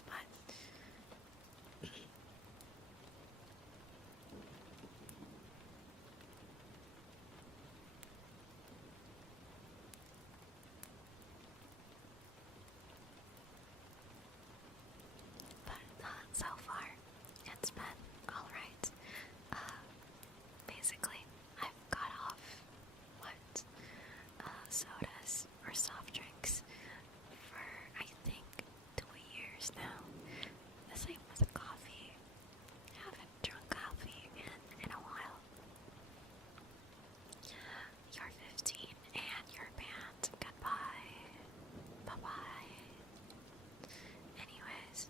years, but so far, it's been alright. Basically, I've got off what sodas or soft drinks for I think 2 years now. The same with coffee. I haven't drunk coffee in a while. You're 15 and you're banned. Goodbye. Bye bye. Anyways.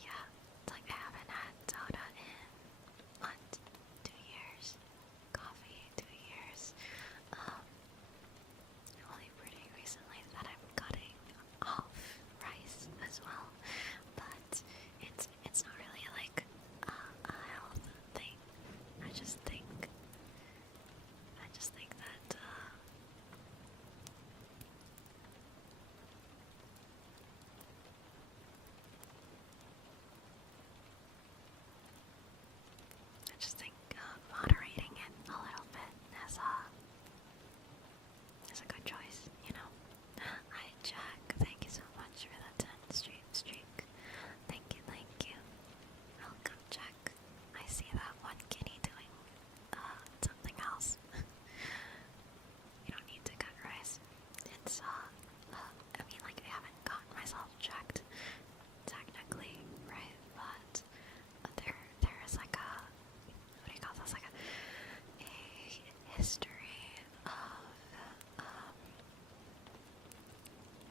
Yeah, it's like I haven't had soda in what, 2 years? Coffee, 2 years. Only pretty recently that I'm cutting off rice as well, but it's not really like a health thing. I just think that moderating it a little bit is a good choice, you know. Hi Jack, thank you so much for the 10 streak. Thank you, thank you. Welcome Jack. I see that one kitty doing something else. You don't need to cut rice. It's I mean, like, I haven't gotten myself checked technically, right? But there is like a, what do you call this? Like a history of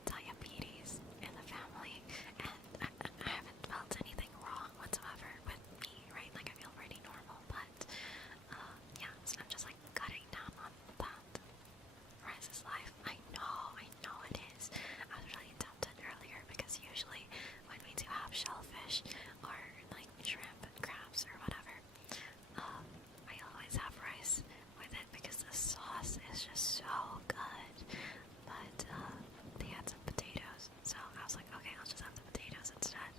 diabetes in the family, and I haven't felt anything wrong whatsoever with me, right? Like, I feel pretty normal, but yeah, so I'm just like cutting down on that. Rice is life. I know it is. I was really tempted earlier because usually when we do have shellfish or like shrimp and crabs or whatever, I always have rice with it because the sauce is just so good. But they had some potatoes, so I was like, okay, I'll just have the potatoes instead.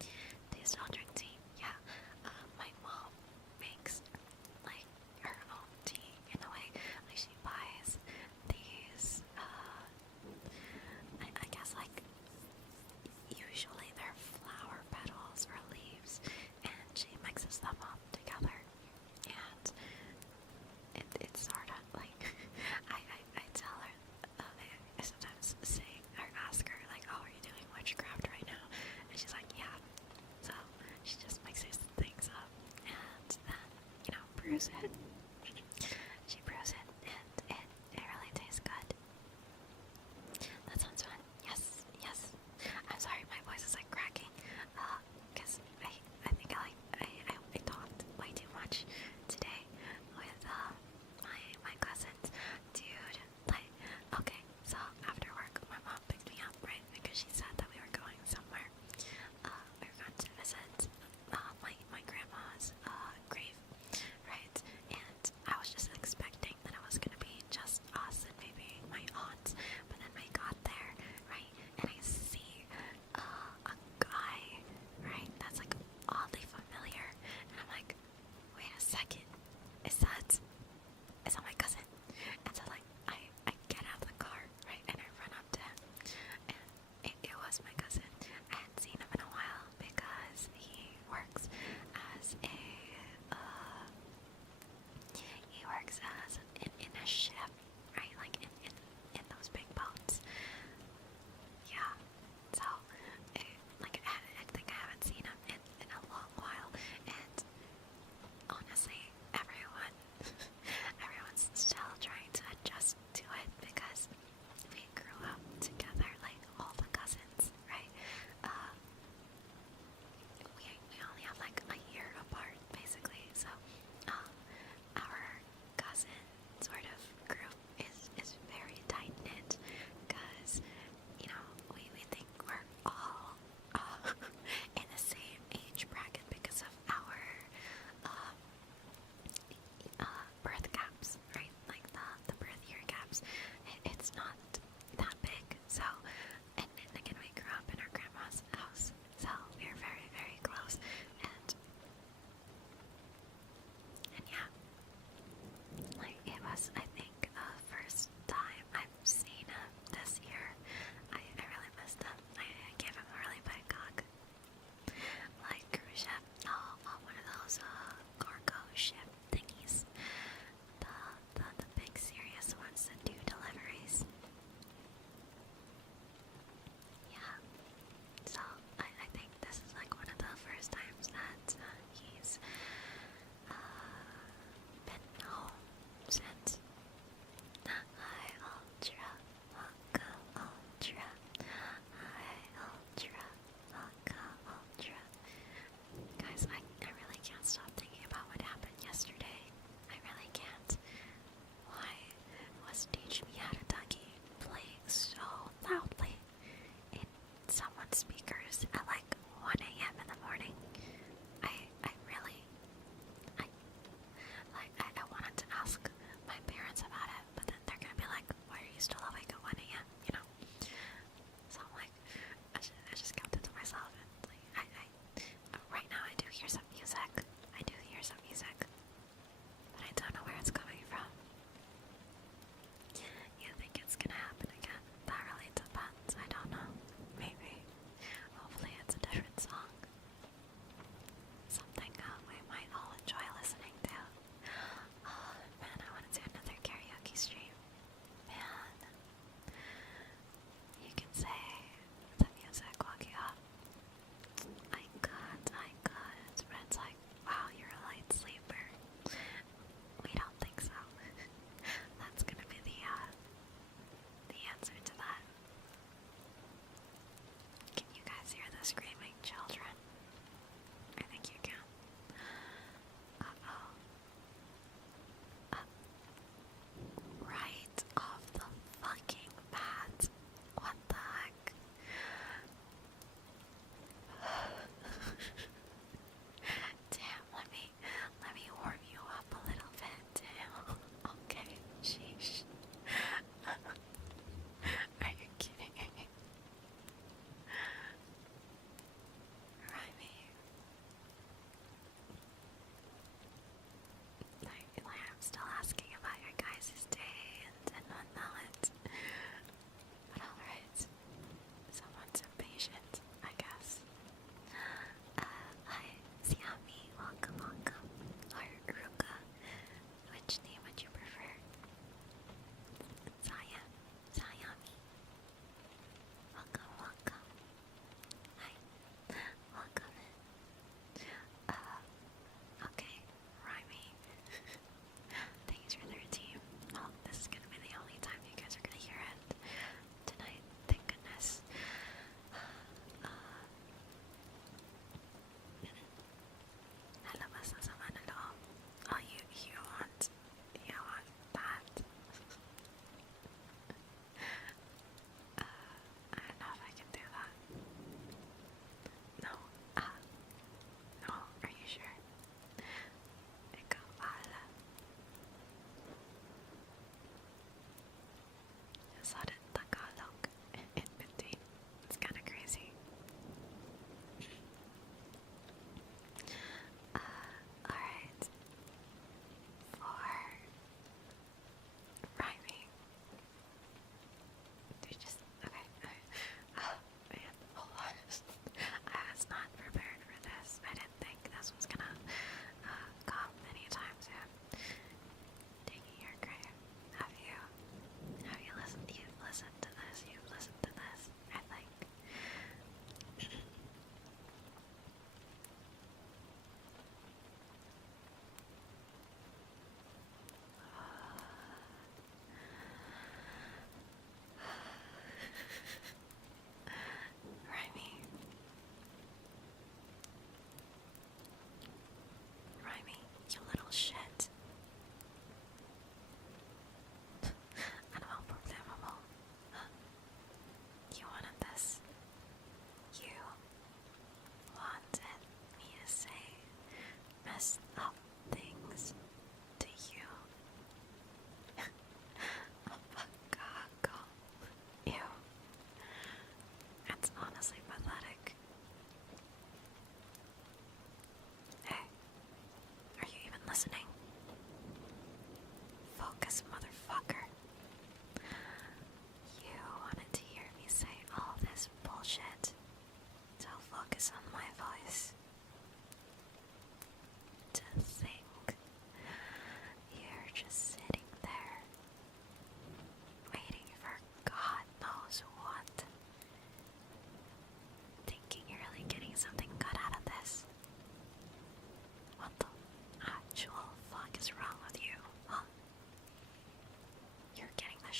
Do you still drink tea? Yeah. My mom makes like her own tea in a way. Like, she buys these I guess like usually they're flower petals or leaves, and she mixes them up together, and it's sort of like I tell her, I sometimes say or ask her like, oh, are you doing witchcraft right now? And she's like, yeah. So she just mixes things up and then, you know, brews it. She brews it and it really tastes good. That sounds fun. Yes, yes. I'm sorry, my voice is like cracking. Cause I think I talked way too much today with my cousins. Dude, like, okay, so after work my mom picked me up, right? Because she said that we were going somewhere. We were going to visit my grandma's grave, right? And homes. It's not that big. So, and again, we grew up in our grandma's house, so we are very, very close. And yeah, like it was, I think, the first time I've seen him this year. I really missed him. I gave him a really big hug. Like cruise ship, on one of those cargo ship thingies. The big serious ones that do deliver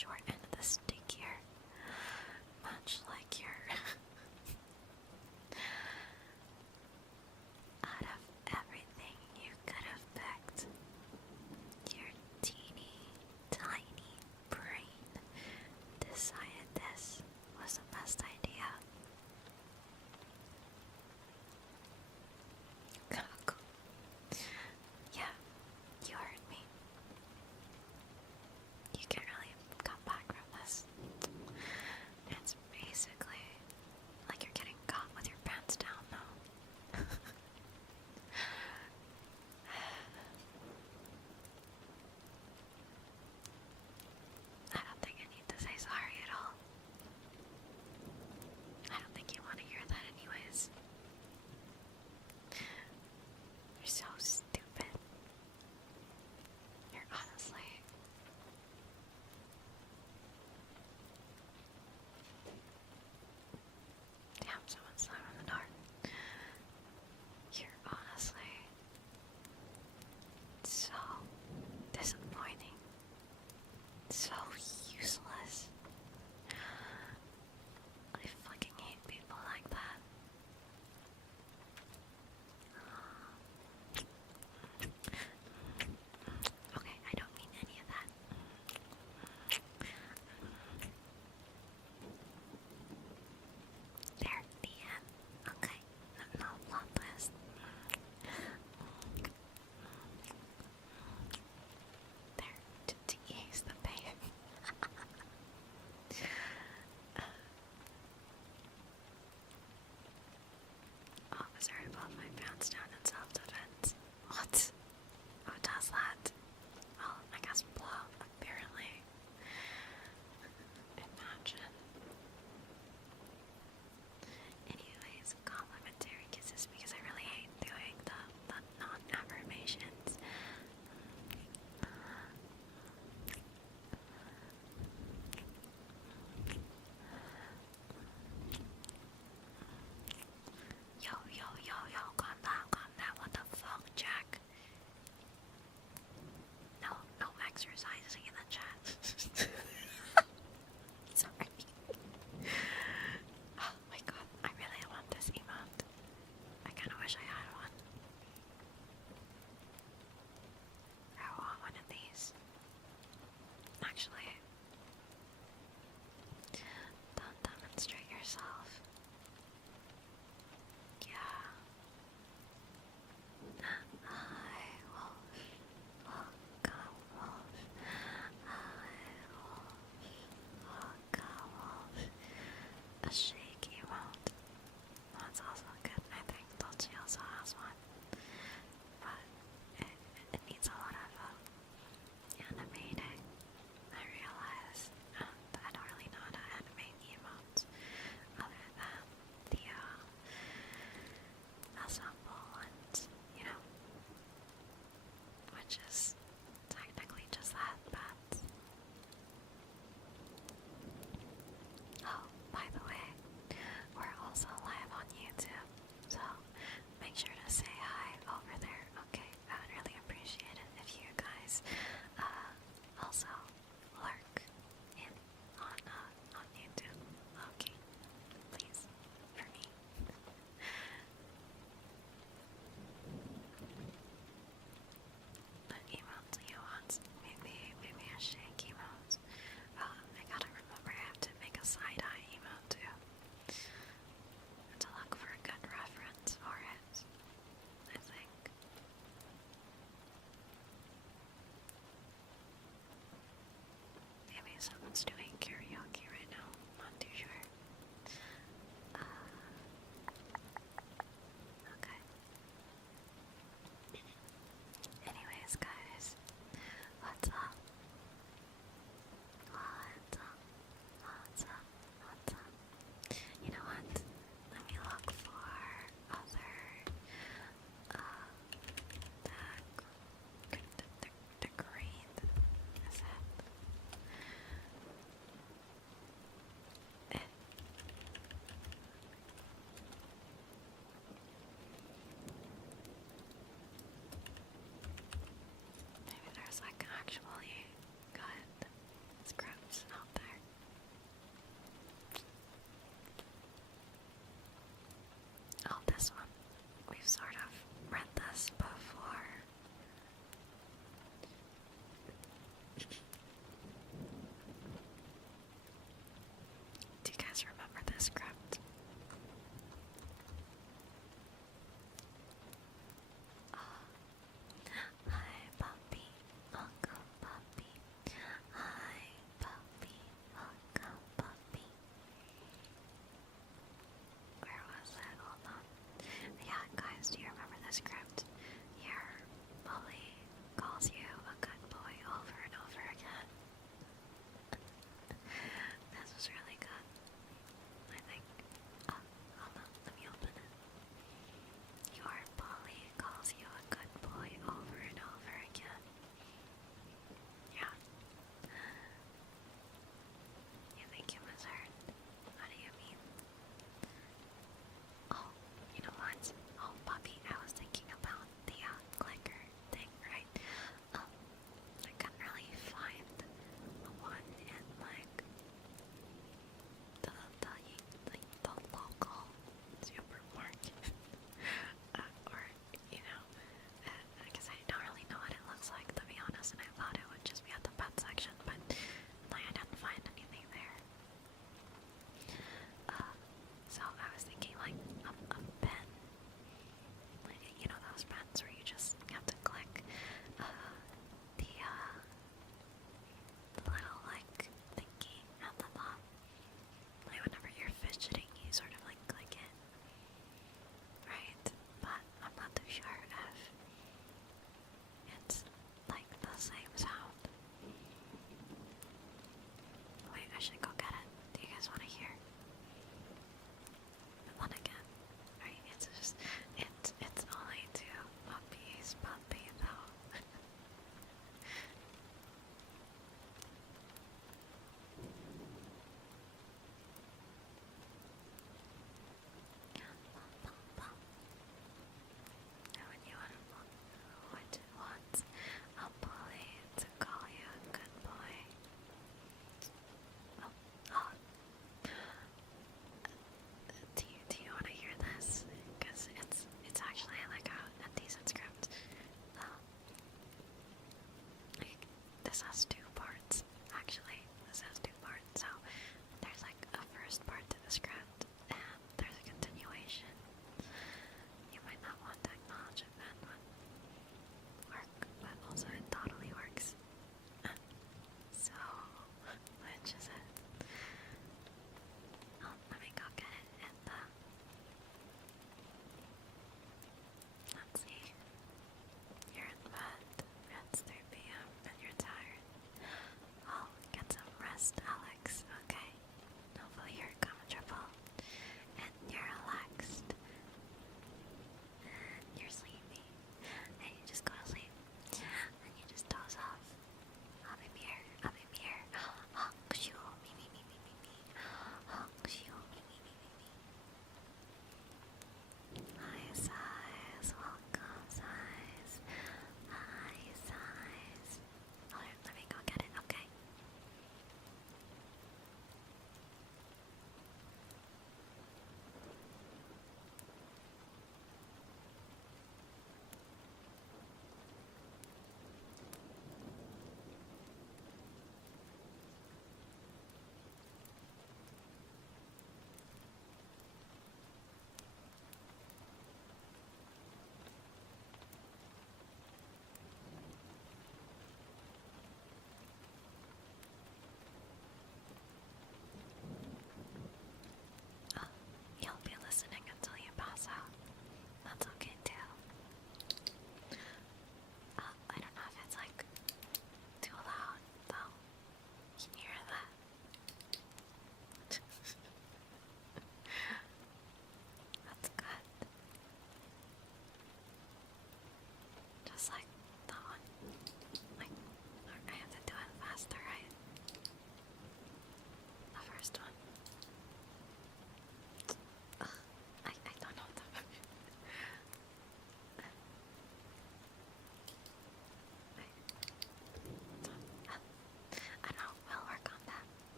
short end of the stick here. Much like your out of everything you could have picked, your teeny tiny brain decided this was the best idea. Yeah, you heard me. You can't really come back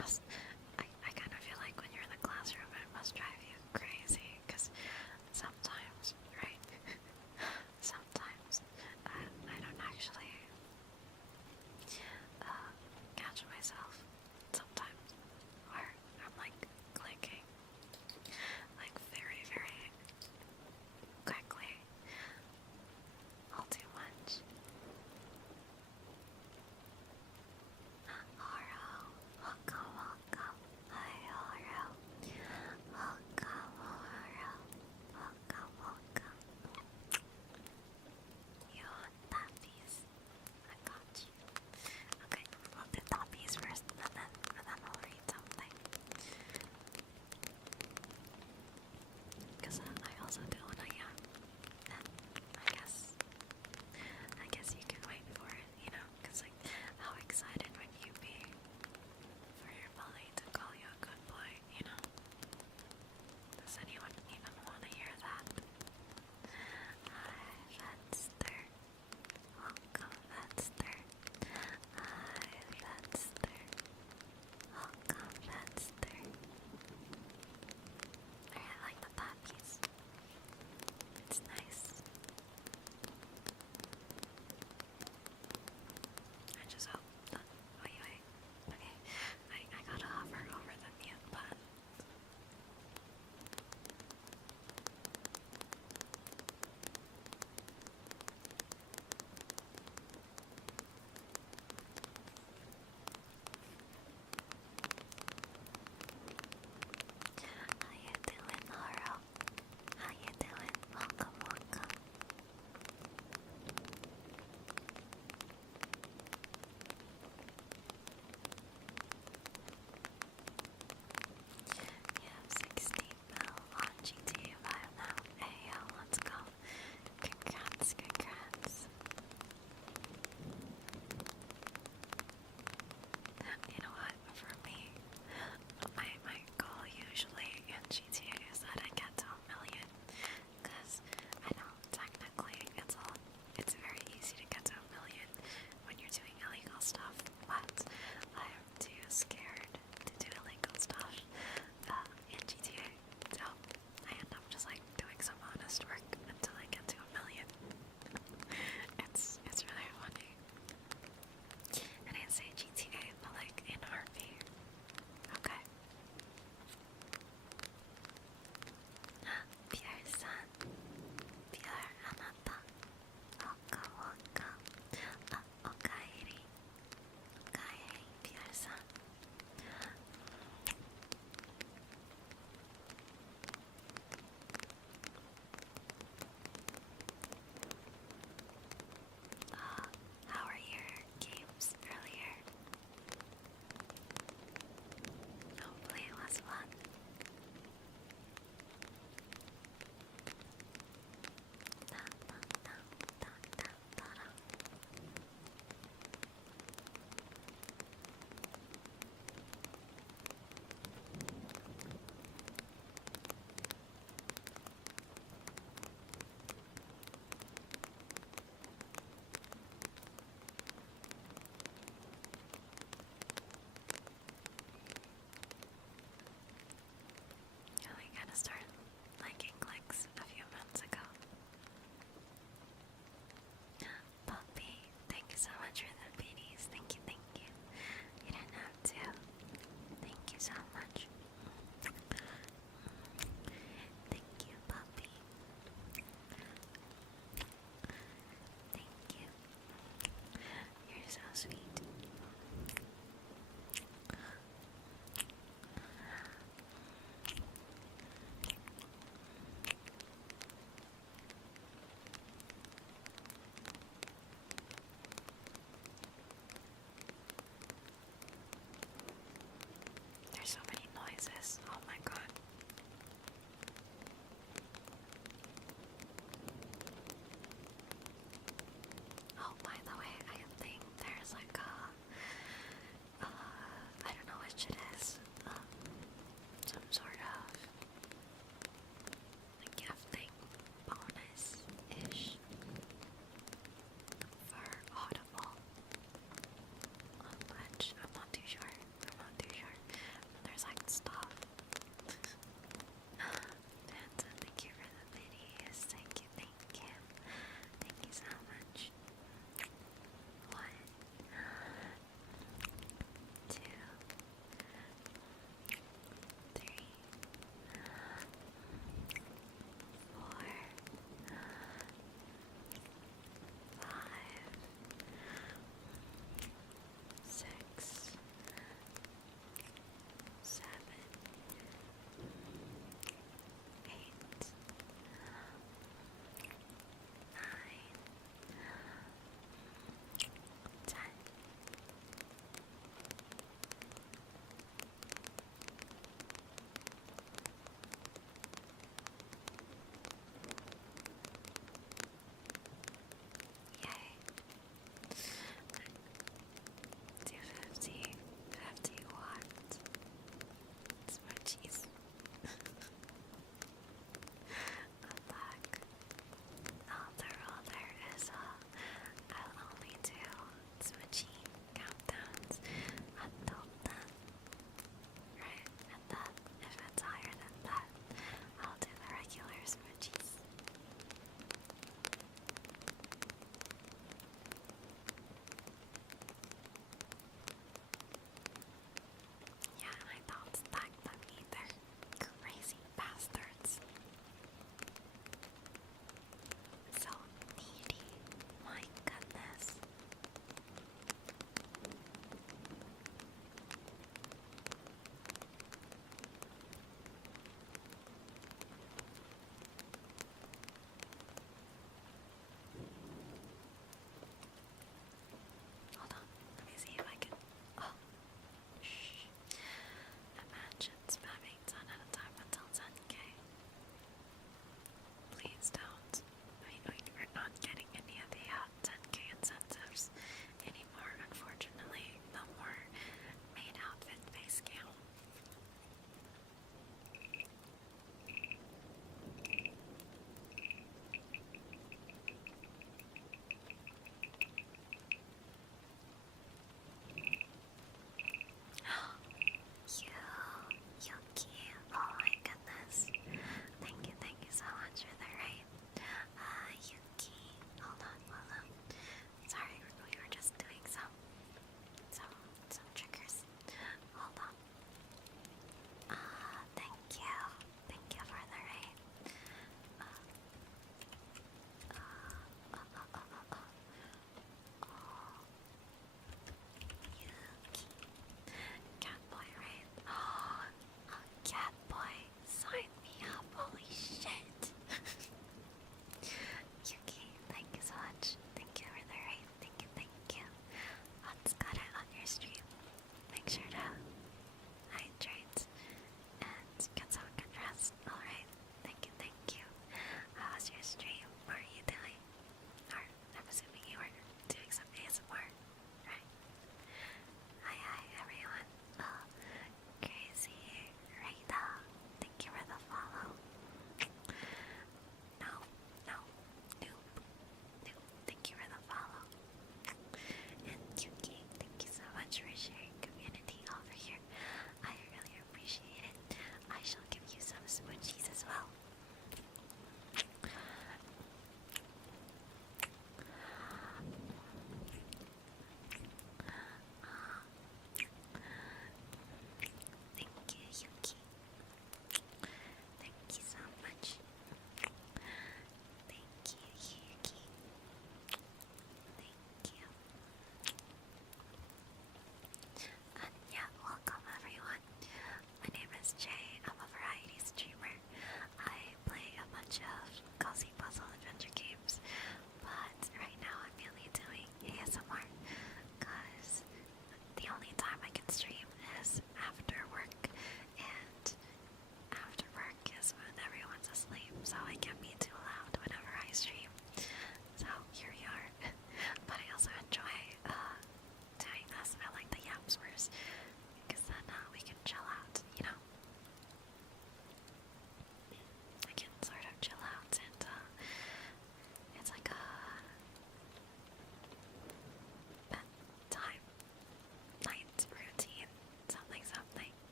I kind of feel like when you're in the classroom, it must drive you crazy, because sometimes, right? Sometimes I don't actually catch myself. Sometimes, or I'm like clicking, like very, very quickly, all too much. Haro, welcome, welcome.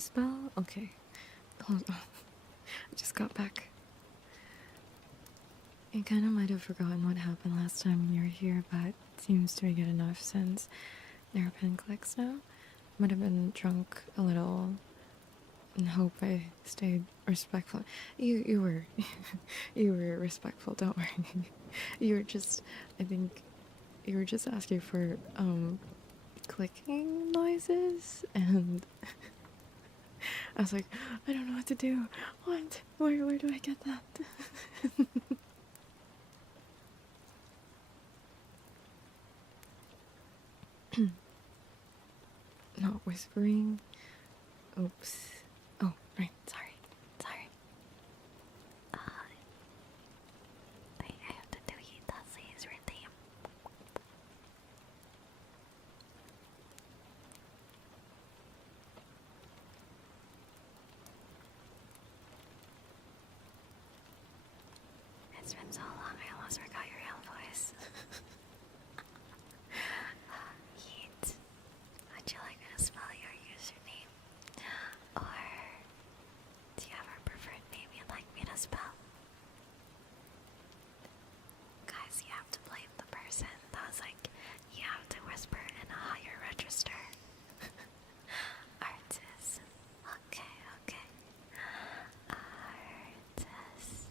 spell? Okay. Hold on. I just got back. I kind of might have forgotten what happened last time you were here, but seems to be good enough since there have been clicks now. Might have been drunk a little and hope I stayed respectful. You were you were respectful, don't worry. You were just, I think you were just asking for clicking noises, and I was like, I don't know what to do. What? Where do I get that? Not whispering. Oops. Oh, right. Sorry. I have to delete that username. It's been so long, I almost forgot your real voice. Yeet. Would you like me to spell your username? Or do you have a preferred name you'd like me to spell? Guys, you have to blame the person that was like, you have to whisper in a higher register. Artist. Okay. Artist.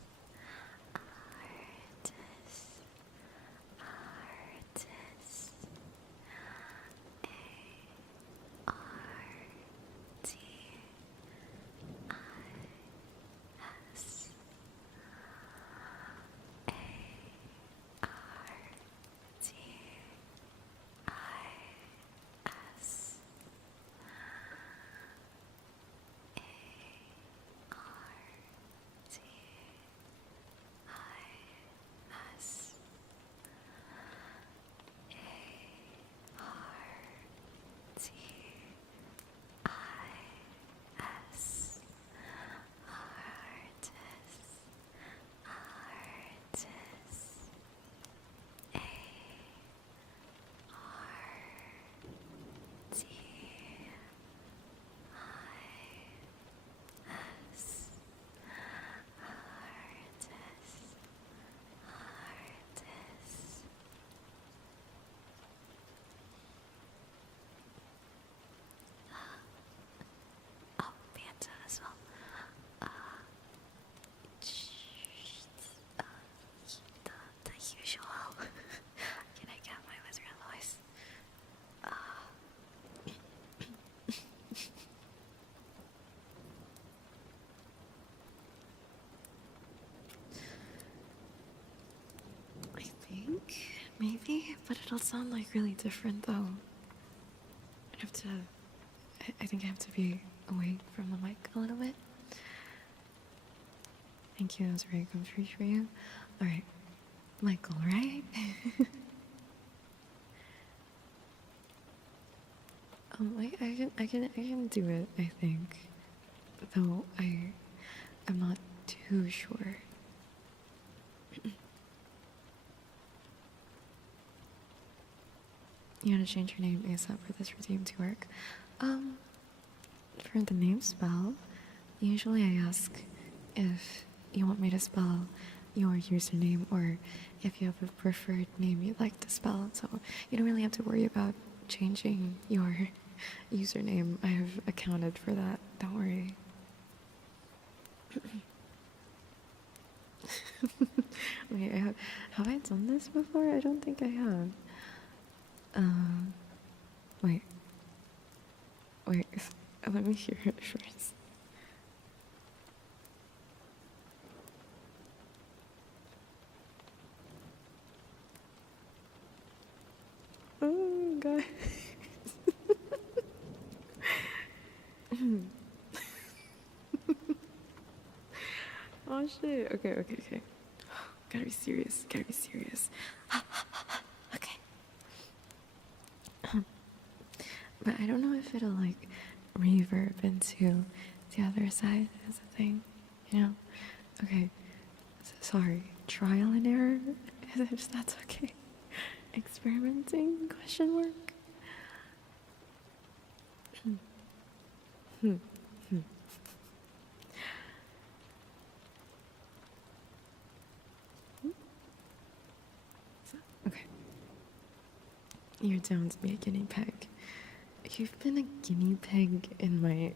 As well. The usual. Can I get my wizard voice? I think maybe, but it'll sound like really different though. I think I have to be away from the mic a little bit. Thank you, that was very comfy for you. Alright, Michael, right? I can do it, I think. Though I'm not too sure. You gotta change your name ASAP for this routine to work. For the name spell, usually I ask if you want me to spell your username or if you have a preferred name you'd like to spell. So you don't really have to worry about changing your username. I have accounted for that. Don't worry. Wait, have I done this before? I don't think I have. Wait. Let me hear it first. Oh, God. Oh, shit. Okay. Gotta be serious. Okay. But I don't know if it'll, like, reverb into the other side as a thing, you know? Okay. Sorry. Trial and error, if that's okay. Experimenting? Question mark? You're down to be a guinea pig. You've been a guinea pig in my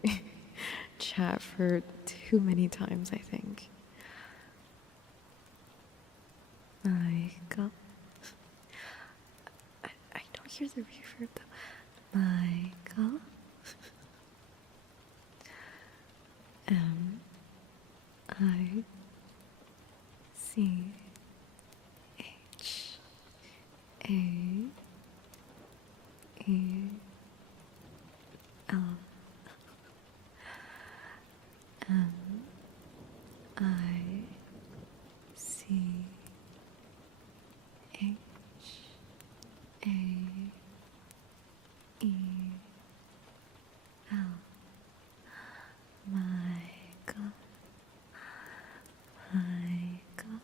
chat for too many times, I think. Michael. I don't hear the reverb though. Michael. M-I-C-H-A-E-L. M-I-C-H-A-E-L. Michael. Michael.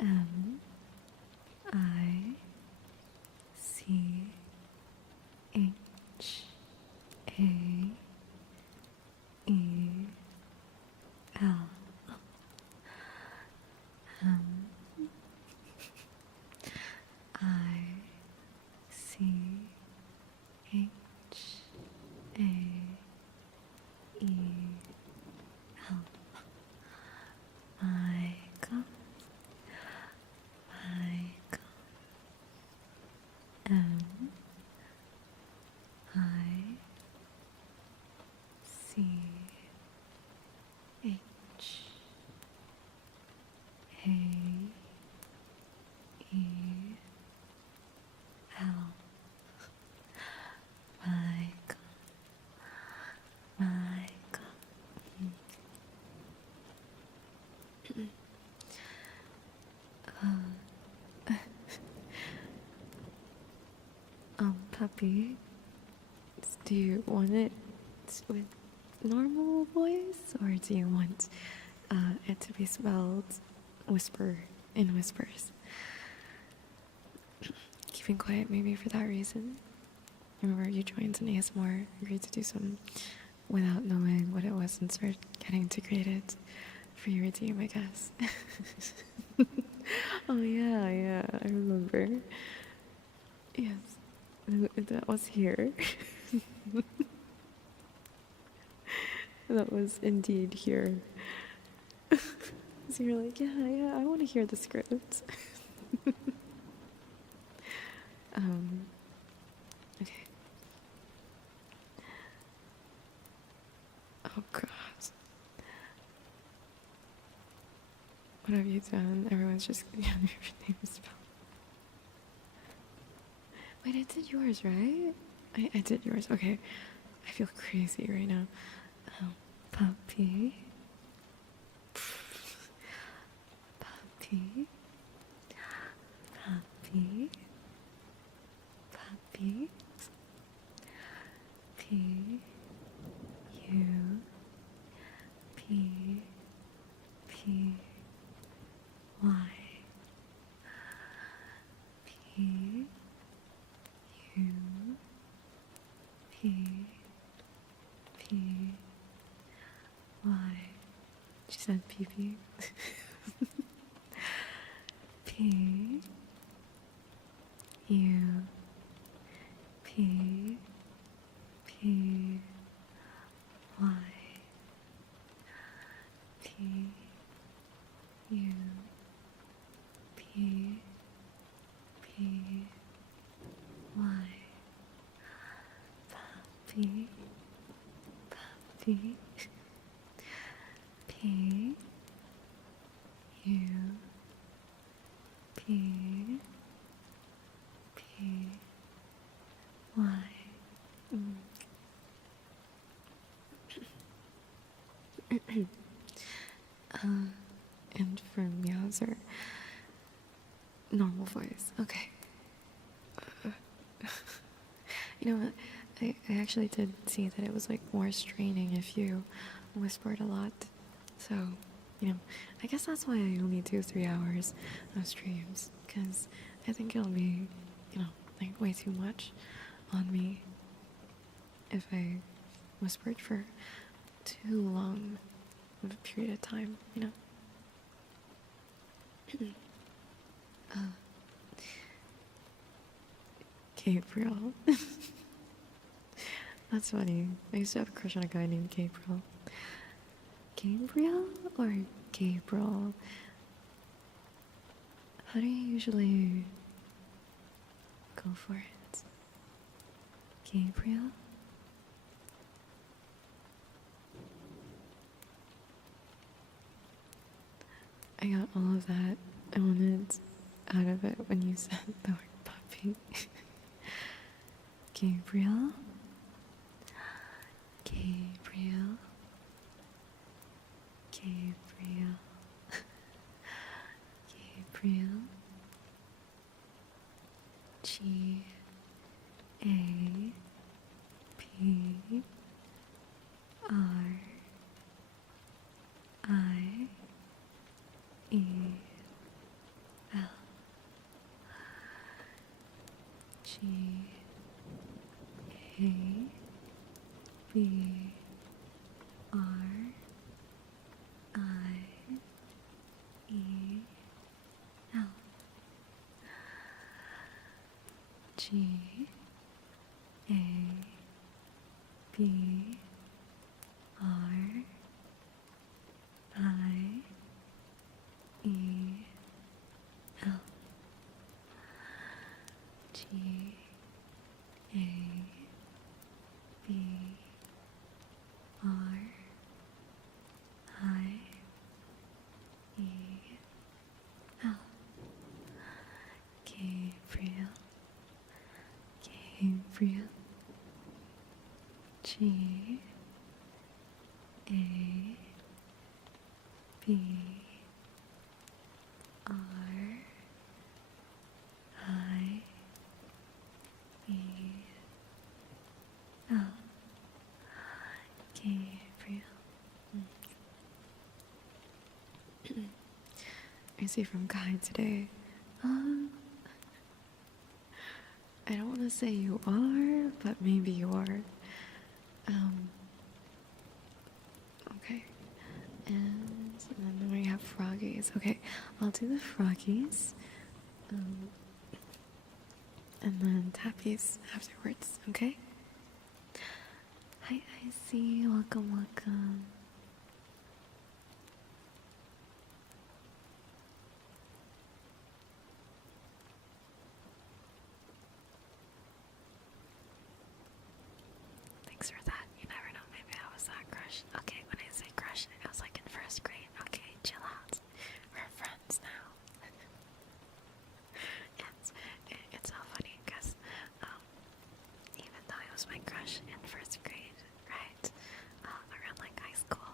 M-I-C-H-A-E-L. M-I-C-H-A-E-L. Michael. Michael. M-I-C-H-A-E-L. Michael. Michael. Puppy, do you want it with normal voice, or do you want it to be spelled in whispers? Keeping quiet maybe for that reason. Remember, you joined an ASMR, agreed to do some without knowing what it was and started getting integrated. Free redeem, I guess. Oh yeah, I remember. Yes, that was here. That was indeed here. So you're like, yeah, I want to hear the script. Okay. Oh god. What have you done? Everyone's just getting your name spelled. Wait, I did yours, right? I did yours. Okay. I feel crazy right now. Puppy. Puppy. Puppy. Puppy. P. U. P. P. Y. P. U. P. P. Y. She said PP. P. U. P. P. Y. P. U. P. P. Y. Puppy. Puppy. P. U. P. P. Y. And for Meowser, normal voice. Okay. You know what? I actually did see that it was like more straining if you whispered a lot. So, I guess that's why I only do 3 hours of streams. Because I think it'll be, like way too much on me if I whispered for too long of a period of time, Gabriel. That's funny. I used to have a crush on a guy named Gabriel. Gabriel or Gabriel? How do you usually go for it? Gabriel? I got all of that I wanted out of it when you said the word puppy. Gabriel? Gabriel? Gabriel? Gabriel? G A P R I E L G A B R I E L G A B R I E L G A B R I E L Gabriel Gabriel G A B R I E L Gabriel. I see from Kai today. I don't want to say you are, but maybe you are. Okay. And then we have froggies. Okay, I'll do the froggies. And then tappies afterwards, okay? Hi, Icy. Welcome, welcome. Thanks for that. You never know, maybe I was that crush. Okay, when I say crush, I was like in first grade. Okay, chill out. We're friends now. It's so funny because even though he was my crush in first grade, right? Around like high school,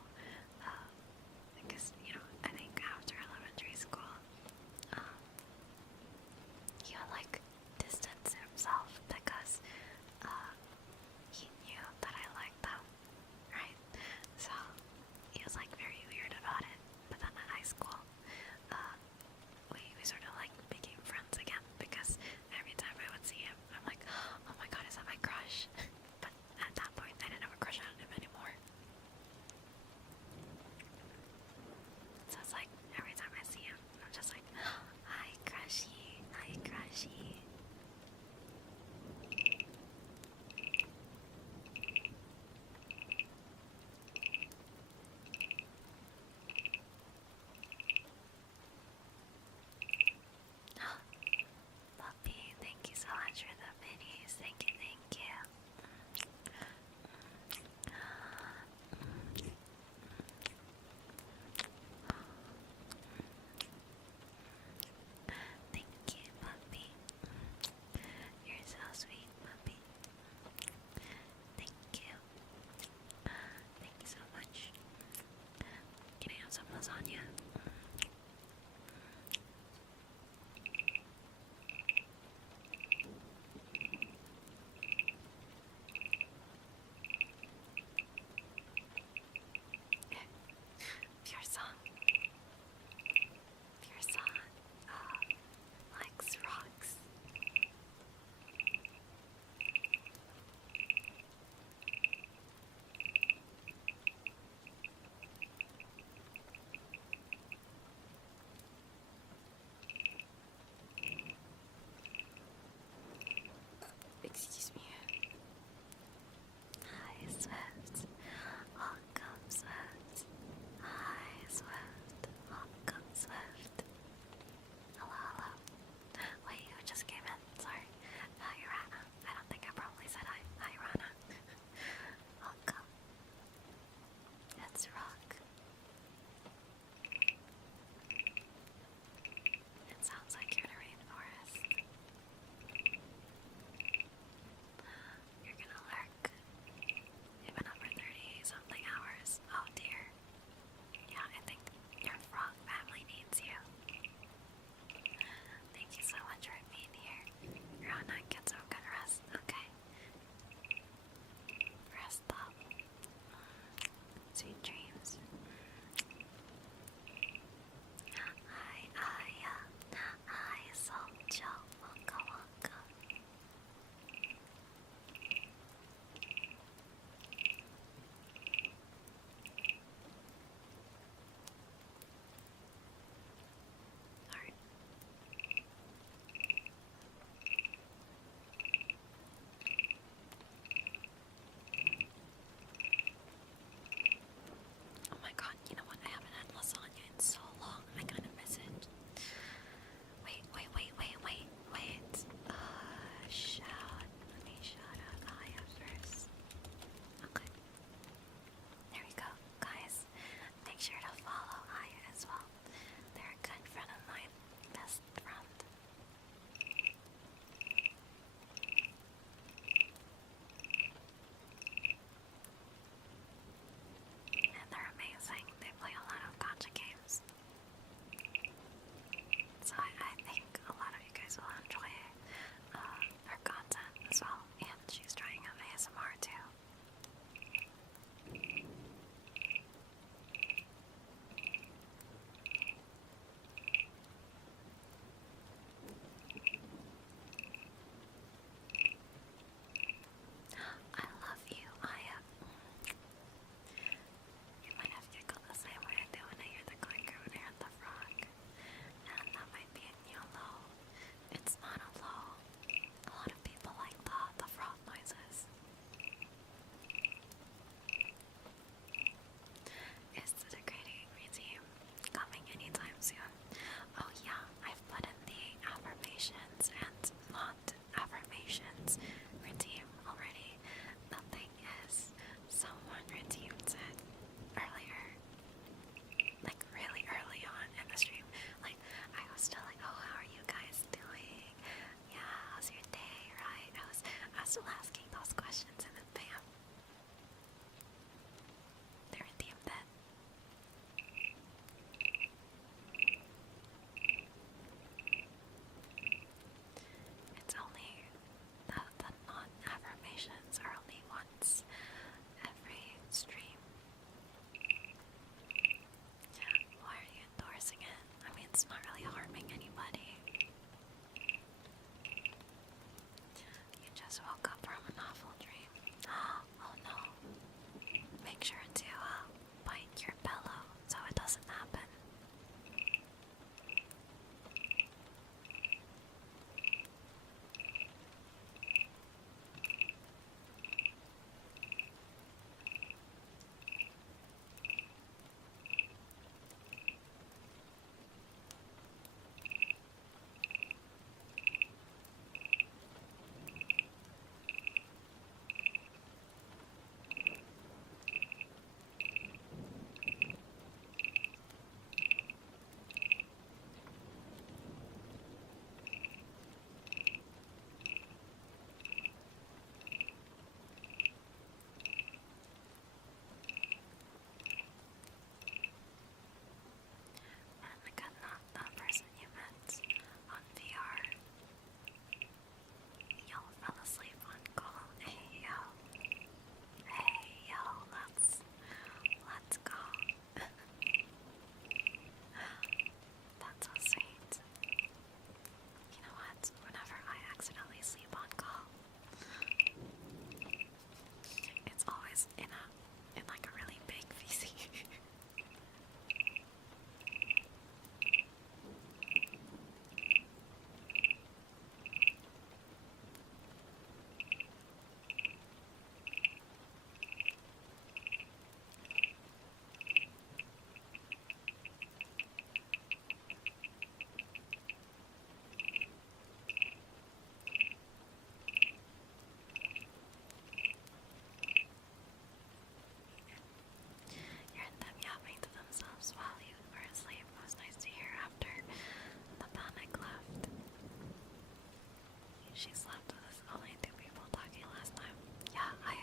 she slept with only two people talking last time. Yeah, I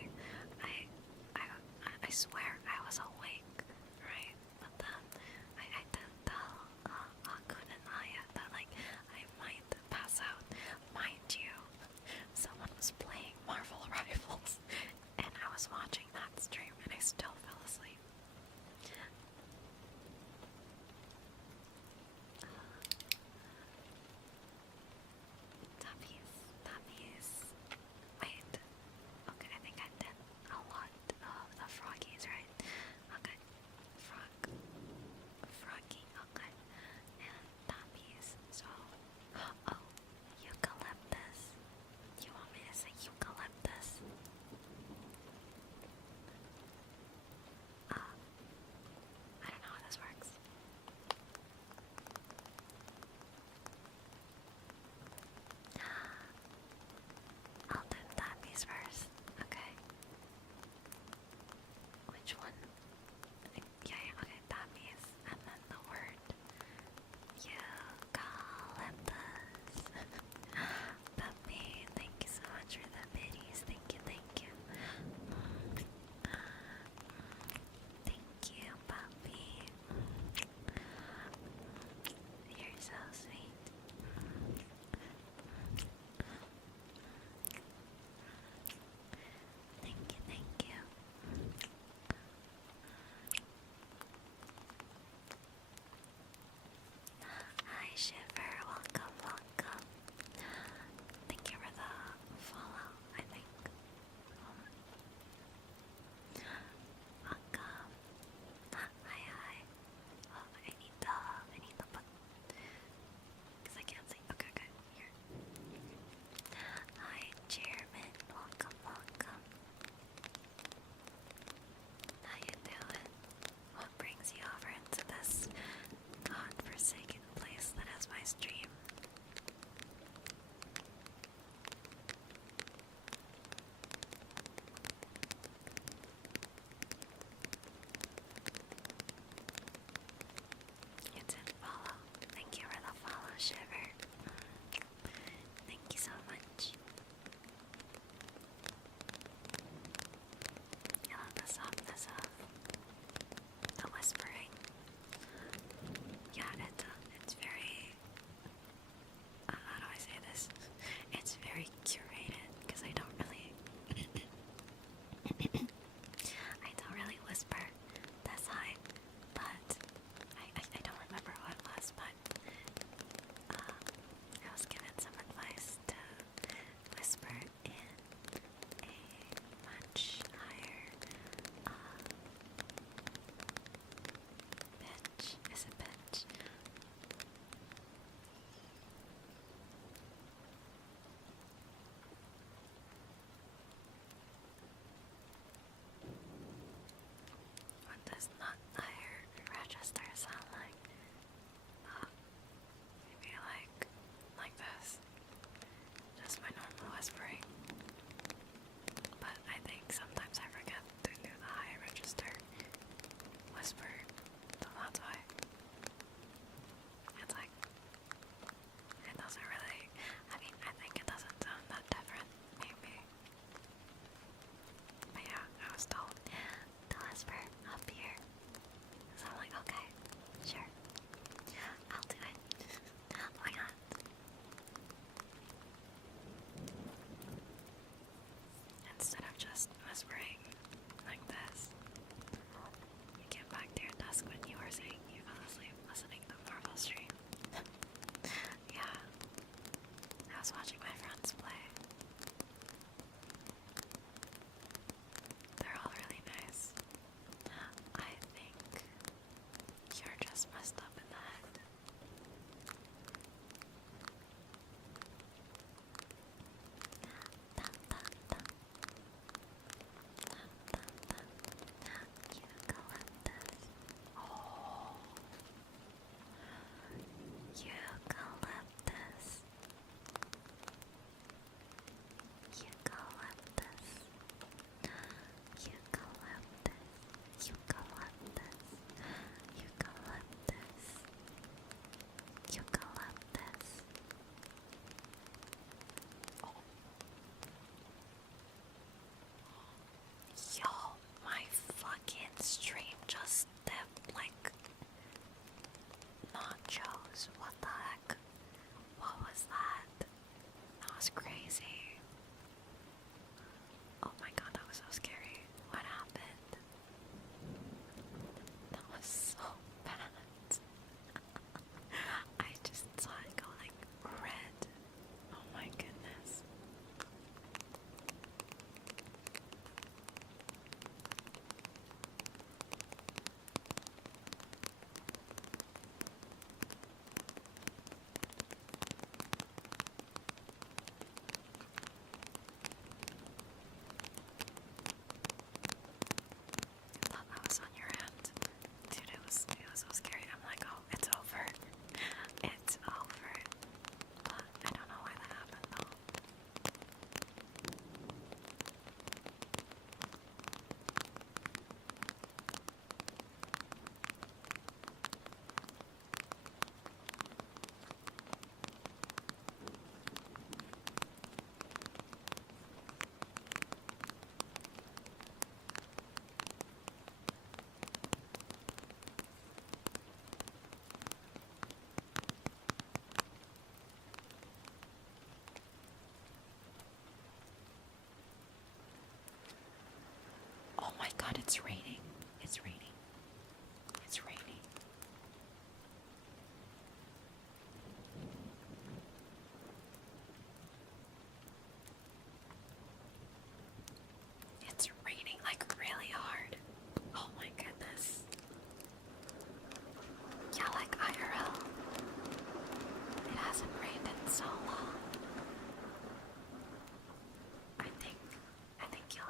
swear I was awake, right? But then I did tell Akun and Aya that like I might pass out. Mind you, someone was playing Marvel Rivals, and I was watching that stream, and I still fell asleep. Tappies. Wait. Okay, I think I did a lot of the froggies, right? Okay. Froggy, okay. And tappies. So, oh, eucalyptus. You want me to say eucalyptus? I don't know how this works. I'll do tappies first. Okay. Which one? Yeah, okay, tappies. And then the word eucalyptus. Puppy, thank you so much for the biddies. Thank you, thank you. Thank you, puppy. You're so sweet. Thank you, thank you. Hi, Shiver. Welcome, welcome. Thank you for the follow, I think. Welcome. Hi, hi. Oh, I need the book. Because I can't see. Okay, okay. Here. Hi, Chairman. Welcome, welcome. How you doing? What brings you over into this godforsaken place that is my stream? You did follow. Thank you for the follow, Shiver. Thank you so much. I love the softness of the whispering. Yeah, it's very. How do I say this? It's very curated because I don't really. I don't really whisper this high, but I don't remember what it was, but I was given some advice to whisper in a much higher pitch. Is it pitch? What does not higher register sound like? Maybe like this. Just my normal whispering. But I think sometimes I forget to do the high register whisper. So that's why. It's like, it doesn't really, I mean, I think it doesn't sound that different, maybe. But yeah, I was told to whisper up here. So I'm like, okay, sure. I'll do it. Why not? Instead of just whispering like this. You get back to your desk when you were saying you fell asleep listening to Marvel stream. Yeah. I was watching my friends play. They're all really nice. I think you're just messed up in the head. Eucalyptus. Oh. Eucalyptus. was crazy. Oh my god, that was so scary. What happened? That was so bad. I just saw it go like red. Oh my goodness. I thought that was on your end. Dude, it was so scary. I'm like, oh, it's over. It's over. But I don't know why that happened though. Oh my god, it's raining. It's raining. It's raining. It's raining like really hard. Oh my goodness. Yeah, like IRL. It hasn't rained in so long. I think you'll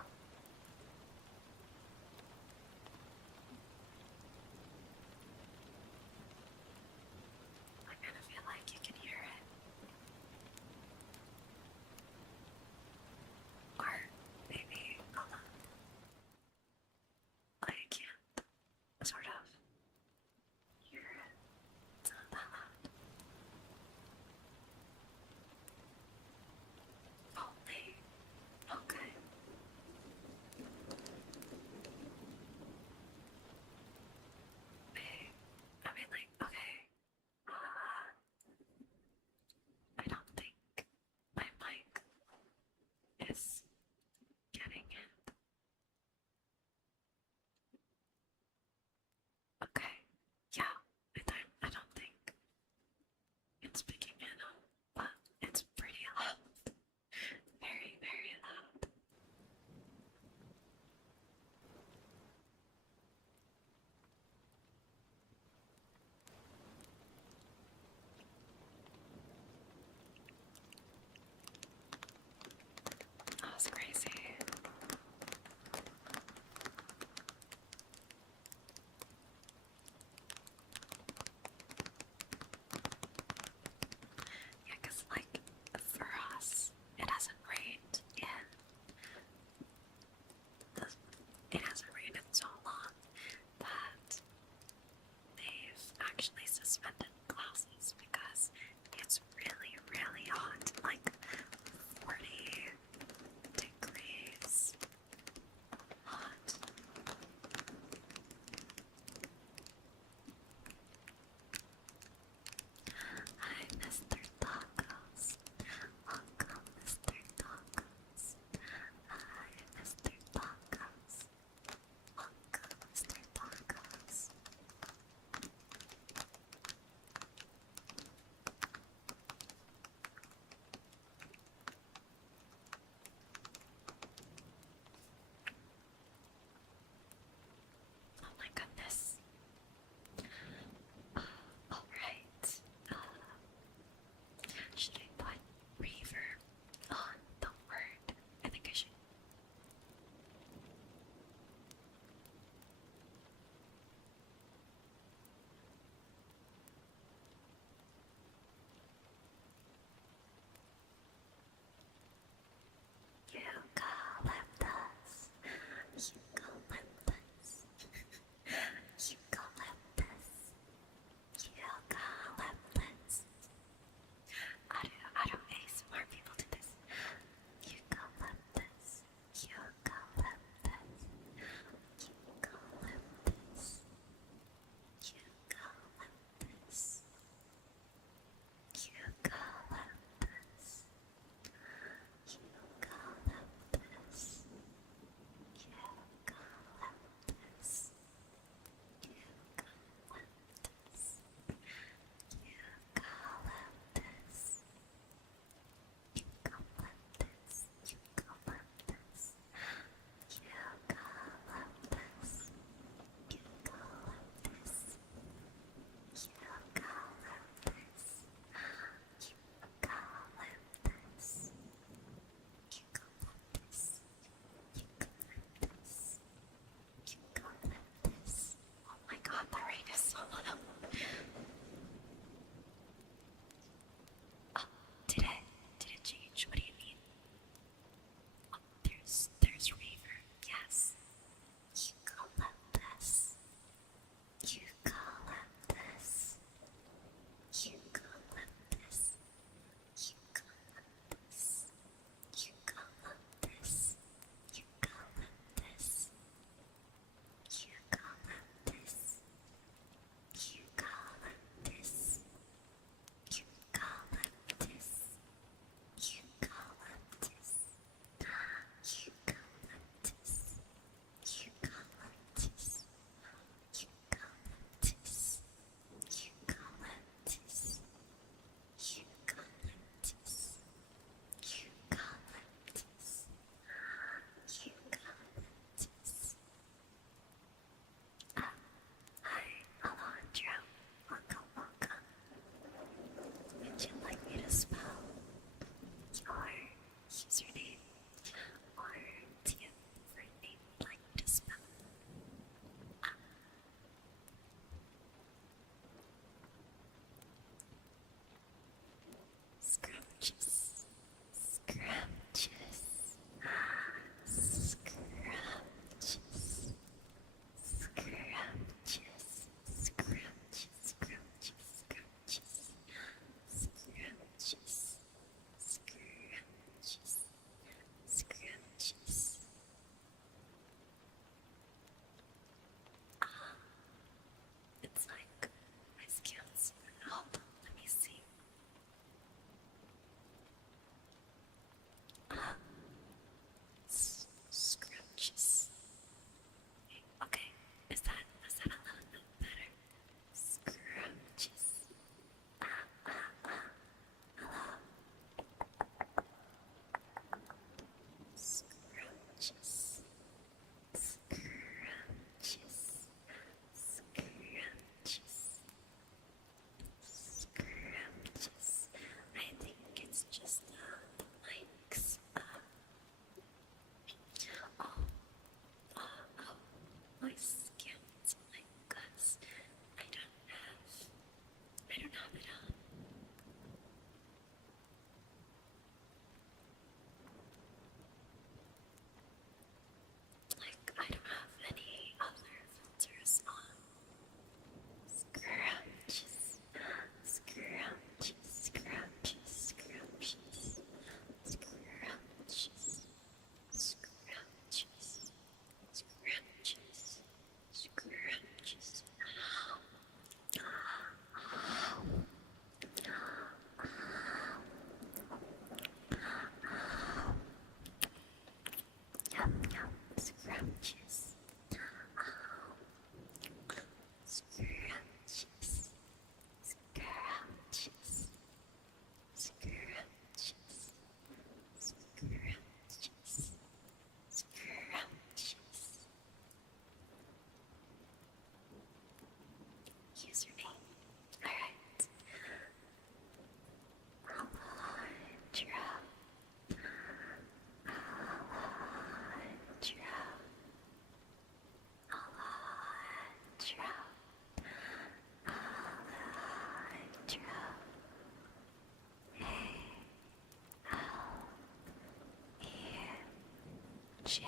J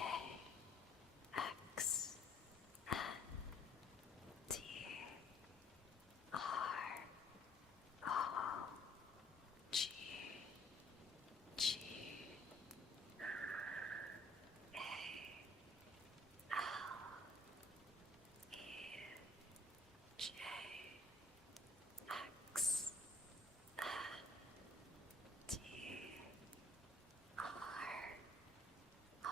X N T R O G G A L E J X N T R O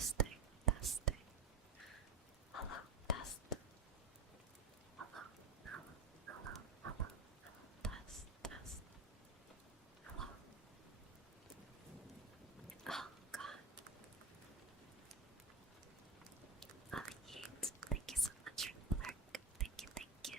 Testing, testing. Hello, test. Hello, hello, hello, hello, hello, test, test. Hello. Oh god. Oh, Yeet. Thank you so much for the lurk. Thank you, thank you.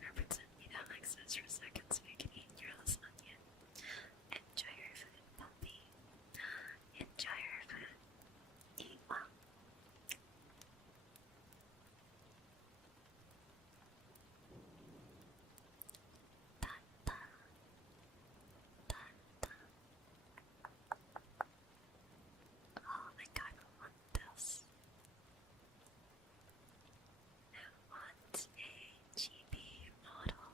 gonna pretend you don't exist for a second so you can eat your lasagna. Enjoy your food, puppy. Enjoy your food. Eat well. Da, da, da, da. Oh my god, I want this. I want a GB model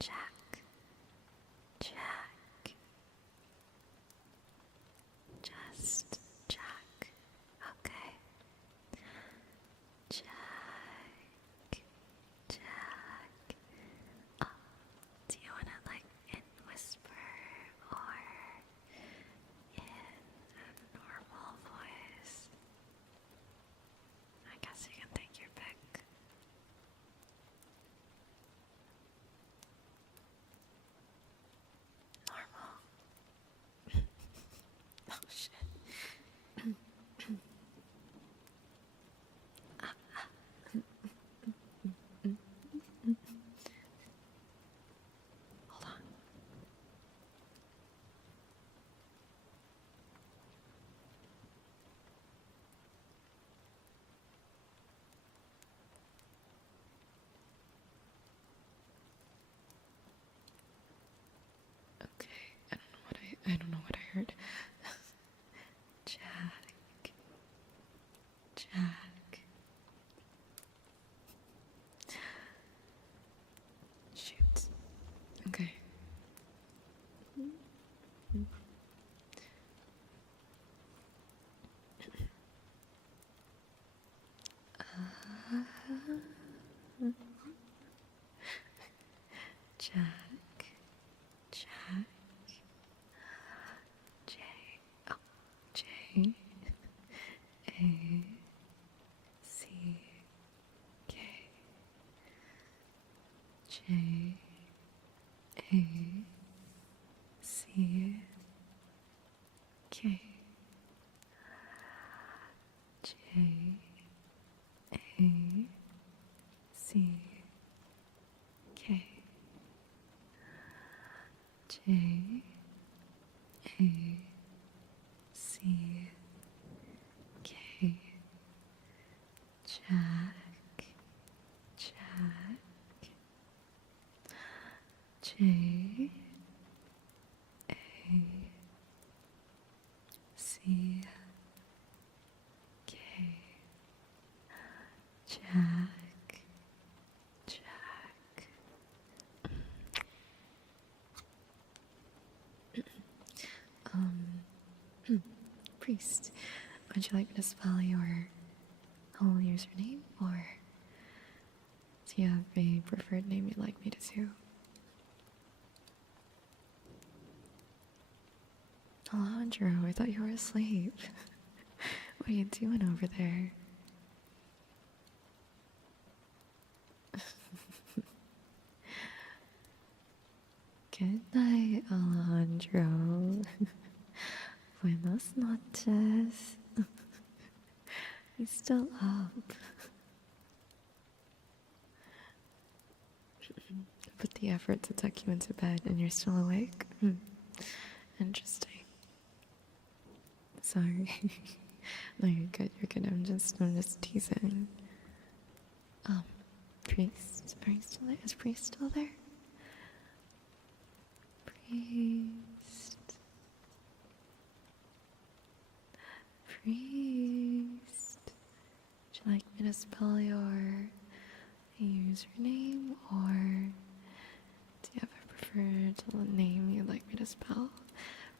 check, check. Just check. Okay. Check, check. Oh, do you want it like in whisper or in a normal voice? I guess you can take your pick. Normal. Oh shit. Hold on. Okay, I don't know what I heard. Jack. Jack. Shoot. Okay. Jack. Jack. J. Oh, J. A. C. K. J. A. C. K. J. A. C. K. J. A. C. K. Jack. Jack. J. A. C. K. Jack. Jack. Priest, would you like me to spell your whole username, or do you have a preferred name you'd like me to do? Alejandro, I thought you were asleep. What are you doing over there? Good night, Alejandro. Buenas noches. He's still up. Put the effort to tuck you into bed and you're still awake? Interesting. Sorry. No, you're good, you're good. I'm just teasing. Priest, are you still there? Is Priest still there? Priest. Priest. Would you like me to spell your username, or do you have a preferred name you'd like me to spell?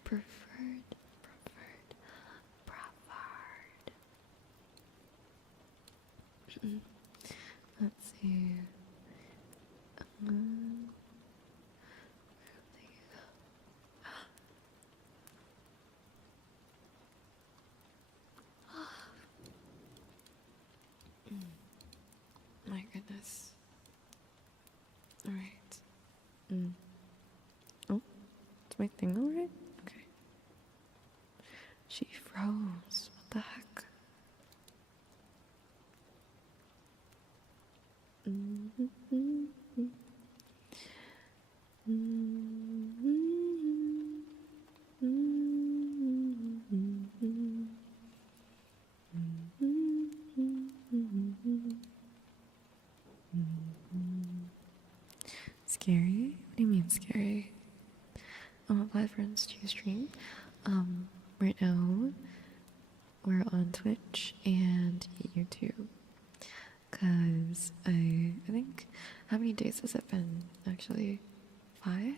Preferred. Let's see. My goodness. Alright. Oh, is my thing alright? Okay. She froze. What the heck? Scary? What do you mean scary? I'm a live friends to stream. Right now we're on Twitch and YouTube. Cause I think, how many days has it been actually? 5.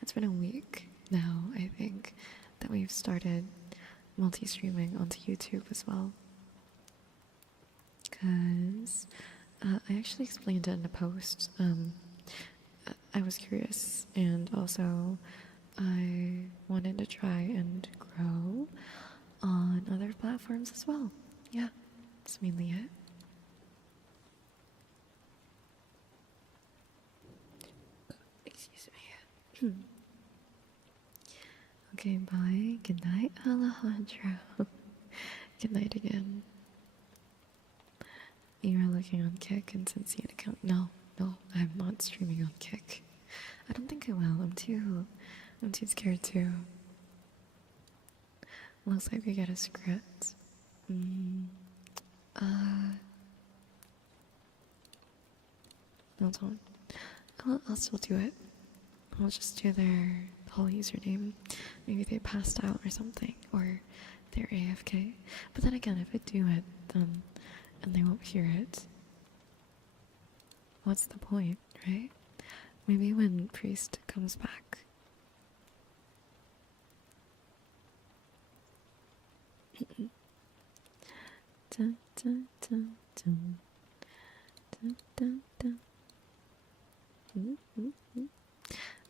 It's been a week now, I think, that we've started multi-streaming onto YouTube as well. Because I actually explained it in a post. I was curious, and also I wanted to try and grow on other platforms as well. Yeah, that's mainly it. Excuse me. Okay, bye. Good night, Alejandro. Good night again. You are looking on Kick and Sensei account. No, I'm not streaming on Kick. I don't think I will. I'm too scared to. Looks like we get a script. Hold on. I'll still do it. I'll just do their whole username. Maybe they passed out or something, or they're AFK. But then again, if I do it, then and they won't hear it, what's the point, right? Maybe when Priest comes back. Dun, dun, dun, dun. Dun, dun, dun.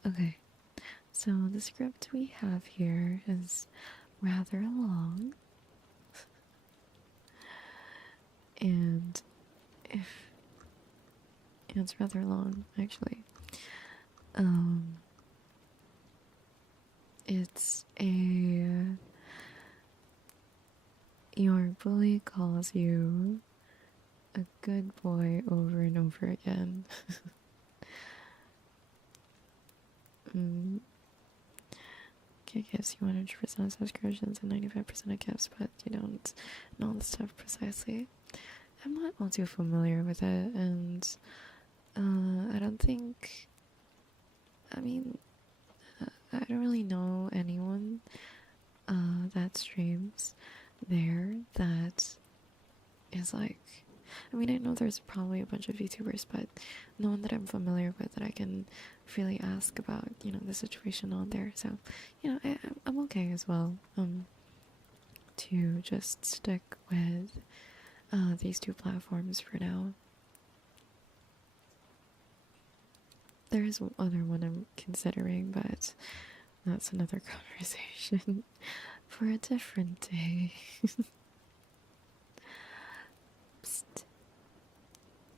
Okay, so the script we have here is rather long, and it's rather long actually. It's your bully calls you a good boy over and over again. It gives you 100% subscriptions and 95% of gifts, but you don't know the stuff precisely. I'm not all too familiar with it, and I don't think. I mean, I don't really know anyone that streams there that is like. I mean, I know there's probably a bunch of YouTubers, but no one that I'm familiar with that I can freely ask about, the situation on there. So, I'm okay as well. To just stick with these two platforms for now. There is other one I'm considering, but that's another conversation for a different day. Psst.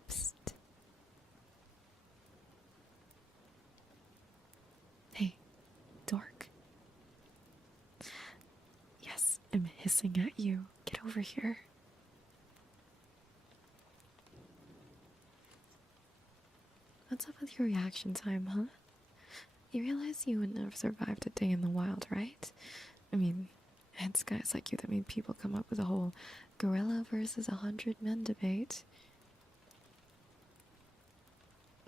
Psst. Hey, dork. Yes, I'm hissing at you. Get over here. What's up with your reaction time, huh? You realize you wouldn't have survived a day in the wild, right? I mean, it's guys like you that made people come up with a whole gorilla versus 100 men debate.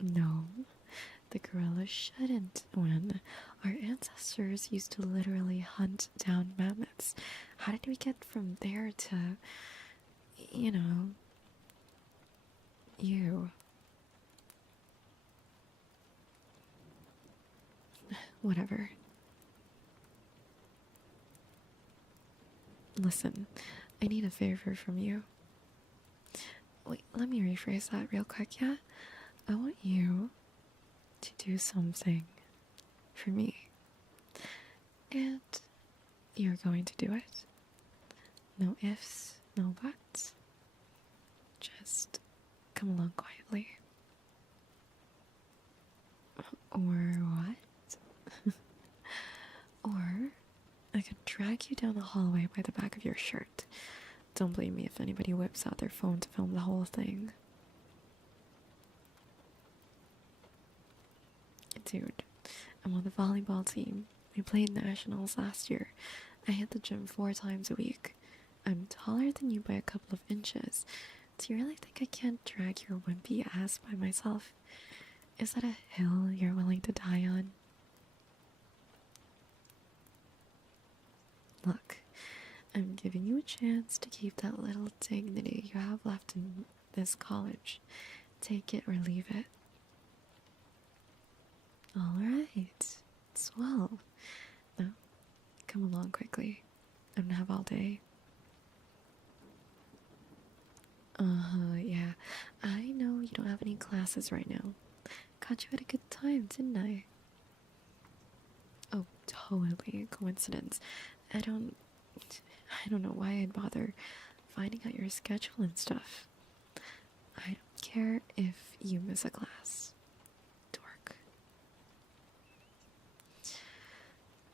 No, the gorilla shouldn't when our ancestors used to literally hunt down mammoths. How did we get from there to, you? Whatever. Listen, I need a favor from you. Wait, let me rephrase that real quick, yeah? I want you to do something for me. And you're going to do it. No ifs, no buts. Just come along quietly. Or what? Or I could drag you down the hallway by the back of your shirt. Don't blame me if anybody whips out their phone to film the whole thing. Dude, I'm on the volleyball team. We played nationals last year. I hit the gym 4 times a week. I'm taller than you by a couple of inches. Do you really think I can't drag your wimpy ass by myself? Is that a hill you're willing to die on? Look, I'm giving you a chance to keep that little dignity you have left in this college. Take it or leave it. Alright. right. It's 12. Now, come along quickly. I don't have all day. Yeah. I know you don't have any classes right now. Caught you at a good time, didn't I? Oh, totally a coincidence. I don't I don't know why I'd bother finding out your schedule and stuff. I don't care if you miss a class. Dork.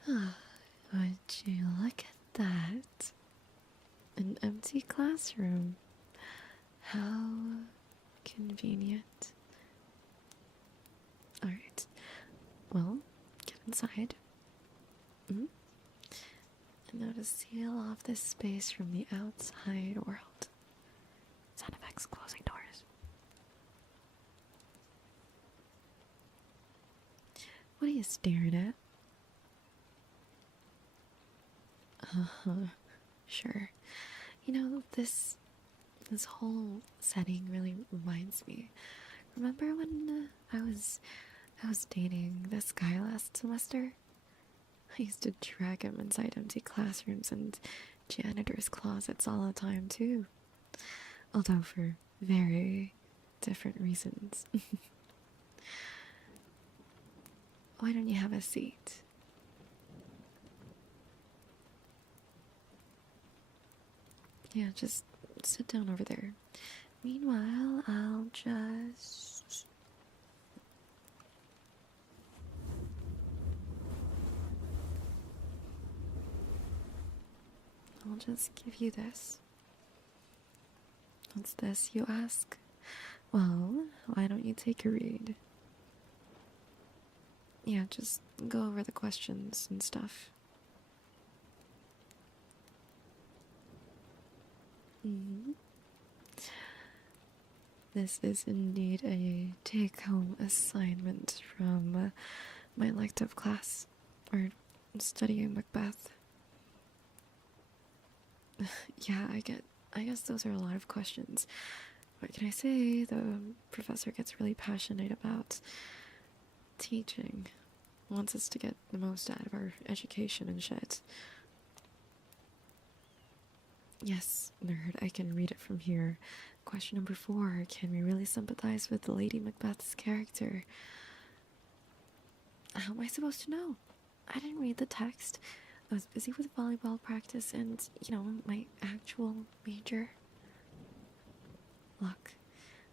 Would you look at that? An empty classroom. How convenient. Alright. Well, get inside. Mm? And now to seal off this space from the outside world. Sound effects closing doors. What are you staring at? Uh-huh. Sure. You know, this whole setting really reminds me. Remember when I was dating this guy last semester? I used to drag him inside empty classrooms and janitor's closets all the time too. Although for very different reasons. Why don't you have a seat? Yeah, just sit down over there. Meanwhile, I'll just give you this. What's this, you ask? Well, why don't you take a read? Yeah, just go over the questions and stuff. Hmm. This is indeed a take-home assignment from my elective class, or studying Macbeth. Yeah, I guess those are a lot of questions. What can I say? The professor gets really passionate about teaching. Wants us to get the most out of our education and shit. Yes, nerd, I can read it from here. Question number 4. Can we really sympathize with Lady Macbeth's character? How am I supposed to know? I didn't read the text. I was busy with volleyball practice and, my actual major. Look,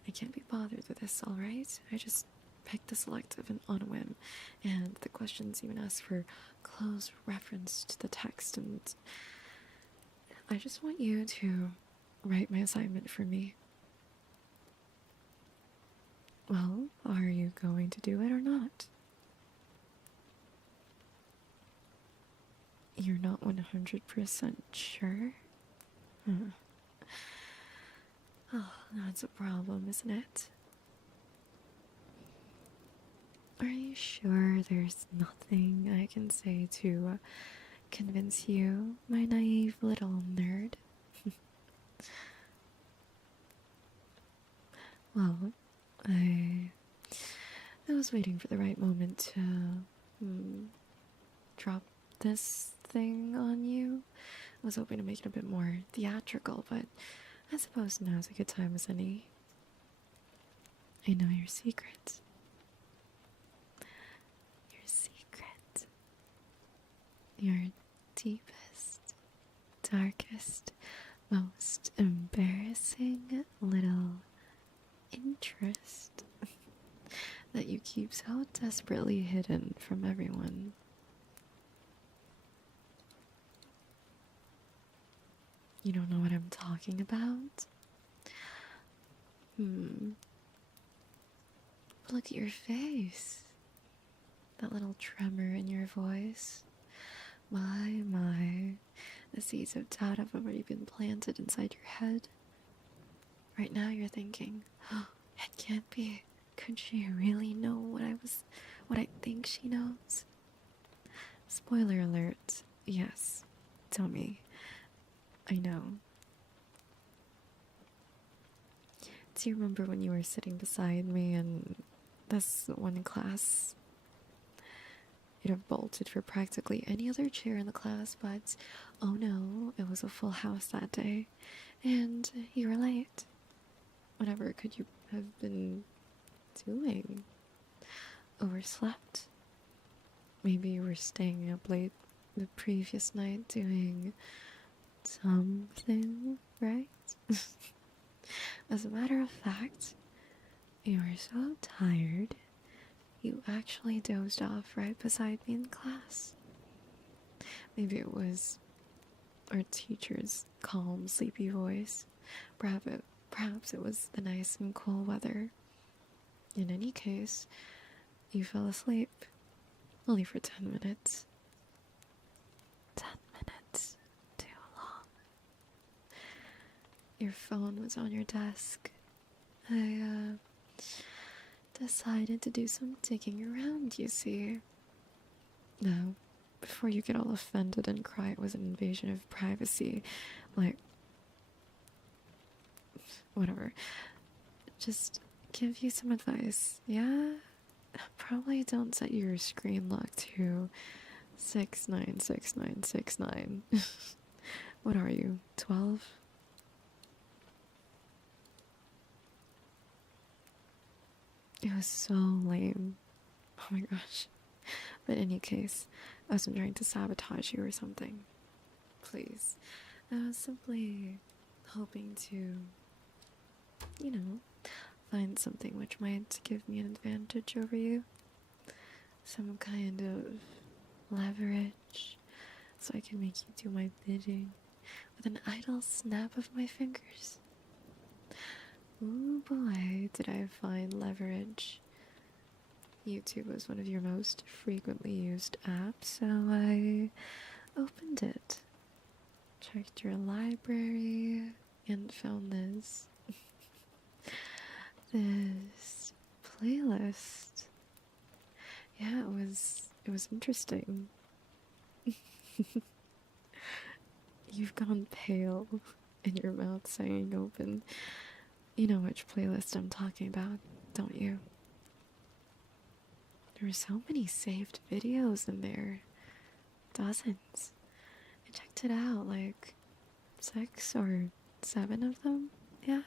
I can't be bothered with this, alright? I just picked the selective and on a whim, and the questions even ask for close reference to the text, and I just want you to write my assignment for me. Well, are you going to do it or not? You're not 100% sure? Huh. Oh, that's a problem, isn't it? Are you sure there's nothing I can say to convince you, my naive little nerd? Well, I was waiting for the right moment to drop this thing on you. I was hoping to make it a bit more theatrical, but I suppose now's a good time as any. I know your secret. Your secret. Your deepest, darkest, most embarrassing little interest that you keep so desperately hidden from everyone. You don't know what I'm talking about? Look at your face. That little tremor in your voice. My. The seeds of doubt have already been planted inside your head. Right now you're thinking, oh, it can't be. Could she really know what I think she knows? Spoiler alert. Yes. Tell me. I know. Do you remember when you were sitting beside me in this one class? You'd have bolted for practically any other chair in the class, but oh no, it was a full house that day, and you were late. Whatever could you have been doing? Overslept? Maybe you were staying up late the previous night doing something, right? As a matter of fact, you were so tired, you actually dozed off right beside me in class. Maybe it was our teacher's calm, sleepy voice. Perhaps it was the nice and cool weather. In any case, you fell asleep. Only for 10 minutes. 10 minutes. Too long. Your phone was on your desk. I decided to do some digging around, you see. Now, before you get all offended and cry it was an invasion of privacy, like, whatever. Just give you some advice, yeah? Probably don't set your screen lock to 696969. What are you, 12? It was so lame. Oh my gosh. But in any case, I wasn't trying to sabotage you or something. Please. I was simply hoping to, you know, find something which might give me an advantage over you. Some kind of leverage, so I can make you do my bidding with an idle snap of my fingers. Oh boy, did I find leverage. YouTube was one of your most frequently used apps, so I opened it, checked your library, and found this playlist. Yeah, it was interesting. You've gone pale and your mouth's hanging open. You know which playlist I'm talking about, don't you? There were so many saved videos in there. Dozens. I checked it out, like 6 or 7 of them. Yeah.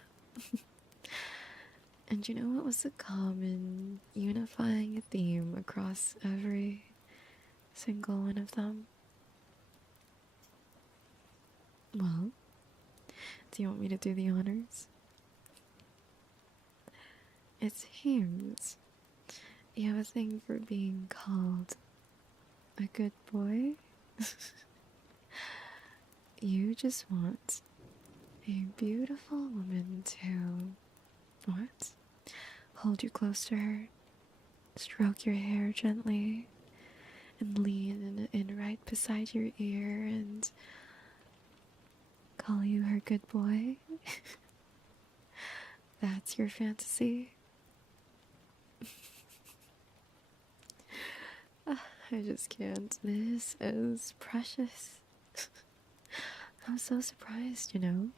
And you know what was a common unifying theme across every single one of them? Well, do you want me to do the honors? It's hymns. You have a thing for being called a good boy? You just want a beautiful woman to, what? Hold you close to her, stroke your hair gently, and lean in right beside your ear and call you her good boy? That's your fantasy? I just can't. This is precious. I'm so surprised, that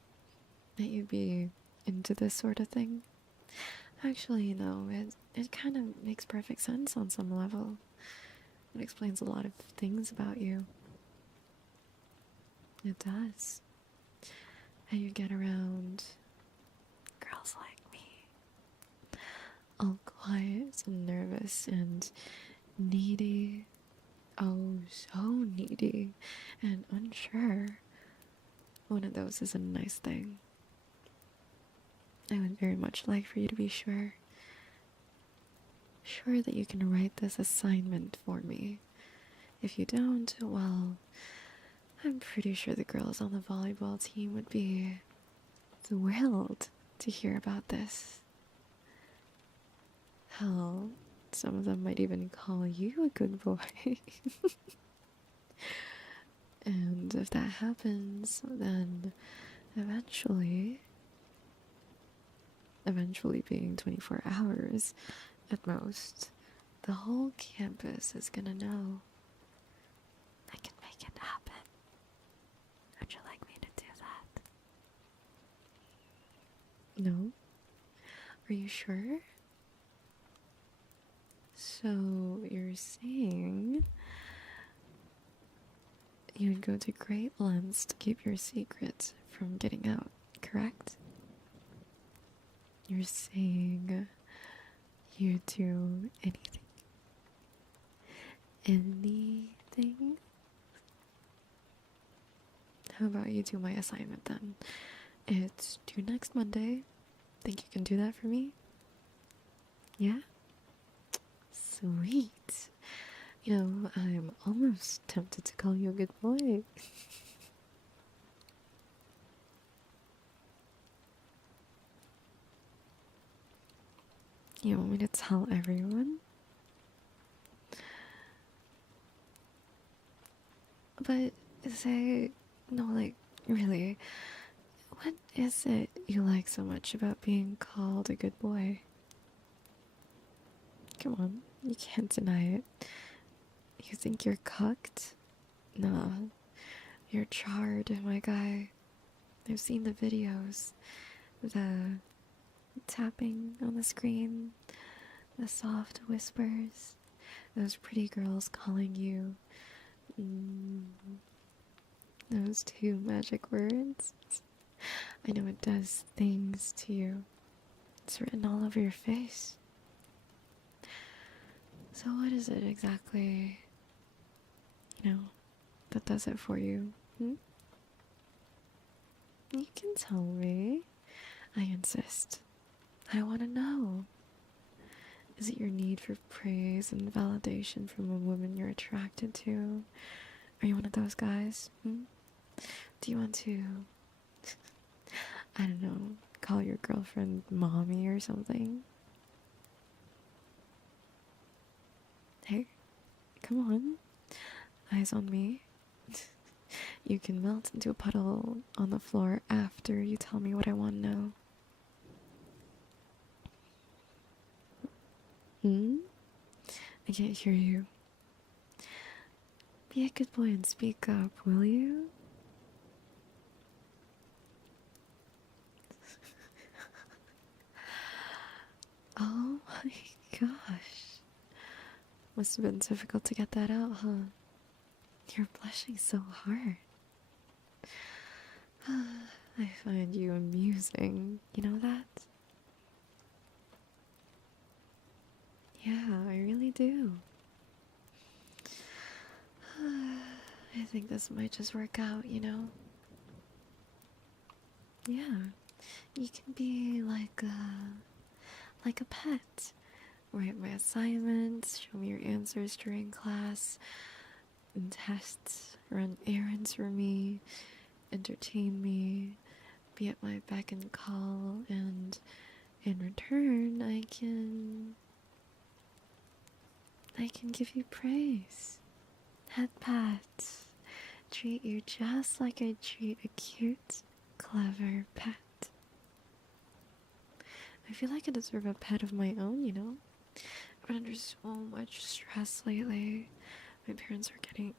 you'd be into this sort of thing. Actually, no, it kind of makes perfect sense on some level. It explains a lot of things about you. It does. How you get around Girls like me. all quiet and nervous and needy. Oh, so needy and unsure. One of those is a nice thing. I would very much like for you to be sure. Sure that you can write this assignment for me. If you don't, well, I'm pretty sure the girls on the volleyball team would be thrilled to hear about this. Hell, some of them might even call you a good boy. And if that happens, then eventually being 24 hours at most, the whole campus is gonna know. I can make it happen. Would you like me to do that? No? Are you sure? So you're saying you would go to great lengths to keep your secret from getting out, correct? You're saying you'd do anything. Anything? How about you do my assignment then? It's due next Monday. Think you can do that for me? Yeah? Sweet. You know, I'm almost tempted to call you a good boy. You want me to tell everyone? But say, no, like, really, what is it you like so much about being called a good boy? Come on, you can't deny it. You think you're cooked? Nah, you're charred, my guy. I've seen the videos. The tapping on the screen, the soft whispers, those pretty girls calling you those two magic words. I know it does things to you. It's written all over your face. So what is it exactly, that does it for you? Hmm? You can tell me. I insist. I want to know. Is it your need for praise and validation from a woman you're attracted to? Are you one of those guys? Hmm? Do you want to, I don't know, call your girlfriend mommy or something? Hey, come on. Eyes on me. You can melt into a puddle on the floor after you tell me what I want to know. Hmm? I can't hear you. Be a good boy and speak up, will you? Oh my gosh. Must have been difficult to get that out, huh? You're blushing so hard. I find you amusing. You know that? Yeah, I really do. I think this might just work out, Yeah, you can be like a pet. Write my assignments, show me your answers during class, and tests, run errands for me, entertain me, be at my beck and call, and in return, I can give you praise, head pats, treat you just like I treat a cute, clever pet. I feel like I deserve a pet of my own. I've been under so much stress lately. My parents are getting.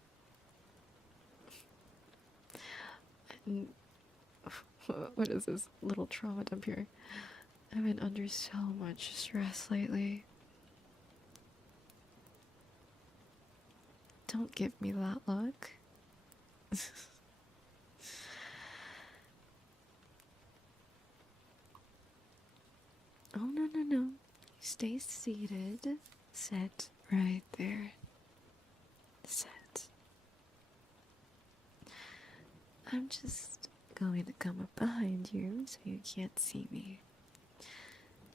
And what is this little trauma dump here? I've been under so much stress lately. Don't give me that look. Oh, no, no, no. You stay seated. Sit right there. Sit. I'm just going to come up behind you so you can't see me.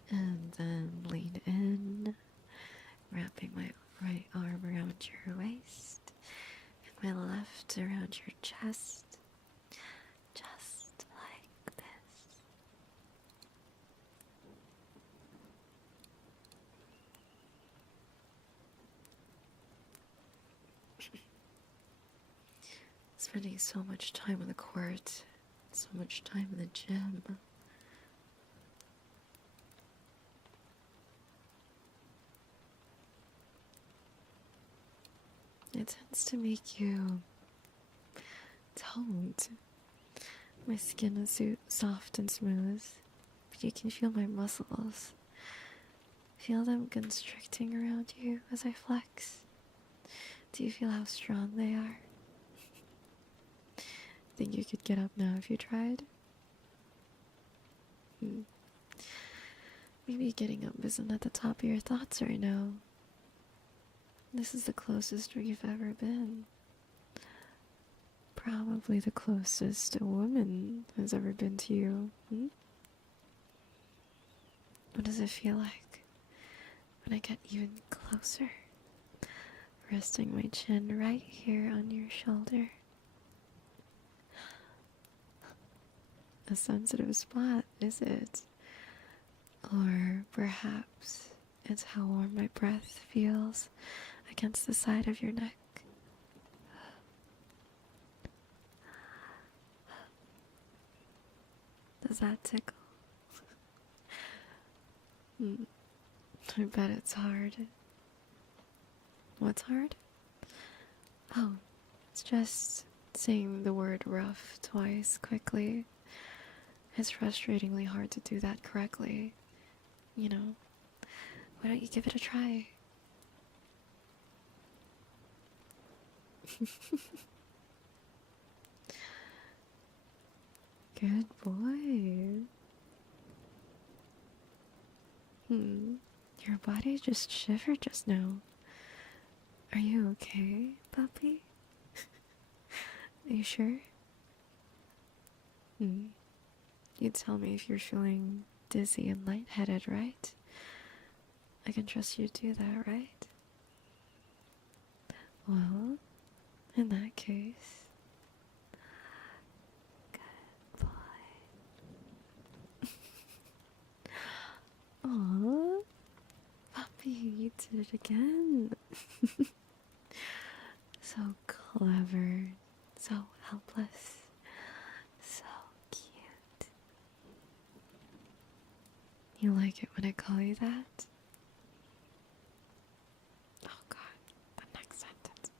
And then lean in, wrapping my right arm around your waist and my left around your chest. Just like this. Spending so much time on the court, so much time in the gym. It tends to make you toned. My skin is soft and smooth, but you can feel my muscles. Feel them constricting around you as I flex. Do you feel how strong they are? Think you could get up now if you tried? Hmm. Maybe getting up isn't at the top of your thoughts right now. This is the closest we've ever been. Probably the closest a woman has ever been to you. Hmm? What does it feel like when I get even closer? Resting my chin right here on your shoulder. A sensitive spot, is it? Or perhaps it's how warm my breath feels against the side of your neck. Does that tickle? I bet it's hard. What's hard? Oh, it's just saying the word rough twice quickly. It's frustratingly hard to do that correctly. You know, why don't you give it a try? Good boy. Your body just shivered just now. Are you okay, puppy? Are you sure? You tell me if you're feeling dizzy and lightheaded, right? I can trust you to do that, right? Well, in that case, good boy. Aww, puppy, you did it again. So clever, so helpless, so cute. You like it when I call you that? Oh god, the next sentence.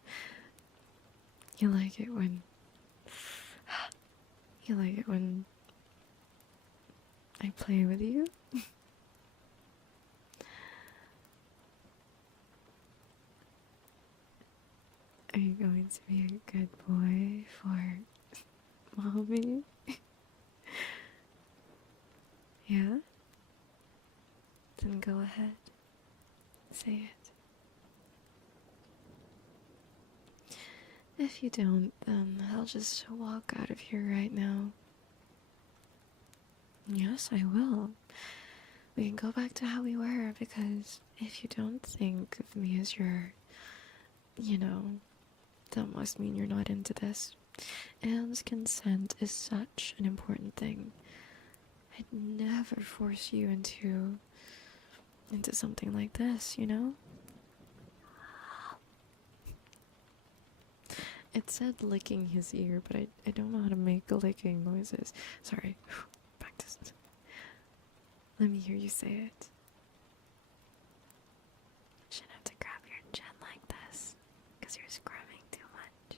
You like it when... You like it when I play with you? Are you going to be a good boy for mommy? Yeah? Then go ahead. Say it. If you don't, then I'll just walk out of here right now. Yes, I will. We can go back to how we were, because if you don't think of me as your, that must mean you're not into this. And consent is such an important thing. I'd never force you into something like this, you know? It said licking his ear, but I don't know how to make licking noises. Sorry. Practice. Let me hear you say it. Shouldn't have to grab your chin like this, because you're scrumming too much.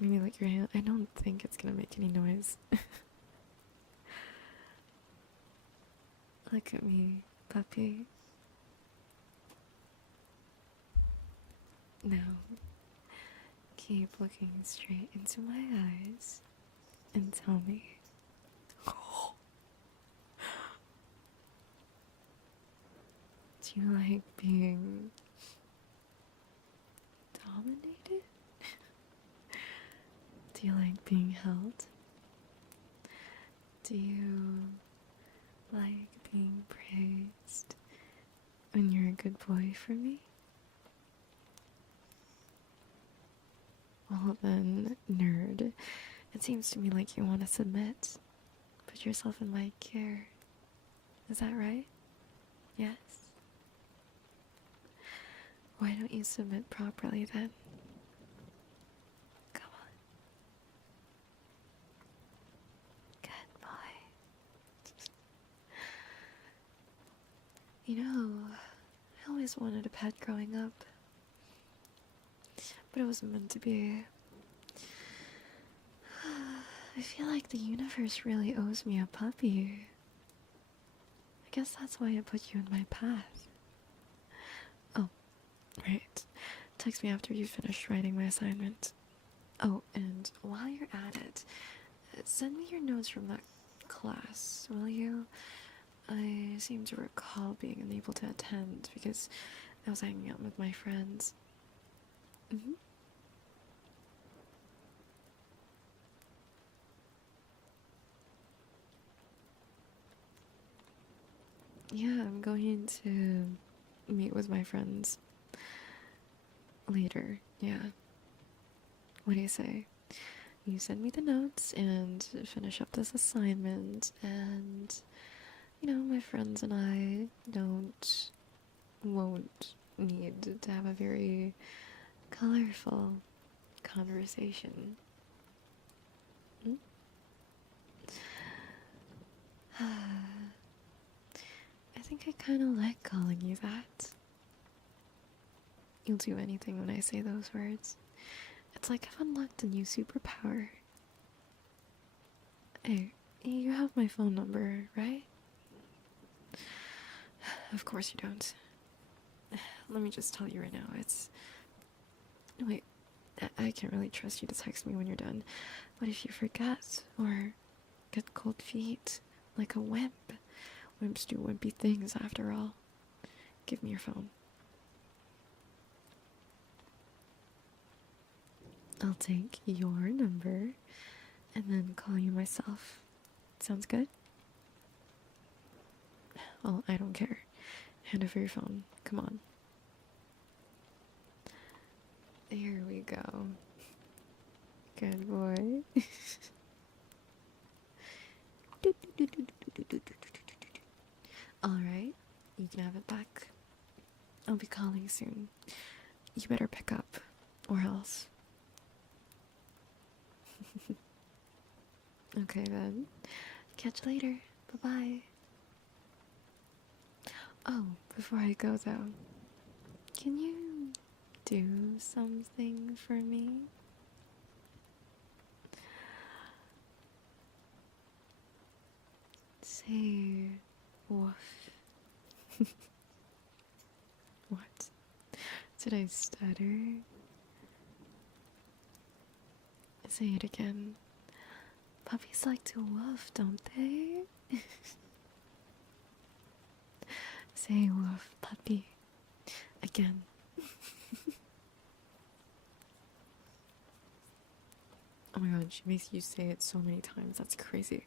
Maybe lick your hand. I don't think it's gonna make any noise. Look at me, puppy. Now, keep looking straight into my eyes and tell me. Do you like being dominated? Do you like being held? Do you like being praised when you're a good boy for me? Well then, nerd, it seems to me like you want to submit. Put yourself in my care. Is that right? Yes? Why don't you submit properly then? Come on. Good boy. You know, I always wanted a pet growing up, but it wasn't meant to be. I feel like the universe really owes me a puppy. I guess that's why I put you in my path. Oh, right. Text me after you finish writing my assignment. Oh, and while you're at it, send me your notes from that class, will you? I seem to recall being unable to attend because I was hanging out with my friends. Mm-hmm. Yeah, I'm going to meet with my friends later. Yeah. What do you say? You send me the notes and finish up this assignment, and my friends and I won't need to have a very colorful conversation. Hmm? I think I kind of like calling you that. You'll do anything when I say those words. It's like I've unlocked a new superpower. Hey, you have my phone number, right? Of course you don't. Let me just tell you right now, it's... Wait, I can't really trust you to text me when you're done. What if you forget? Or get cold feet? Like a wimp? Wimps do wimpy things, after all. Give me your phone. I'll take your number and then call you myself. Sounds good? Well, I don't care. Hand over your phone. Come on. There we go. Good boy. Alright, you can have it back. I'll be calling soon. You better pick up, or else. Okay then. Catch you later. Bye-bye. Oh, before I go though, can you do something for me? Say woof. What? Did I stutter? Say it again. Puppies like to woof, don't they? Say woof, puppy. Again. Oh my god, she makes you say it so many times. That's crazy.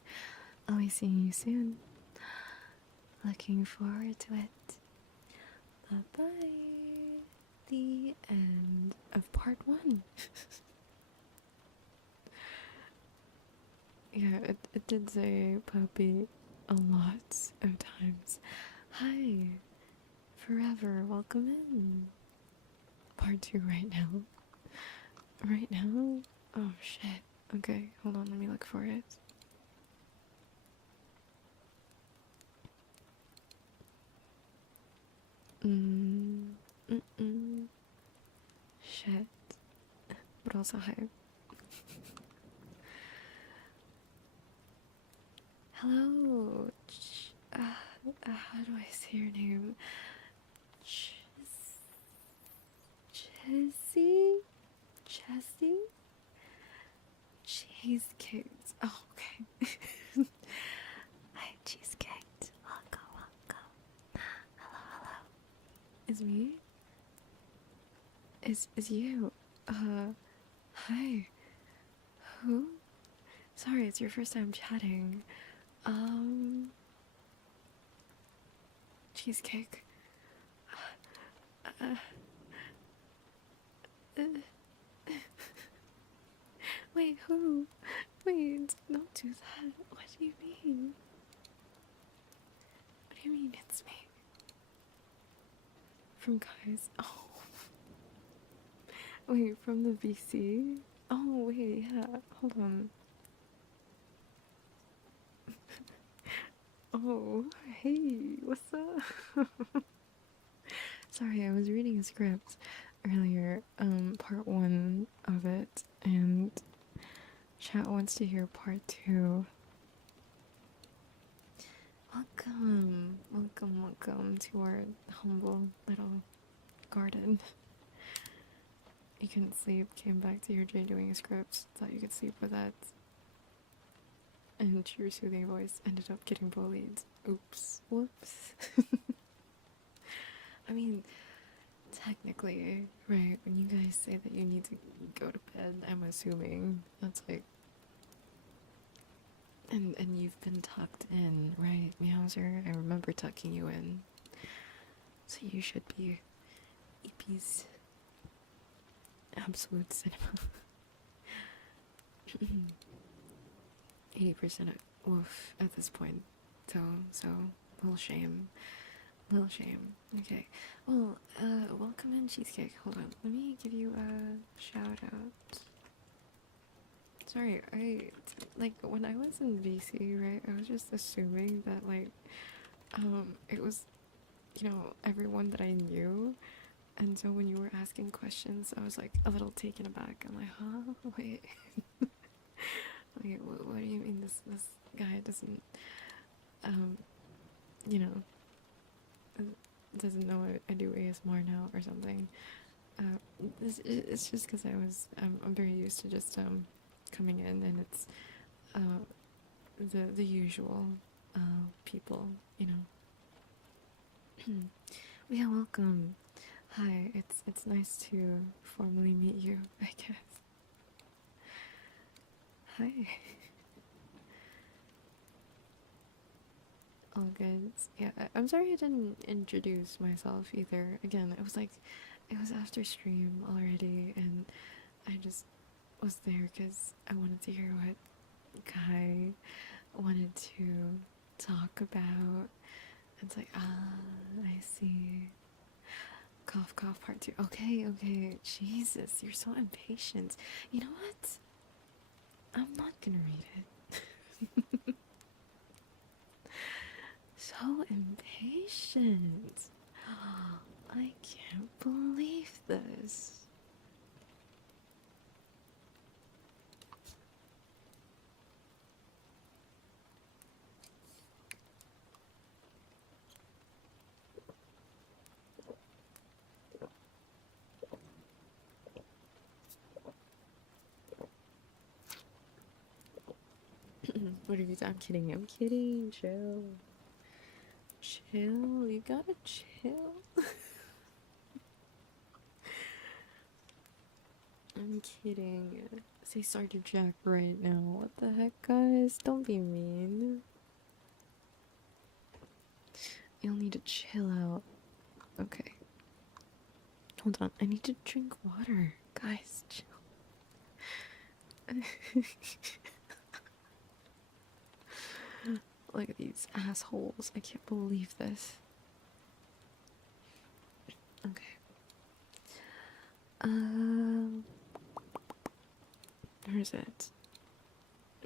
I'll be seeing you soon. Looking forward to it. Bye-bye. The end of part 1. Yeah, it did say puppy a lot of times. Hi, forever, welcome in. Part 2 right now. Right now? Oh shit. Okay, hold on, let me look for it. Shit. But also hi. Hello. How do I say your name? Chessie? Chessie? Cheesecakes. Oh, okay. Hi, Cheesecake. Welcome, welcome. Hello, hello. Is me? Is you? Hi. Who? Sorry, it's your first time chatting. Cheesecake. Uh, uh, Wait, who? Wait, don't do that. What do you mean? What do you mean it's me? From guys? Oh. Wait, from the VC? Oh, wait, yeah. Hold on. Oh, hey, what's up? Sorry, I was reading a script earlier, part 1 of it, and chat wants to hear part 2. Welcome to our humble little garden. you couldn't sleep, came back to your Jay doing a script, thought you could sleep with that, and your soothing voice ended up getting bullied. Oops. Whoops. I mean, technically, right, when you guys say that you need to go to bed, I'm assuming that's like. And you've been tucked in, right, Meowser? I remember tucking you in. So you should be EP's absolute cinema. 80% woof at this point. So, little shame. Little shame. Okay. Well, welcome in, Cheesecake. Hold on. Let me give you a shout out. Sorry, like, when I was in VC, right, I was just assuming that, like, it was, everyone that I knew. And so when you were asking questions, I was, like, a little taken aback. I'm like, huh? Wait. Wait, what do you mean this guy doesn't, um, you know, uh, doesn't know I do ASMR now or something? It's just because I'm very used to just, coming in and it's, the usual, people, you know. Yeah, welcome. Hi, it's nice to formally meet you, I guess. Hi. All good. Yeah, I'm sorry I didn't introduce myself either. Again, it was after stream already, and I just was there because I wanted to hear what Kai wanted to talk about. It's like, I see. Cough, cough, part two. Okay, okay. Jesus, you're so impatient. You know what? I'm not gonna read it. So impatient. I can't believe this. What have you done? I'm kidding. I'm kidding. Chill. Chill. You gotta chill. I'm kidding. Say Sergeant Jack right now. What the heck, guys? Don't be mean. You'll need to chill out. Okay. Hold on. I need to drink water. Guys, chill. Look at these assholes. I can't believe this. Okay. Where's it?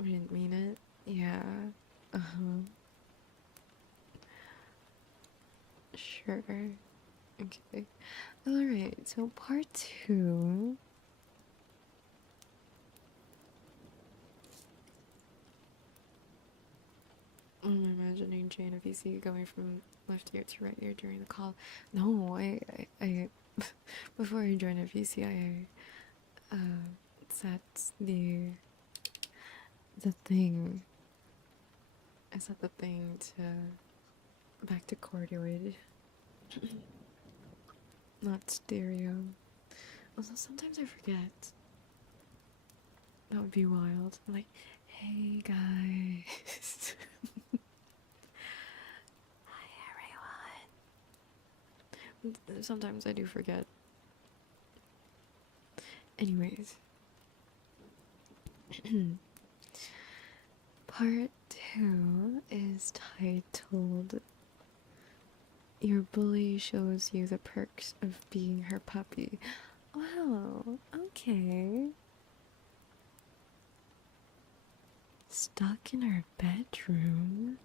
We didn't mean it. Yeah. Uh-huh. Sure. Okay. Alright, so part two. I'm imagining Jane of VC going from left ear to right ear during the call. No, I before I joined a VC, I set the thing. I set the thing to back to cardioid, not stereo. Although sometimes I forget. That would be wild. I'm like, hey guys. Hi everyone. Sometimes I do forget. Anyways. Part 2 is titled Your Bully Shows You the Perks of Being Her Puppy. Wow, okay. Stuck in her bedroom?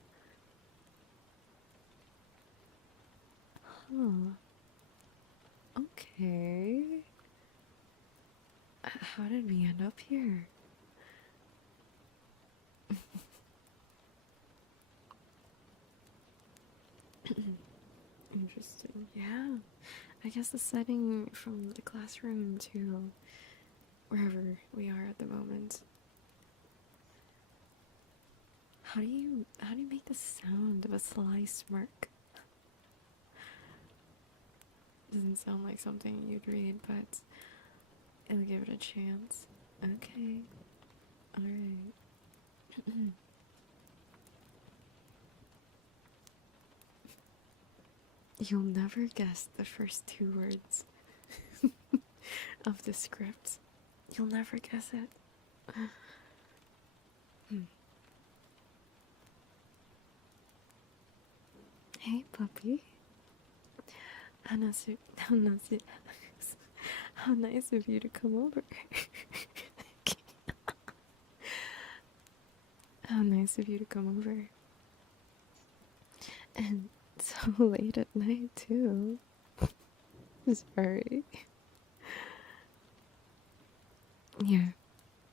Huh. Okay. How did we end up here? Interesting. Yeah. I guess the setting from the classroom to wherever we are at the moment. How do you make the sound of a sly smirk? Doesn't sound like something you'd read, but I'll give it a chance. Okay. Alright. You'll never guess the first 2 words of the script. You'll never guess it. Hey, puppy. How nice of you to come over. How nice of you to come over. And so late at night, too. Sorry. Yeah,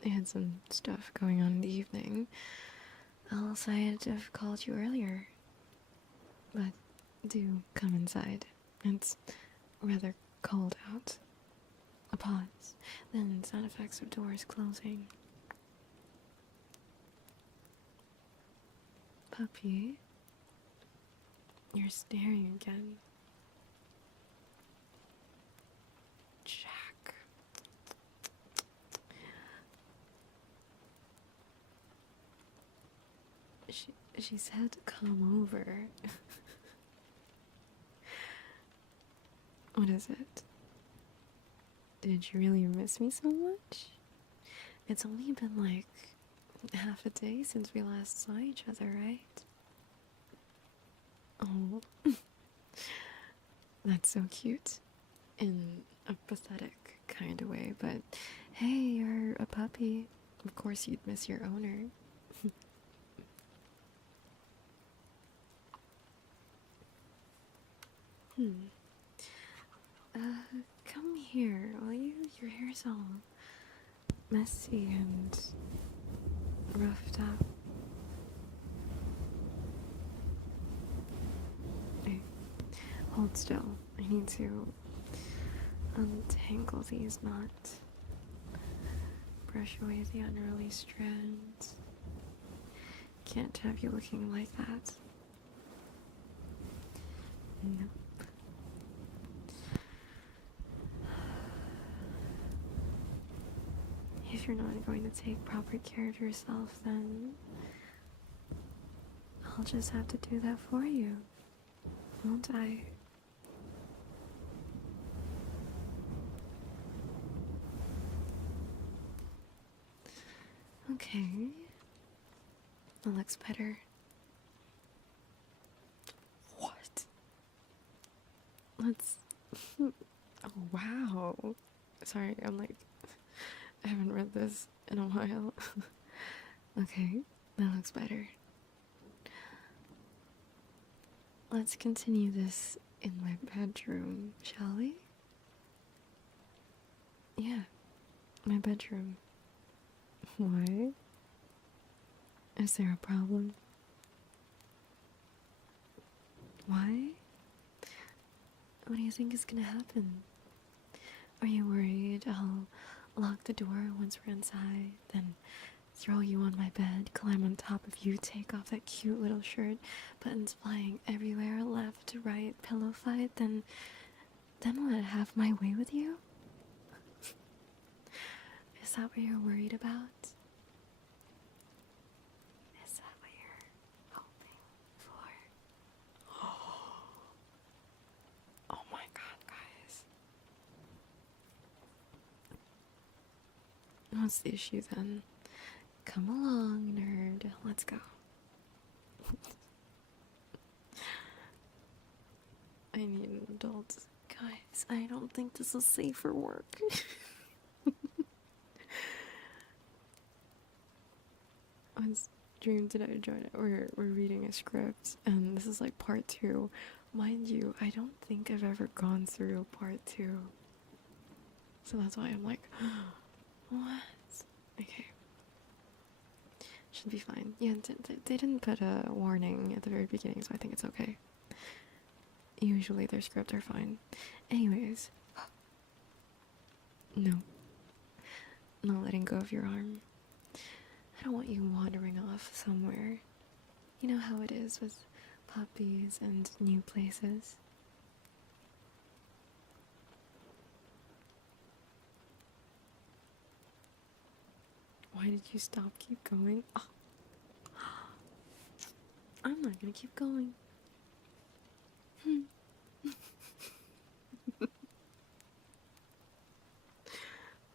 I had some stuff going on in the evening. Else I'd have called you earlier. But do come inside. It's rather cold out. A pause, then sound effects of doors closing. Puppy, you're staring again. Jack. She said come over. What is it? Did you really miss me so much? It's only been like half a day since we last saw each other, right? Oh, that's so cute. In a pathetic kind of way, but hey, you're a puppy. Of course you'd miss your owner. Hmm. Come here, will you? Your hair's all messy and roughed up. Hey, hold still. I need to untangle these knots. Brush away the unruly strands. Can't have you looking like that. Nope. If you're not going to take proper care of yourself, then I'll just have to do that for you, won't I? Okay. That looks better. What? Let's... Oh, wow. Sorry, I'm like... I haven't read this in a while. Okay, that looks better. Let's continue this in my bedroom, shall we? Yeah, my bedroom. Why? Is there a problem? Why? What do you think is gonna happen? Are you worried I'll lock the door once we're inside, then throw you on my bed, climb on top of you, take off that cute little shirt, buttons flying everywhere, left to right, pillow fight, then what, have my way with you? Is that what you're worried about? Is that what you're hoping for? Oh my god, guys. What's the issue then? Come along, nerd. Let's go. I need an adult. Guys, I don't think this is safe for work. What dream did I join it? We're reading a script, and this is like part 2. Mind you, I don't think I've ever gone through part 2. So that's why I'm like, what? Okay. Should be fine. Yeah, they didn't put a warning at the very beginning, so I think it's okay. Usually their scripts are fine. Anyways, no, not letting go of your arm. I don't want you wandering off somewhere. You know how it is with puppies and new places. Why did you stop? Keep going. Oh. I'm not gonna keep going.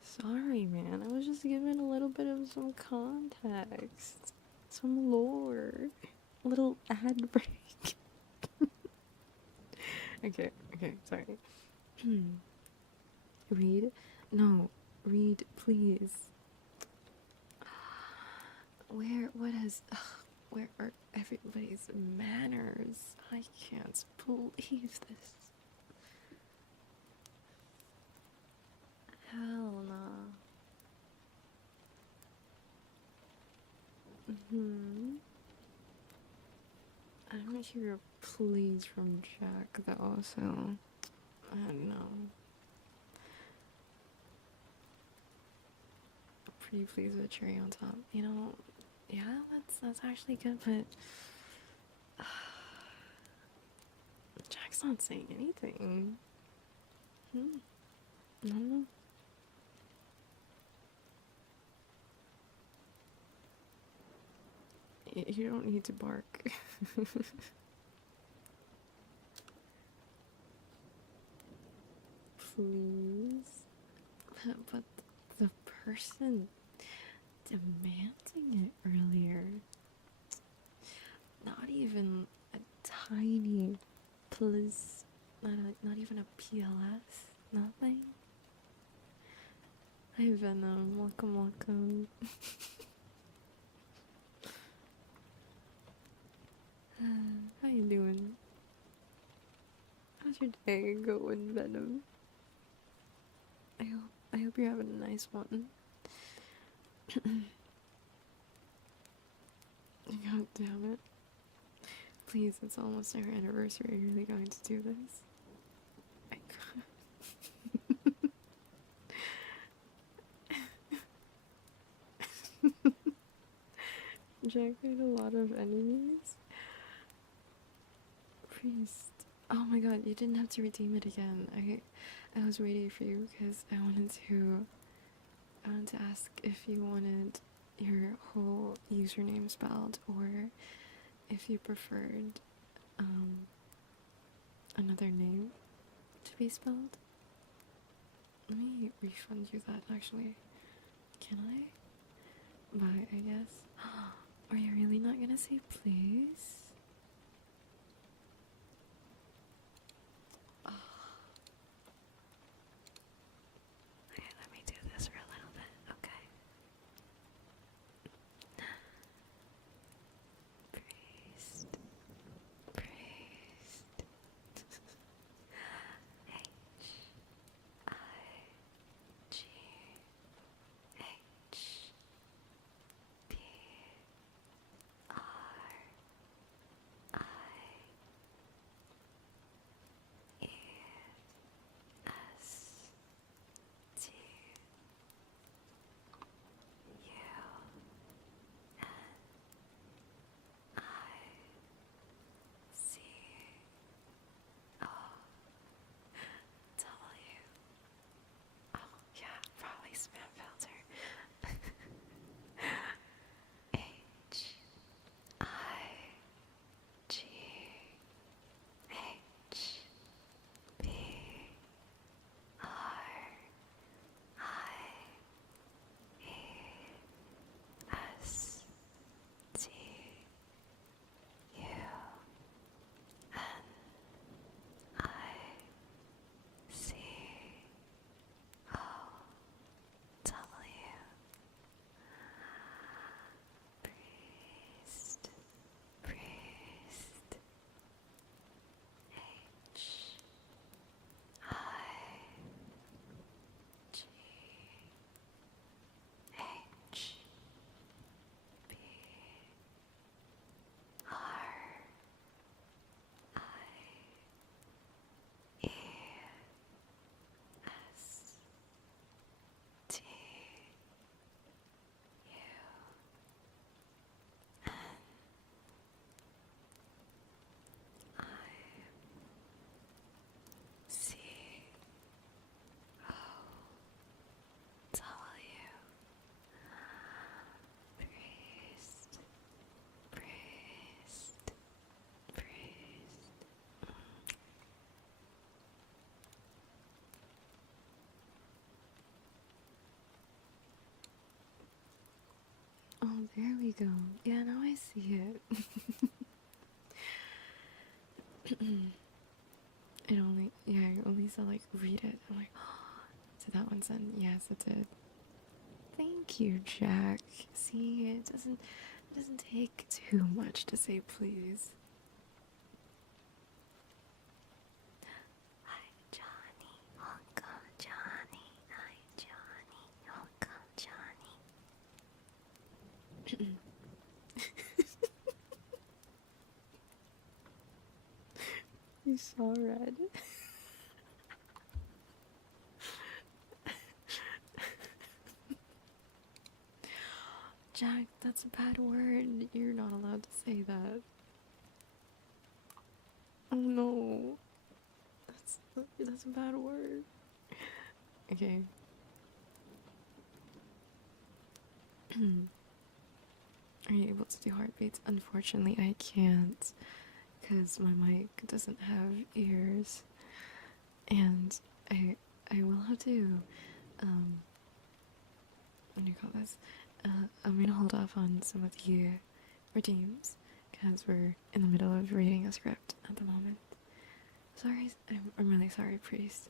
Sorry, man. I was just giving a little bit of some context, some lore, a little ad break. Okay, sorry. Read? No, read, please. Where are everybody's manners? I can't believe this. Hell nah. I don't hear a please from Jack though, so I don't know. Pretty please with a cherry on top. You know, yeah, that's actually good, but Jack's not saying anything. No. You don't need to bark. Please. But the person demanding it earlier, not even a tiny please, not even a PLS, nothing. Hi Venom, welcome. How you doing? How's your day going, Venom? I hope you're having a nice one. God damn it. Please, it's almost our anniversary. Are you really going to do this? Jack made a lot of enemies. Priest. Oh my god, you didn't have to redeem it again. I was waiting for you because I wanted to ask if you wanted your whole username spelled or if you preferred another name to be spelled. Let me refund you that actually. Can I? Bye, I guess. Are you really not gonna say please? Okay, let me do this for a little bit, okay? Priest. HIGHPR There we go. Yeah, now I see it. I only saw like read it. I'm like, oh, so that one said, yes, it did. Thank you, Jack. See, it doesn't take too much to say please. Hi, Johnny. Welcome, Johnny. Hi, Johnny. Welcome, Johnny. You saw red. Jack, that's a bad word. You're not allowed to say that. Oh no. That's a bad word. Okay. Are you able to do heartbeats? Unfortunately, I can't because my mic doesn't have ears, and I will have to what do you call this? I'm gonna hold off on some of the redeems because we're in the middle of reading a script at the moment. Sorry, I'm really sorry, priest.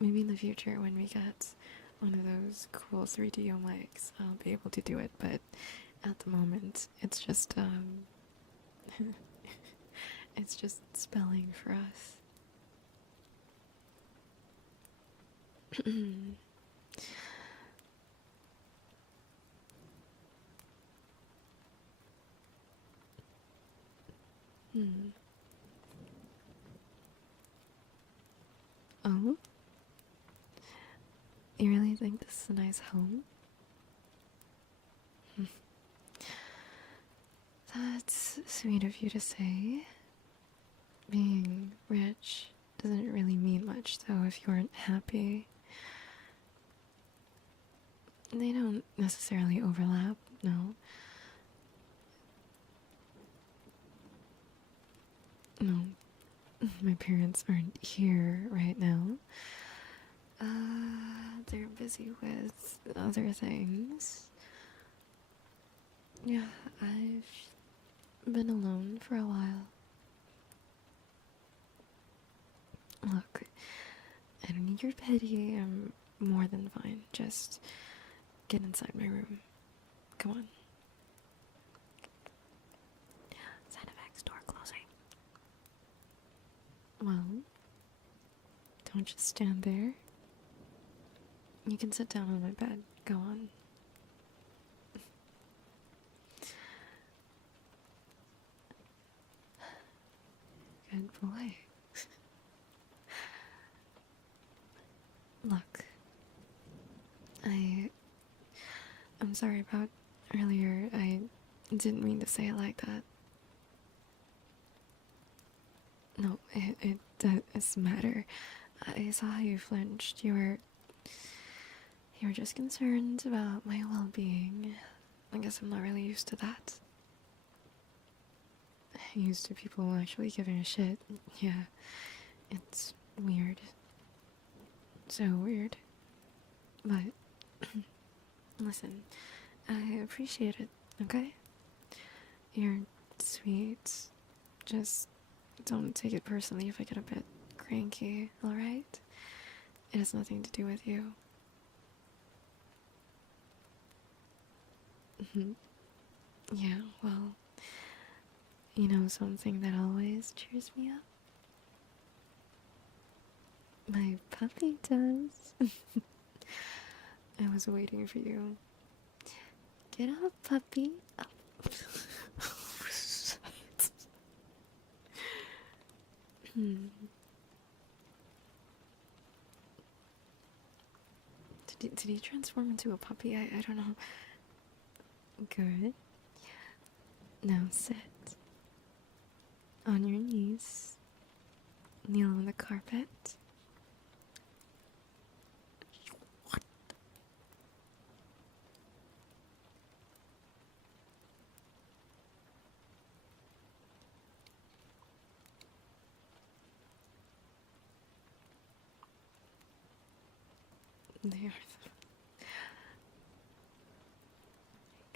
Maybe in the future when we get one of those cool 3D mics, I'll be able to do it, but at the moment, it's just, it's just spelling for us. Hmm. Oh? You really think this is a nice home? That's sweet of you to say. Being rich doesn't really mean much, though, if you aren't happy. They don't necessarily overlap, no. No, my parents aren't here right now. They're busy with other things. Yeah, I've been alone for a while. Look, I don't need your pity. I'm more than fine. Just get inside my room. Come on. Sound effects, door closing. Well, don't just stand there. You can sit down on my bed. Go on. Good boy. Look, I'm sorry about earlier. I didn't mean to say it like that. No, it doesn't matter. I saw how you flinched. You were just concerned about my well-being. I guess I'm not really used to that. I'm used to people actually giving a shit. Yeah, it's weird. So weird. But listen, I appreciate it, okay? You're sweet. Just don't take it personally if I get a bit cranky, alright? It has nothing to do with you. Yeah, well, you know something that always cheers me up? My puppy does. I was waiting for you. Get up, puppy. Up. Did he transform into a puppy? I don't know. Good. Now sit. On your knees. Kneel on the carpet. There.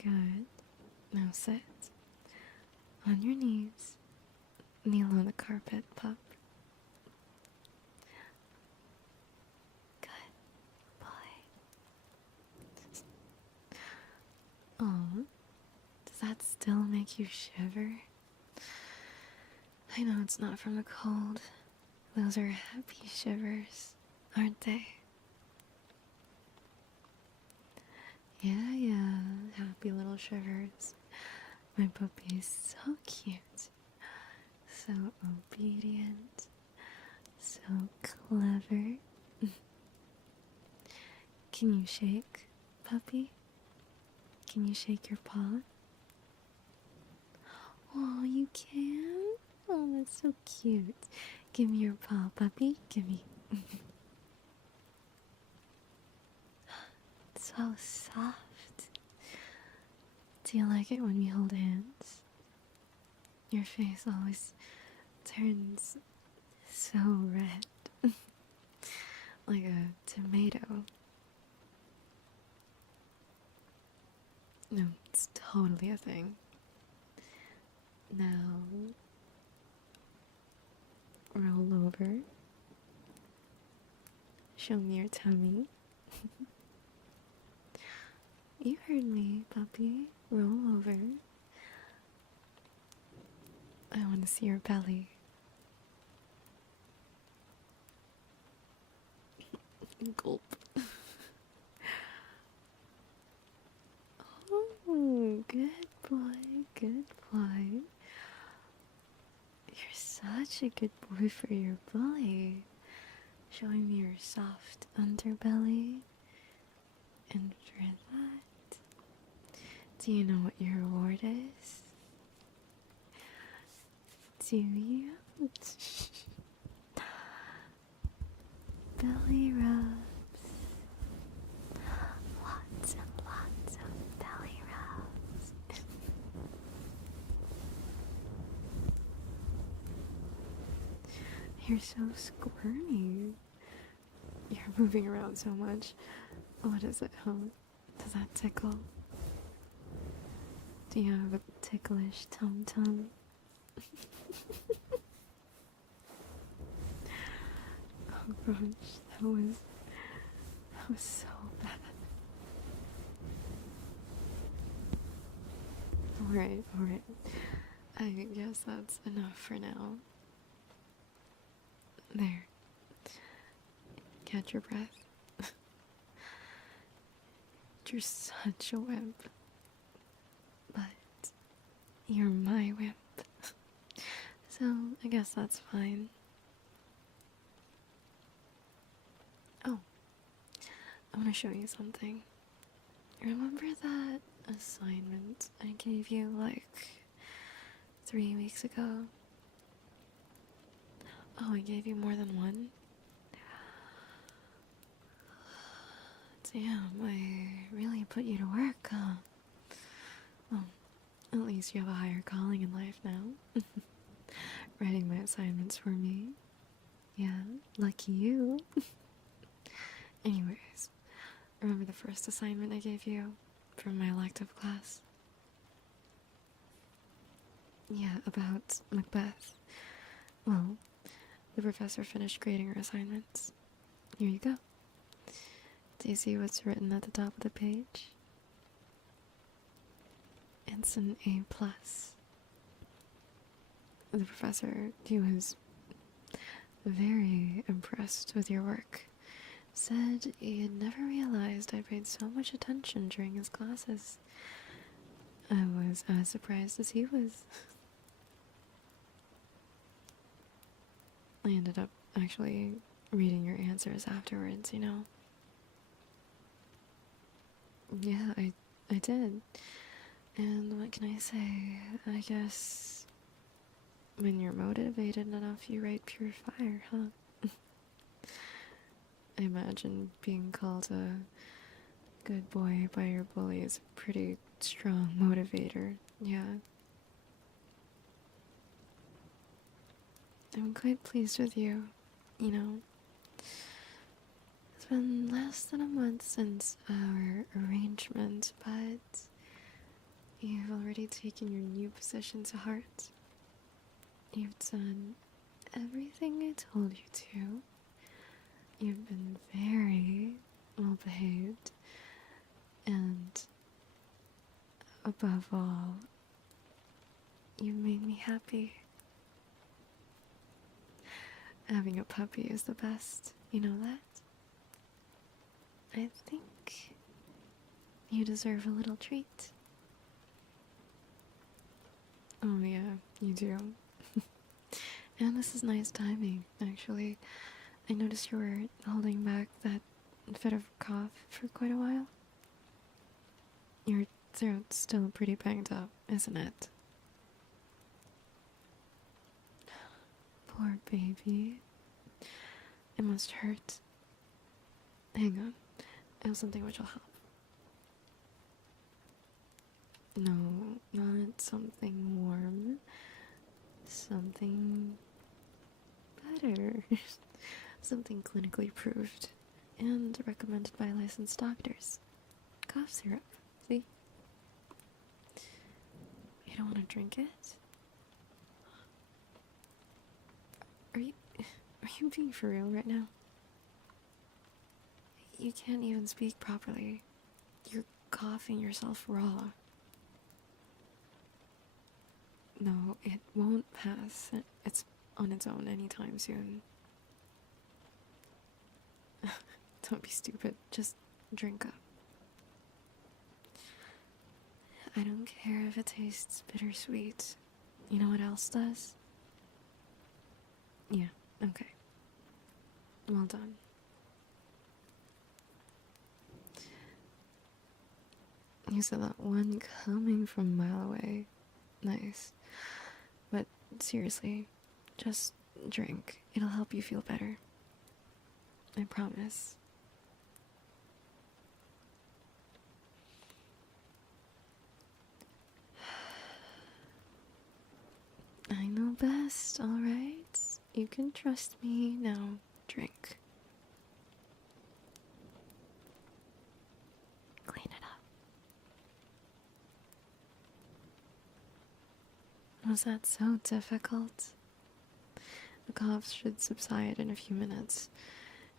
Good. Now sit. On your knees. Kneel on the carpet, pup. Good boy. Oh, does that still make you shiver? I know it's not from a cold. Those are happy shivers, aren't they? Yeah, yeah, happy little shivers. My puppy's so cute, so obedient, so clever. Can you shake, puppy? Can you shake your paw? Oh, you can? Oh, that's so cute. Give me your paw, puppy. Give me. It's so soft. Do you like it when we hold hands? Your face always turns so red. Like a tomato. No, it's totally a thing. Now, roll over. Show me your tummy. You heard me, puppy. Roll over. I want to see your belly. Gulp. Oh, good boy, good boy. You're such a good boy for your bully. Showing me your soft underbelly. And for that, do you know what your reward is? Do you? Belly rubs. Lots and lots of belly rubs. You're so squirmy. You're moving around so much. What is it, huh? Does that tickle? Do you have a ticklish tum-tum? Oh gosh, that was so bad. Alright, alright. I guess that's enough for now. There. Catch your breath. You're such a wimp. But you're my wimp. So I guess that's fine. Oh, I want to show you something. Remember that assignment I gave you like 3 weeks ago? Oh, I gave you more than one? Damn, I really put you to work, huh? Well, at least you have a higher calling in life now. Writing my assignments for me. Yeah, lucky you. Anyways, remember the first assignment I gave you from my elective class? Yeah, about Macbeth. Well, the professor finished grading our assignments. Here you go. Do you see what's written at the top of the page? It's an A+. The professor, he was very impressed with your work. Said he had never realized I paid so much attention during his classes. I was as surprised as he was. I ended up actually reading your answers afterwards, you know. Yeah, I did. And what can I say? I guess when you're motivated enough, you write pure fire, huh? I imagine being called a good boy by your bully is a pretty strong motivator, yeah. I'm quite pleased with you, you know. It's been less than a month since our arrangement, but You've already taken your new position to heart. You've done everything I told you to. You've been very well behaved, and above all, you made me happy. Having a puppy is the best, you know that? I think you deserve a little treat. Oh, yeah, you do. And this is nice timing, actually. I noticed you were holding back that fit of cough for quite a while. Your throat's still pretty banged up, isn't it? Poor baby. It must hurt. Hang on. I have something which will help. No, not something warm. Something better. Something clinically proved and recommended by licensed doctors. Cough syrup. See? You don't want to drink it? Are you being for real right now? You can't even speak properly. You're coughing yourself raw. No, it won't pass. It's on its own anytime soon. Don't be stupid. Just drink up. I don't care if it tastes bittersweet. You know what else does? Yeah, okay. Well done. You said that one coming from a mile away. Nice. But seriously, just drink. It'll help you feel better. I promise. I know best, alright? You can trust me. Now, drink. Clean it up. Was that so difficult? The coughs should subside in a few minutes.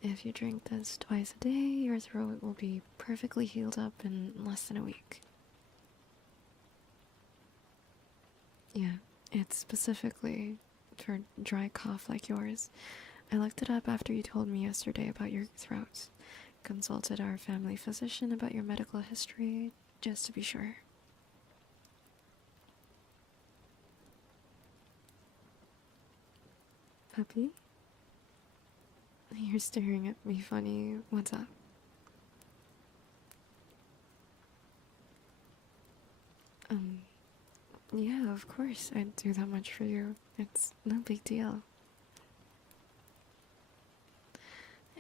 If you drink this twice a day, your throat will be perfectly healed up in less than a week. Yeah, it's specifically for dry cough like yours. I looked it up after you told me yesterday about your throat. Consulted our family physician about your medical history, just to be sure. Puppy? You're staring at me funny. What's up? Yeah, of course. I'd do that much for you. It's no big deal.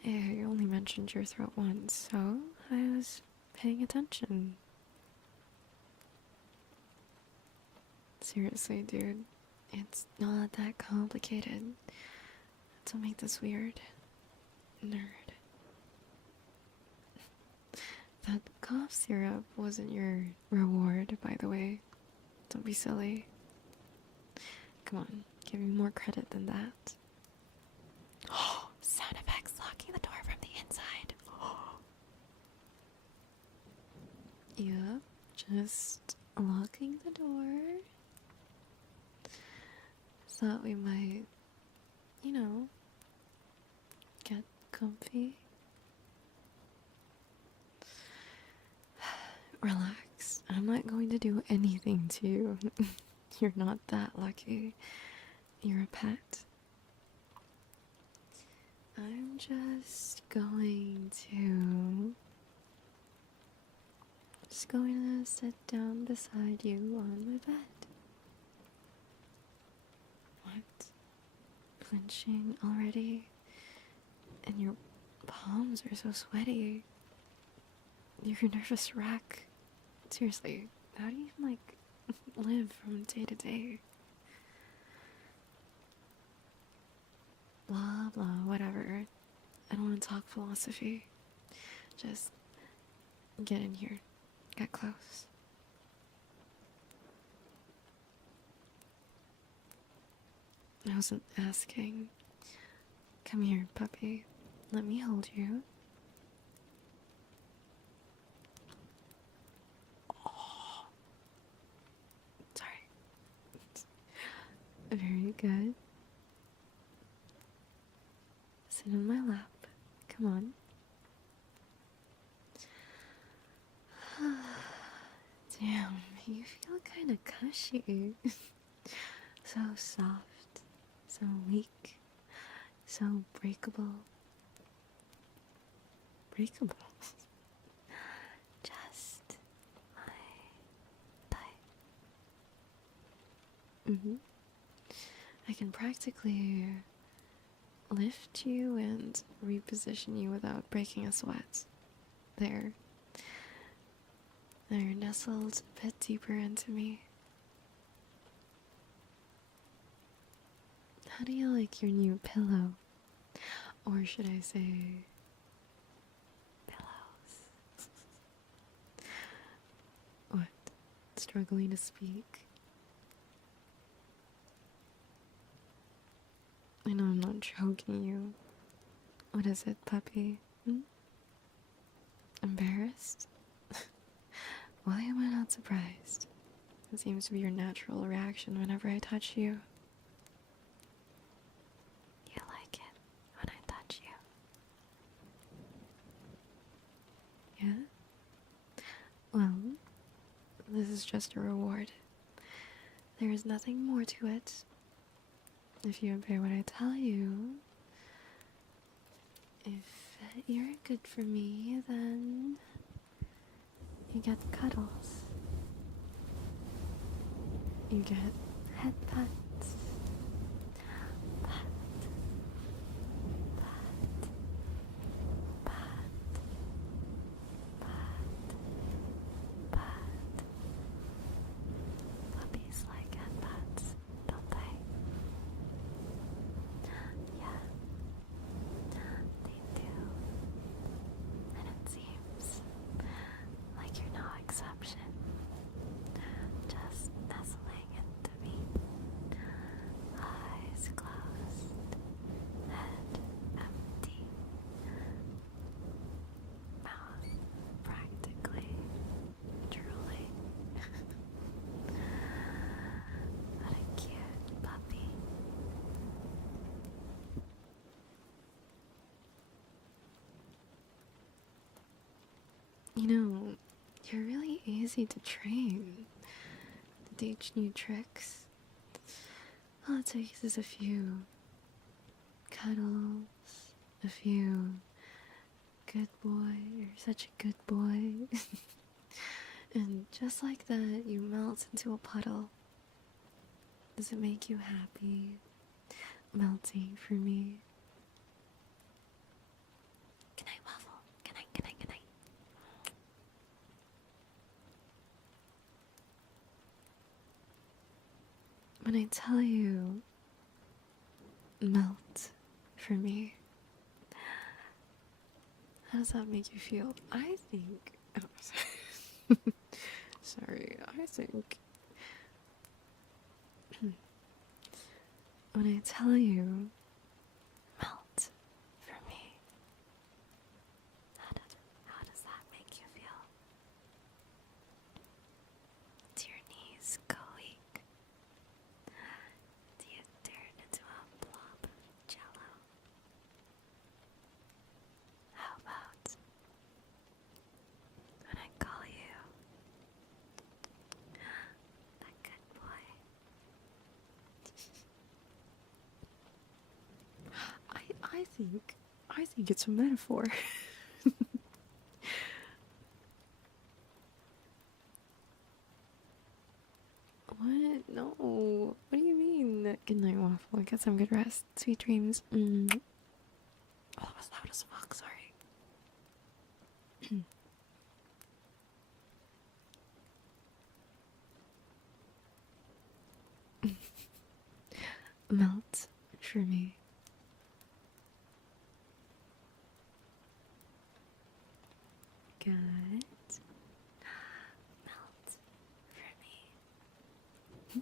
I only mentioned your throat once, so I was paying attention. Seriously, dude. It's not that complicated. Don't make this weird. Nerd. That cough syrup wasn't your reward, by the way. Don't be silly. Come on, give me more credit than that. Oh, sound effects locking the door from the inside. Yeah, just locking the door. Thought we might, you know, get comfy. Relax. I'm not going to do anything to you. You're not that lucky. You're a pet. I'm just going to sit down beside you on my bed. What? Flinching already? And your palms are so sweaty. You're a nervous wreck. Seriously, how do you even, live from day to day? Blah, blah, whatever. I don't want to talk philosophy. Just get in here. Get close. I wasn't asking. Come here, puppy. Let me hold you. Oh, sorry. Very good. Sit on my lap. Come on. Damn, you feel kind of cushy. So soft, so weak, so breakable. Breakable? Just my type. I can practically lift you and reposition you without breaking a sweat. There. They're nestled a bit deeper into me. How do you like your new pillow? Or should I say, Pillows. what? Struggling to speak? I know I'm not joking you. What is it, puppy? Embarrassed? Why am I not surprised? It seems to be your natural reaction whenever I touch you. You like it when I touch you. Yeah? Well, this is just a reward. There is nothing more to it. If you obey what I tell you, if you're good for me, then you get cuddles. You get head pats. Pat, pat, pat, pat, pat. Puppies like headpats, don't they? Yeah, they do. And it seems like you're no exception. Just nestling into me. Eyes closed, head empty, mouth practically drooling. What a cute puppy. You know, you're really easy to train, to teach new tricks. All it takes is a few cuddles, a few good boy, you're such a good boy. And just like that, you melt into a puddle. Does it make you happy? Melting for me. Can I waffle? Can I? When I tell you, melt for me, how does that make you feel? I think. Oh, sorry. I think. When I tell you, Melt for me. How does that make you feel? Do your knees go weak? Do you turn into a blob of jello? How about when I call you a good boy? I think it's a metaphor. What? No. What do you mean? Good night, waffle. Get some good rest. Sweet dreams. Oh, that was loud as fuck. Sorry. Melt for me. Good. Melt for me.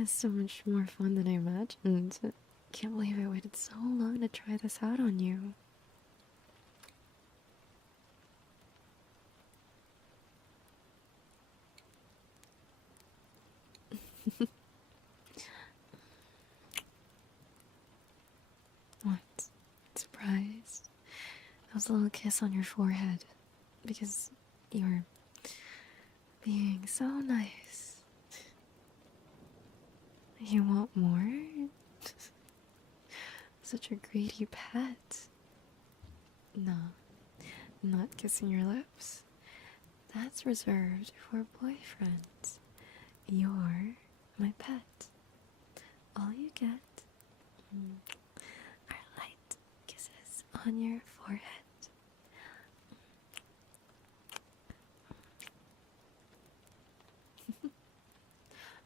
It's so much more fun than I imagined. Can't believe I waited so long to try this out on you. What? Surprised? That was a little kiss on your forehead. Because you were being so nice. You want more? Such a greedy pet. No, not kissing your lips. That's reserved for boyfriends. You're my pet. All you get are light kisses on your forehead.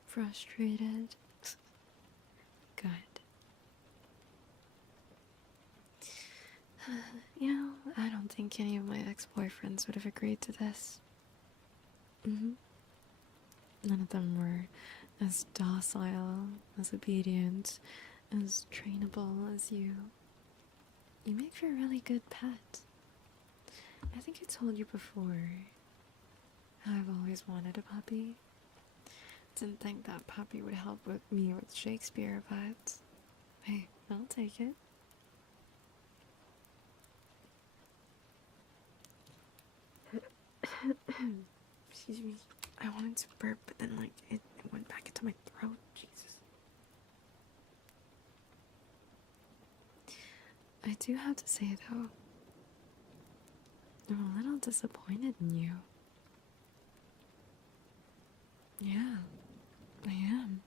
Frustrated? Good. I don't think any of my ex-boyfriends would have agreed to this. None of them were as docile, as obedient, as trainable as you. You make for a really good pet. I think I told you before how I've always wanted a puppy. Didn't think that puppy would help with me with Shakespeare, but hey, I'll take it. Excuse me. I wanted to burp, but then it went back into my throat. Jesus. I do have to say though, I'm a little disappointed in you. Yeah, I am.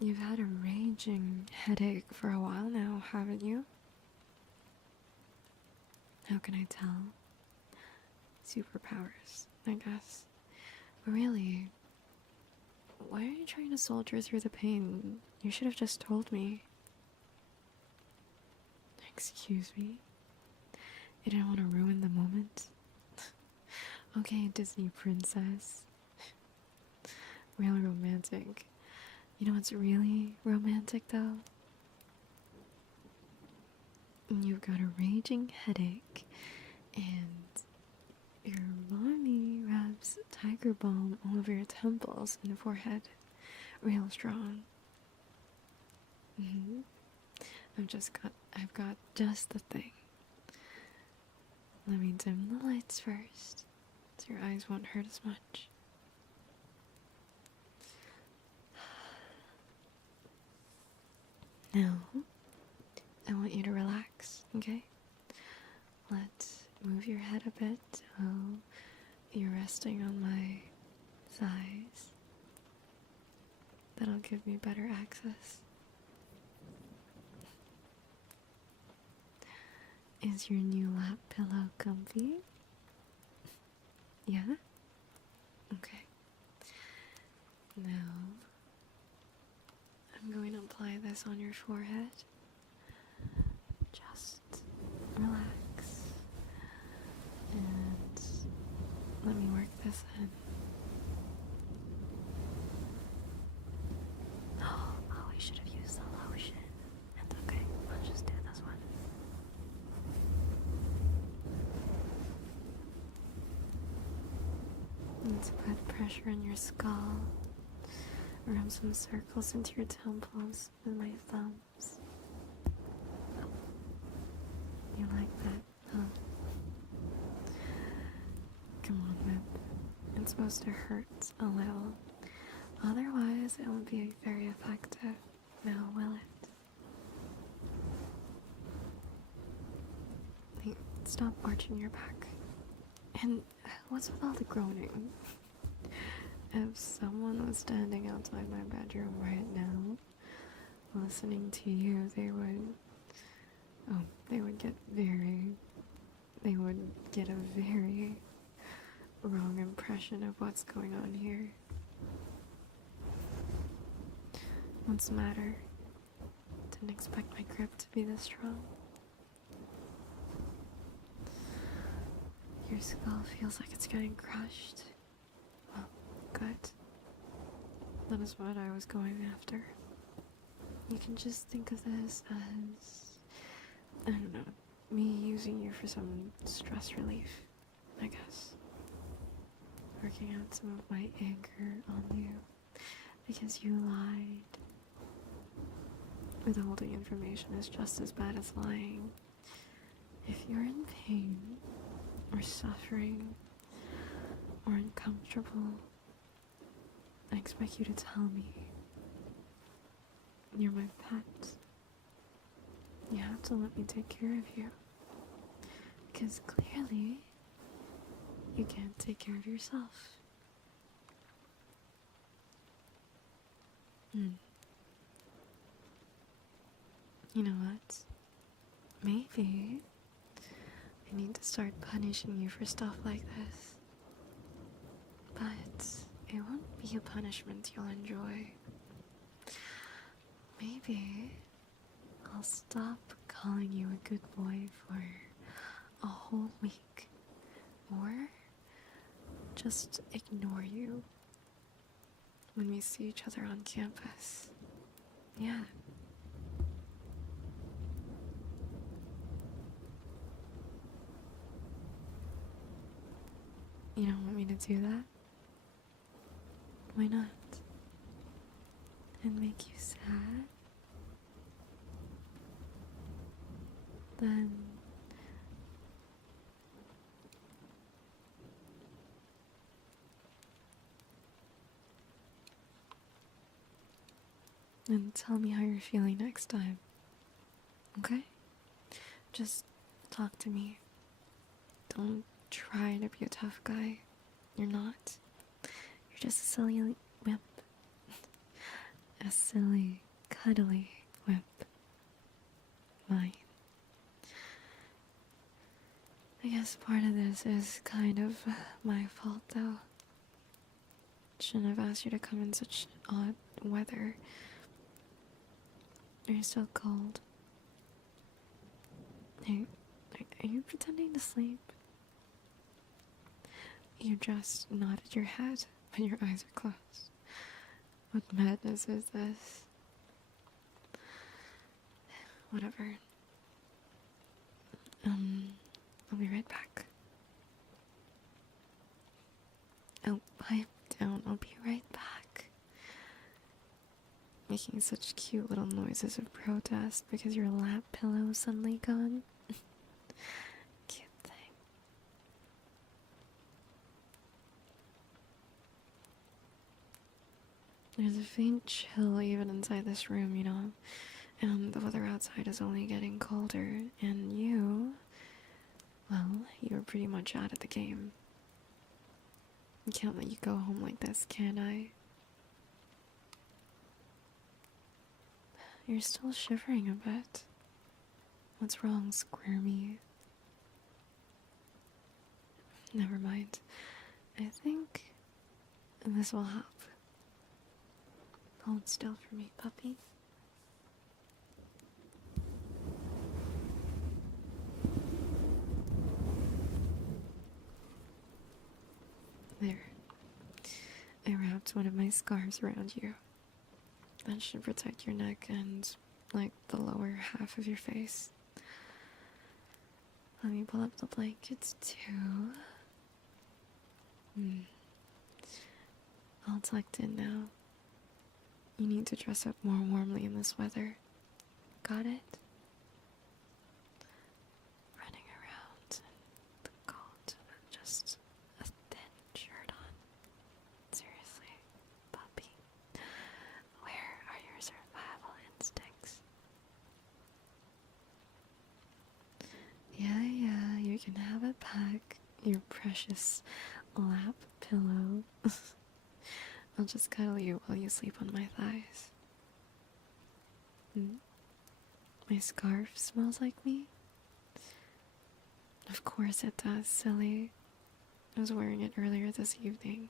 You've had a raging headache for a while now, haven't you? How can I tell? Superpowers, I guess. But really, why are you trying to soldier through the pain? You should have just told me. Excuse me? You didn't want to ruin the moment? Okay, Disney princess. Real romantic. You know what's really romantic though? You've got a raging headache and your mommy rubs tiger balm all over your temples and forehead. Real strong. I've got just the thing. Let me dim the lights first, so your eyes won't hurt as much. Now, I want you to relax, okay? Let's move your head a bit so you're resting on my thighs. That'll give me better access. Is your new lap pillow comfy? Yeah? Okay. Now, I'm going to apply this on your forehead. Just relax. And let me work this in. Oh, we should have used the lotion. It's okay, I'll just do this one. Let's put pressure on your skull. Rub some circles into your temples with my thumbs. Oh. You like that, huh? Come on, Whip. It's supposed to hurt a little. Otherwise, it won't be very effective. Now, will it? Hey, stop arching your back. And what's with all the groaning? If someone was standing outside my bedroom right now, listening to you, they would get a very wrong impression of what's going on here. What's the matter? Didn't expect my grip to be this strong. Your skull feels like it's getting crushed. Well, good. That is what I was going after. You can just think of this as, I don't know, me using you for some stress relief, I guess. Working out some of my anger on you because you lied. Withholding information is just as bad as lying. If you're in pain, or suffering, or uncomfortable, I expect you to tell me. You're my pet. You have to let me take care of you. Because clearly, you can't take care of yourself. You know what? Maybe I need to start punishing you for stuff like this. But it won't be a punishment you'll enjoy. Maybe I'll stop calling you a good boy for a whole week. Or just ignore you when we see each other on campus. Yeah. You don't want me to do that? Why not? And make you sad? Then tell me how you're feeling next time. Okay? Just talk to me. Don't try to be a tough guy. You're not. You're just a silly wimp. A silly, cuddly wimp. Mine. I guess part of this is kind of my fault, though. Shouldn't have asked you to come in such odd weather. Are you still cold? Hey, are you pretending to sleep? You just nodded your head, but your eyes are closed. What madness is this? Whatever. I'll be right back. Oh, pipe down. I'll be right back. Making such cute little noises of protest because your lap pillow is suddenly gone. Cute thing. There's a faint chill even inside this room, you know, and the weather outside is only getting colder, and you, well, you're pretty much out of the game. I can't let you go home like this, can I? You're still shivering a bit. What's wrong, Squirmy? Never mind. I think this will help. Hold still for me, puppy. There. I wrapped one of my scarves around you. That should protect your neck and, like, the lower half of your face. Let me pull up the blankets, too. All tucked in now. You need to dress up more warmly in this weather. Got it? Running around in the cold with just a thin shirt on. Seriously, puppy. Where are your survival instincts? Yeah, you can have it back. Your precious lap pillow. I'll just cuddle you while you sleep on my thighs. My scarf smells like me? Of course it does, silly. I was wearing it earlier this evening.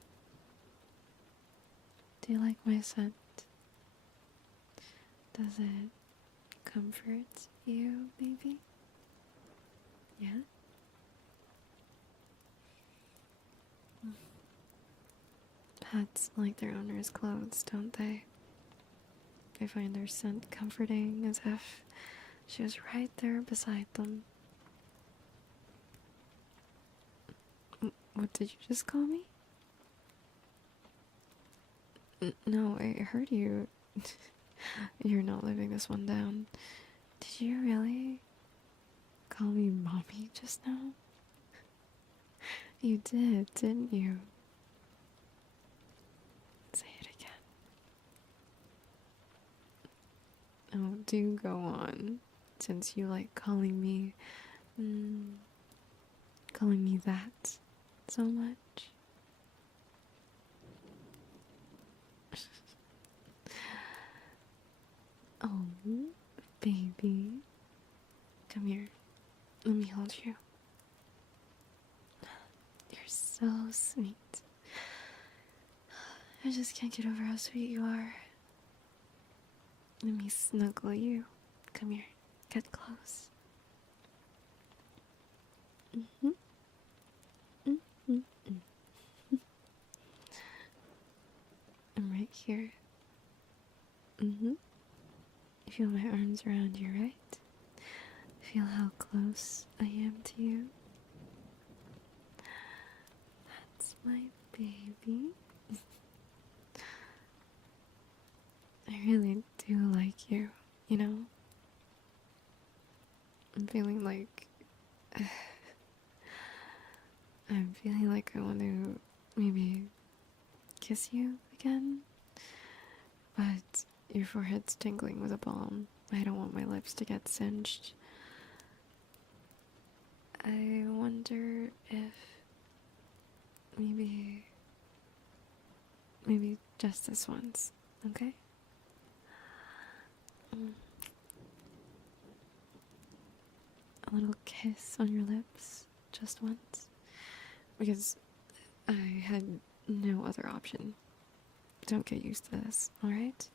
Do you like my scent? Does it comfort you, maybe? Yeah? Pets like their owner's clothes, don't they? They find their scent comforting as if she was right there beside them. What did you just call me? No, I heard you. You're not living this one down. Did you really call me mommy just now? You did, didn't you? Say it again. Oh, do go on, since you like calling me that so much. Oh, baby. Come here. Let me hold you. You're so sweet. I just can't get over how sweet you are. Let me snuggle you. Come here. Get close. Mm-hmm. Mm-hmm. I'm right here. Mm-hmm. Feel my arms around you, right? Feel how close I am to you. That's my baby. I really do like you, you know? I'm feeling like I want to maybe kiss you again, but your forehead's tingling with a balm. I don't want my lips to get singed. I wonder if maybe just this once, okay? A little kiss on your lips, just once, because I had no other option. Don't get used to this, alright?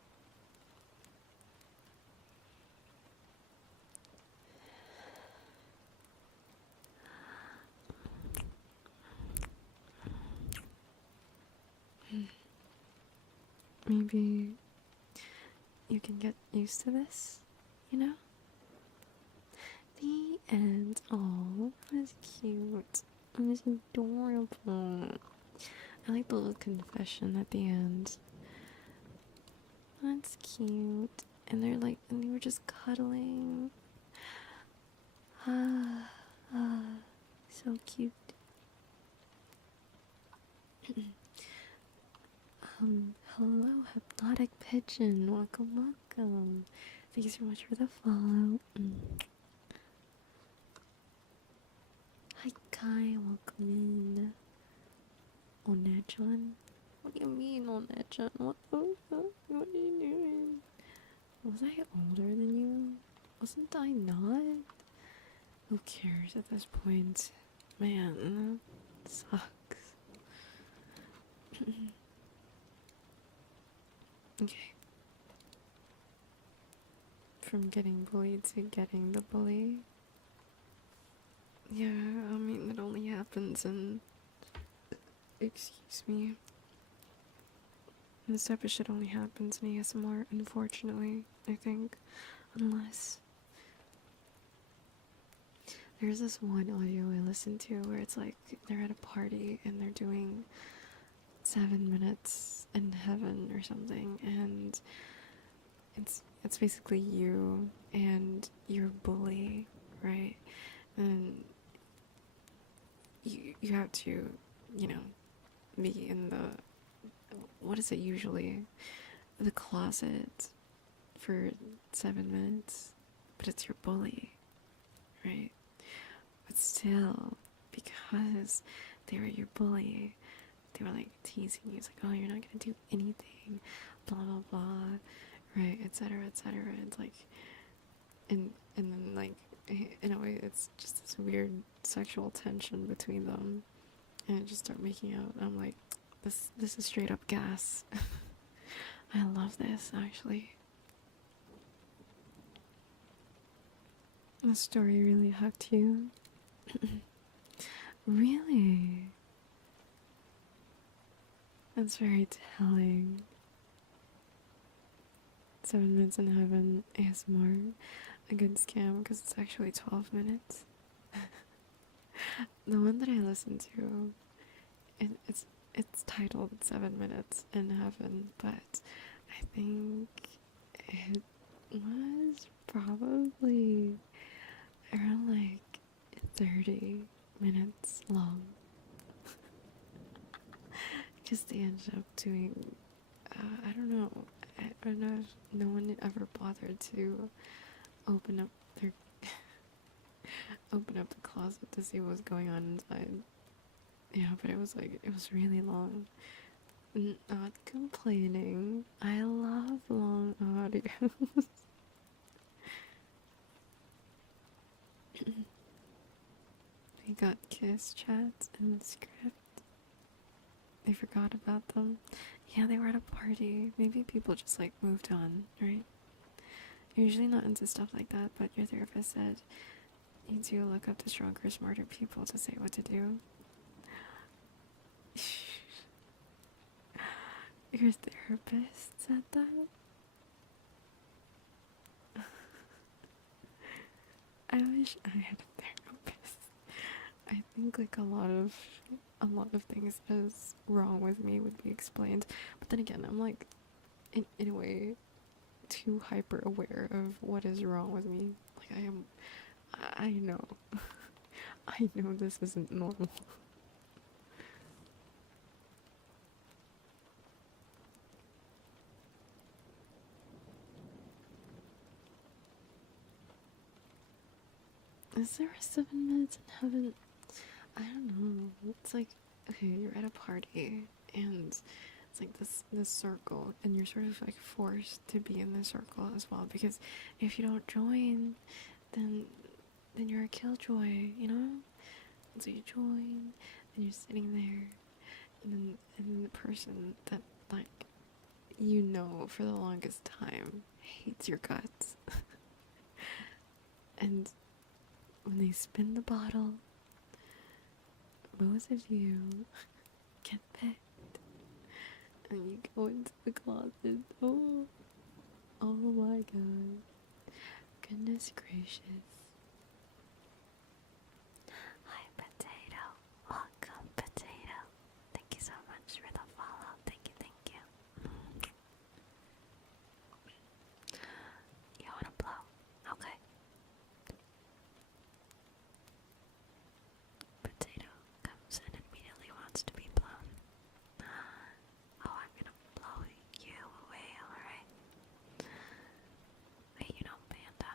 Maybe you can get used to this, you know? The end. Oh, that's cute. It was adorable. I like the little confession at the end. That's cute. And and they were just cuddling. Ah, so cute. Hello, Hypnotic Pigeon. Welcome, welcome. Thank you so much for the follow. Hi, Kai. Welcome in. Onechan? What do you mean, Onechan? What the fuck? What are you doing? Was I older than you? Wasn't I not? Who cares at this point? Man, that sucks. Okay. From getting bullied to getting the bully. Yeah, I mean, it only happens in... Excuse me. This type of shit only happens in ASMR, unfortunately, I think. Unless... There's this one audio I listened to where it's like they're at a party and they're doing 7 minutes in heaven or something, and it's basically you and your bully, right? And you have to, you know, be in the, what is it usually? The closet for 7 minutes, but it's your bully, right? But still, because they were your bully, they were like teasing you. It's like, oh, you're not gonna do anything, blah blah blah, right, etc. etc. It's like, and then like, in a way, it's just this weird sexual tension between them, and it just start making out. I'm like, this is straight up gas. I love this actually. The story really hooked you. Really? That's very telling. 7 minutes in heaven, ASMR, a good scam because it's actually 12 minutes. The one that I listened to, it's titled 7 minutes in heaven, but I think it was probably around like 30 minutes long. Because they ended up doing, I don't know, I don't know if no one ever bothered to open up their, open up the closet to see what was going on inside. Yeah, but it was like, it was really long. Not complaining. I love long audios. We got kiss chats and script. They forgot about them. Yeah, they were at a party. Maybe people just like moved on, right? You're usually not into stuff like that, but your therapist said you do look up to stronger, smarter people to say what to do. Your therapist said that? I wish I had a therapist. I think like a lot of things that is wrong with me would be explained. But then again, I'm like in a way too hyper aware of what is wrong with me. Like I know. I know this isn't normal. Is there a 7 minutes in heaven? I don't know. It's like, okay, you're at a party and it's like this circle and you're sort of like forced to be in the circle as well because if you don't join, then you're a killjoy, you know? And so you join and you're sitting there and the person that like you know for the longest time hates your guts. And when they spin the bottle, most of you get picked and you go into the closet. Oh my god. Goodness gracious. Hi, Potato. Welcome, Potato. Thank you so much for the follow. Thank you, thank you. You wanna blow? Okay. Potato comes and immediately wants to be blown. Oh, I'm gonna blow you away, alright? Wait, you know, Panda.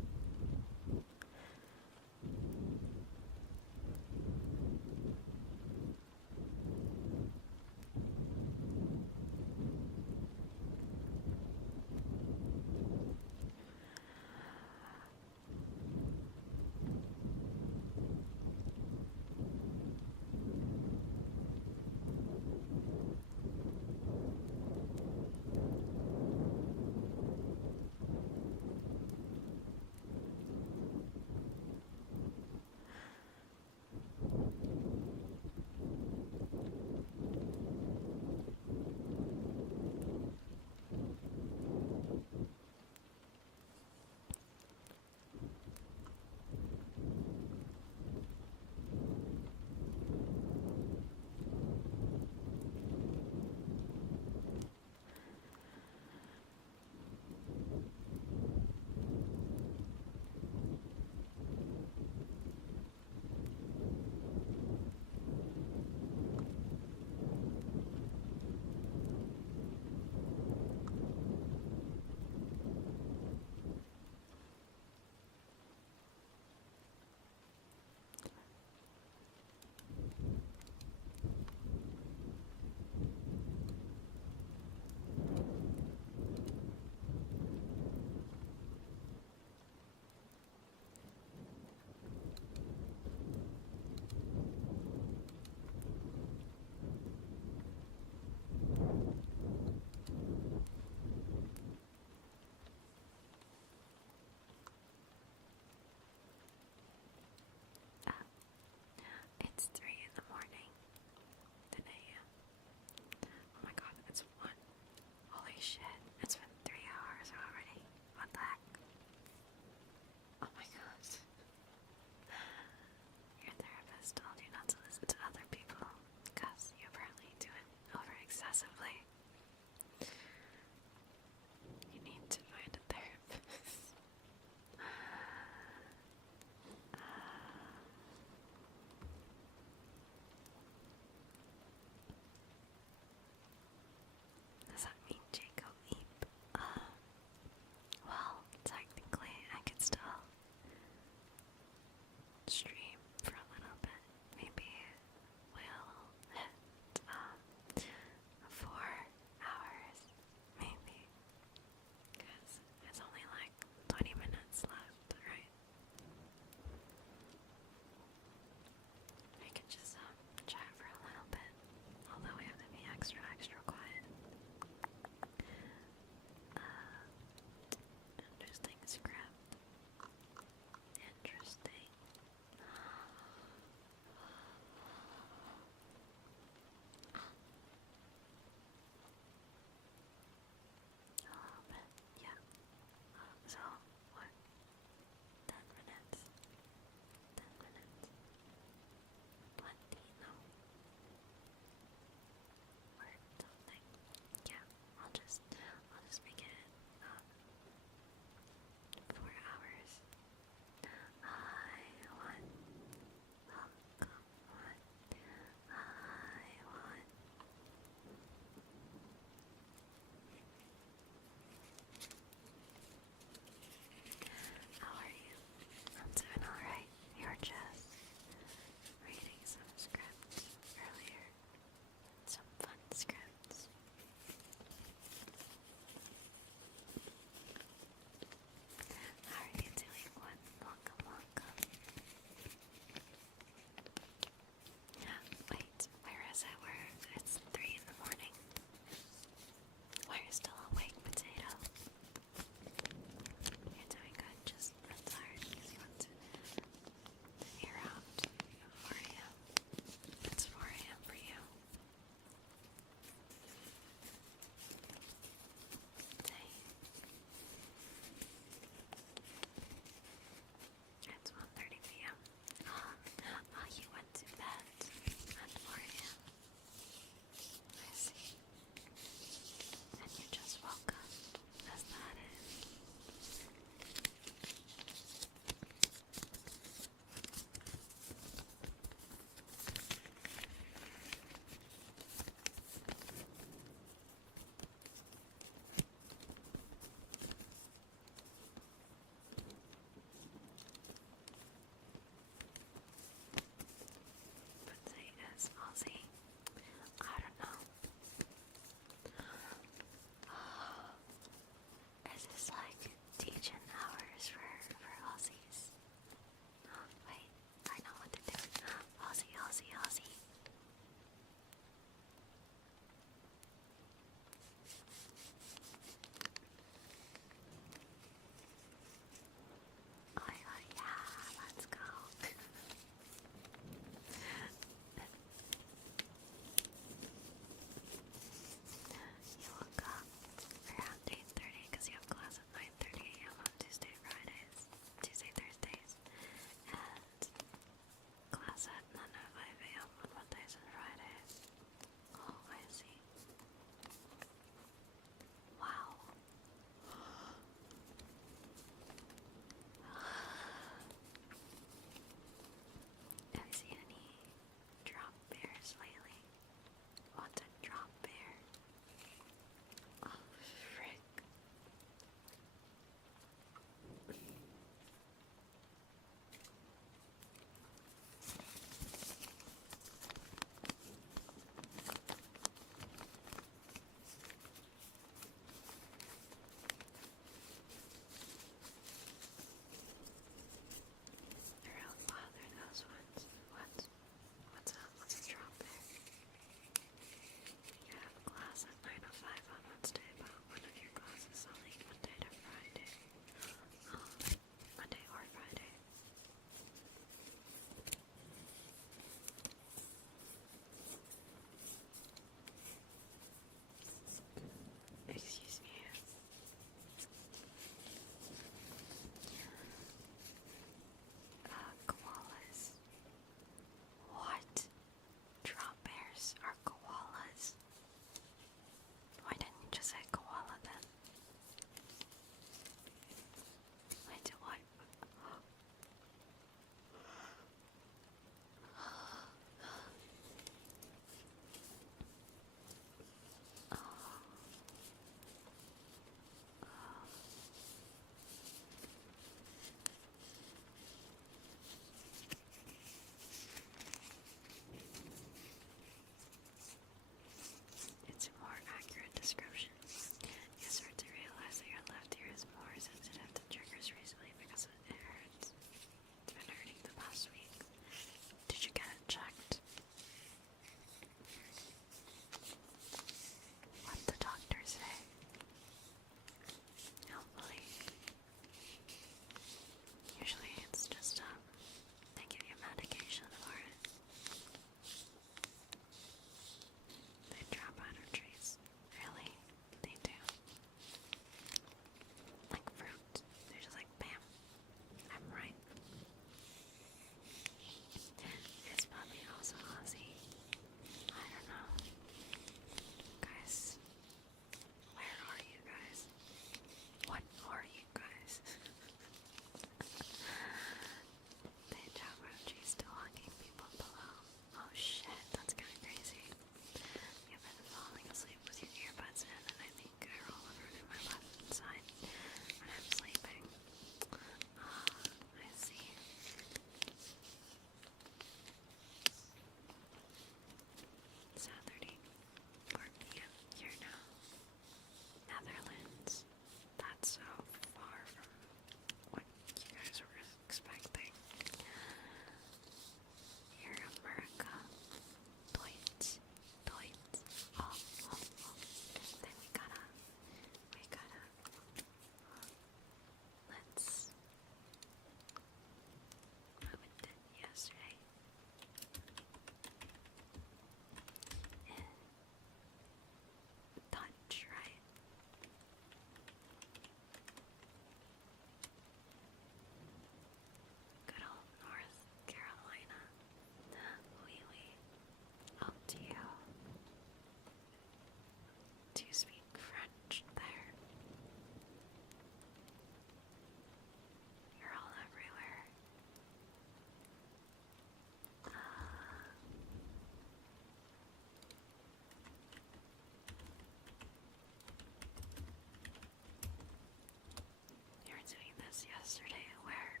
yesterday where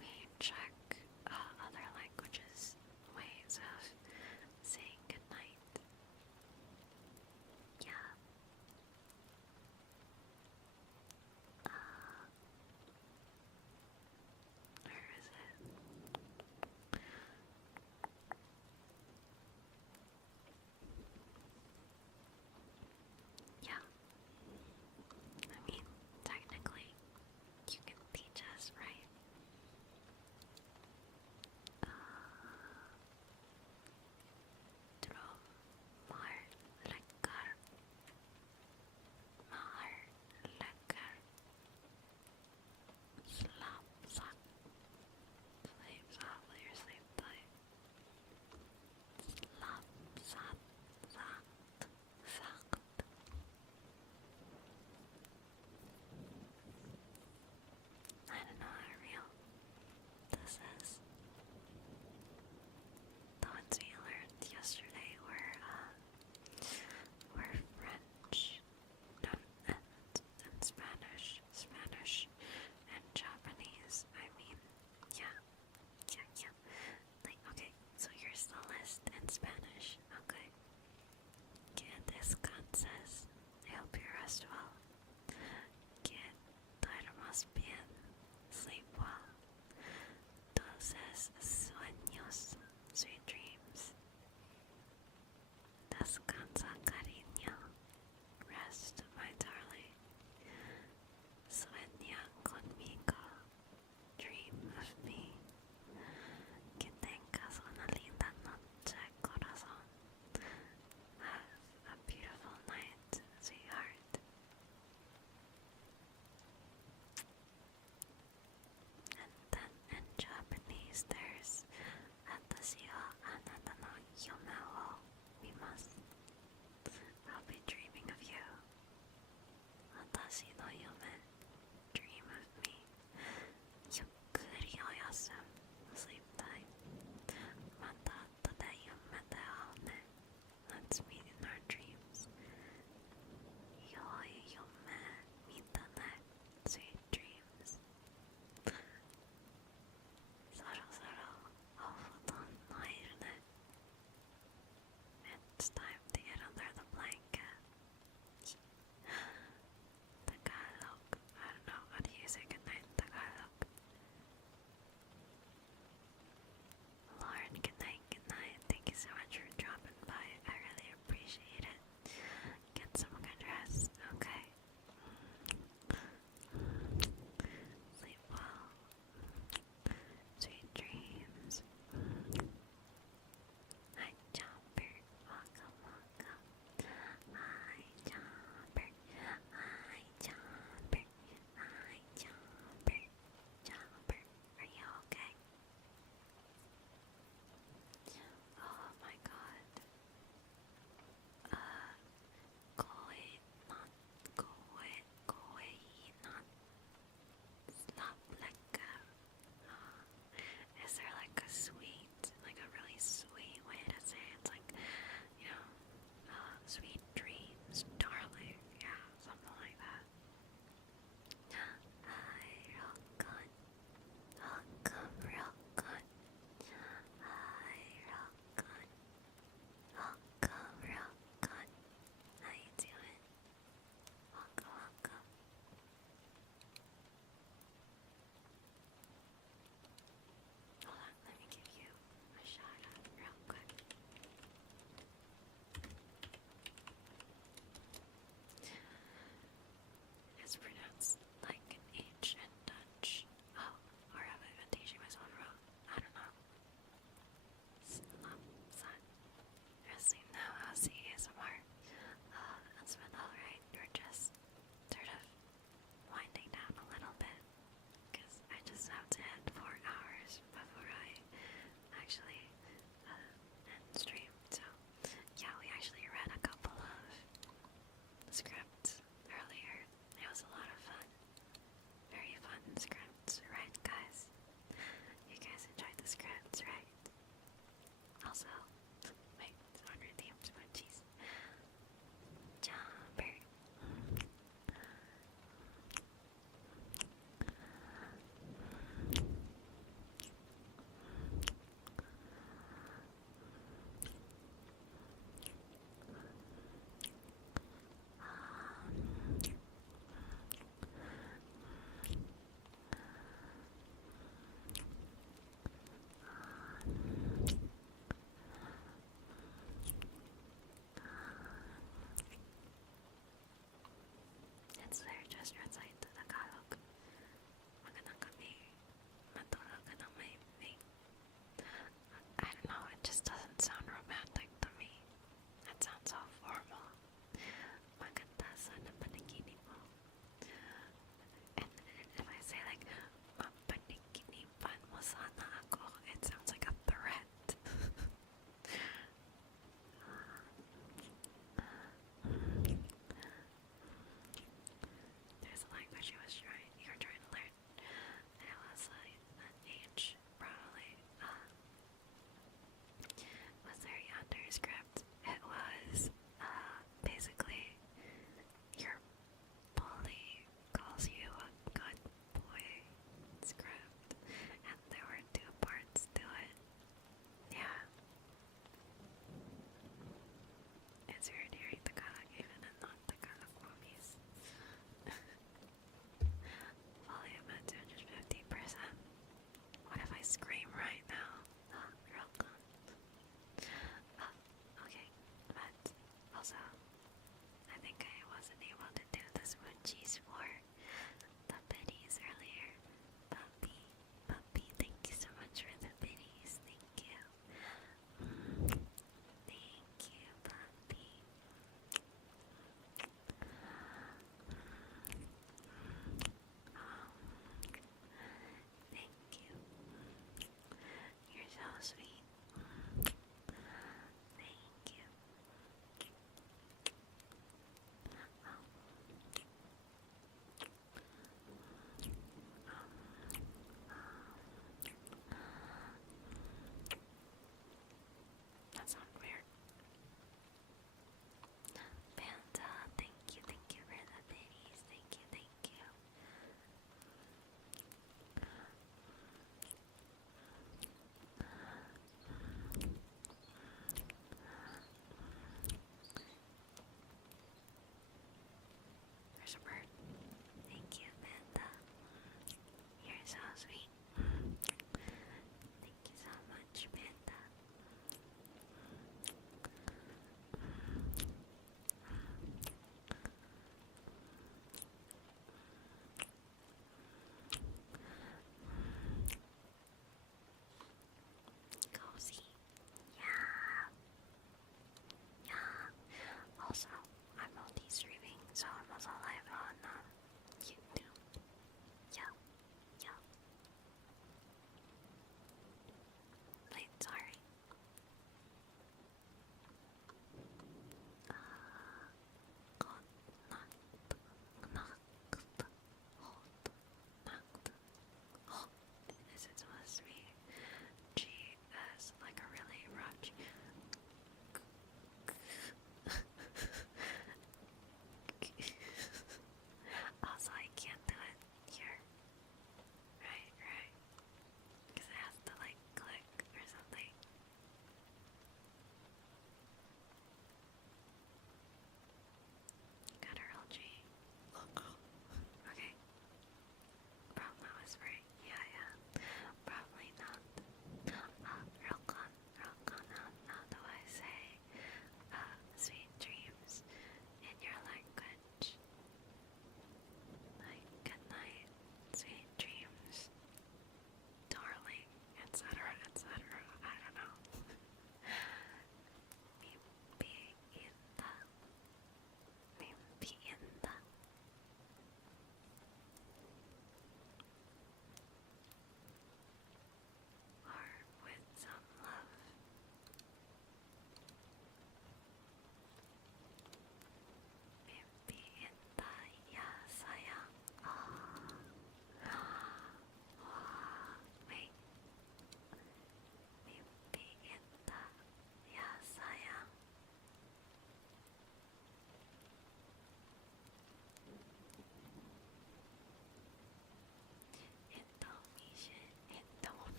we check other languages, ways of saying goodnight. Yeah. Where is it? Yeah. I mean, technically, you can teach us, right?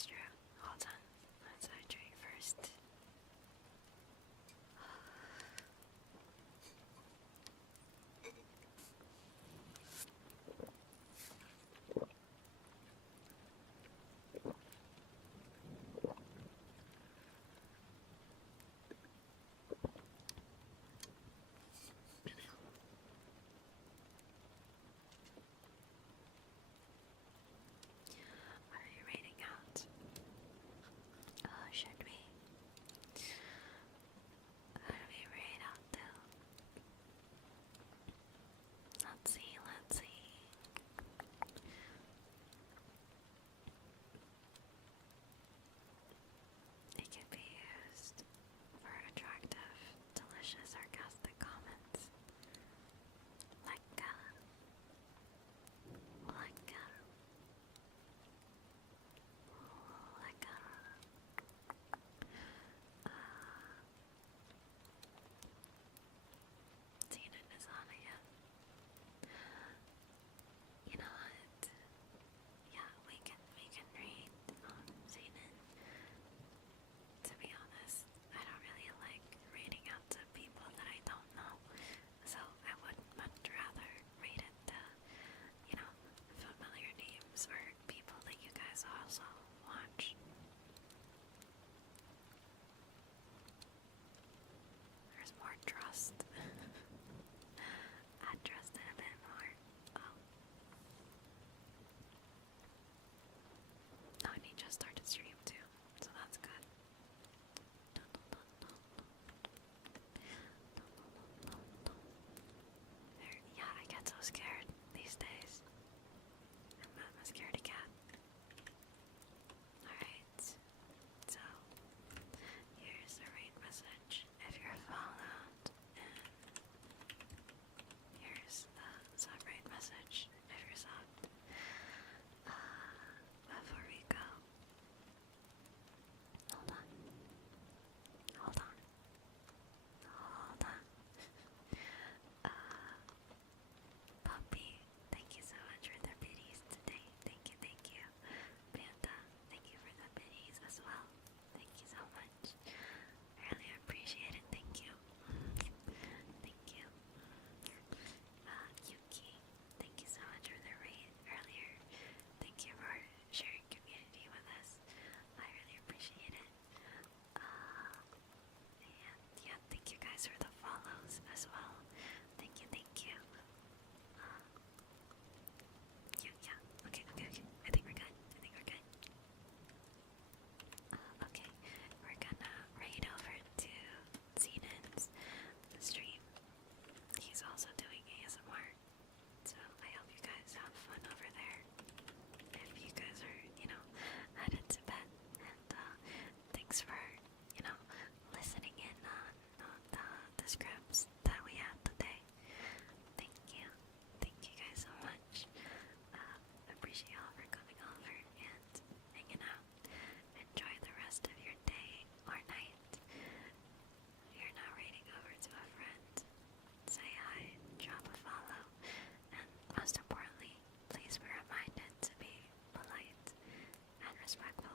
That's true. Hold on. Let's hydrate first. Are you reading out? Should we? How do we read out though? Let's see, let's see. It can be used for attractive, delicious, sarcastic comments. Like, like, like, Tina is on again. You know what? Yeah, we can read Zenon. To be honest, I don't really like reading out to people that I don't know, so I would much rather read it to, familiar names or people that you guys also watch. There's more trust. I trust it a bit more. Oh. Oh, and he just started stream too, so that's good. Yeah, I get so scared these days. I'm a scaredy cat. Alright, so here's the raid message if you're followed, and here's the sub raid message if you're subbed. Before we go, hold on, hold on, hold on. Puppy, thank you so much for the biddies today. Thank you, thank you. Panda, thank you for the biddies as well. Thank you so much. I really appreciate it. Thank you. Thank you. Yuki, thank you so much for the raid earlier. Thank you for sharing community with us. I really appreciate it. And yeah, thank you guys for the follows as well. Thank you, thank you. Yeah. Okay. I think we're good. Okay, we're gonna raid over to Zenon's stream. He's also doing ASMR, so I hope you guys have fun over there. If you guys are, headed to bed, and thanks for, listening in on the scripts that we had today. Thank you guys so much. Appreciate y'all for coming over and hanging out. Enjoy the rest of your day or night. You're now raiding over to a friend. Say hi, drop a follow, and most importantly, please be reminded to be polite and respectful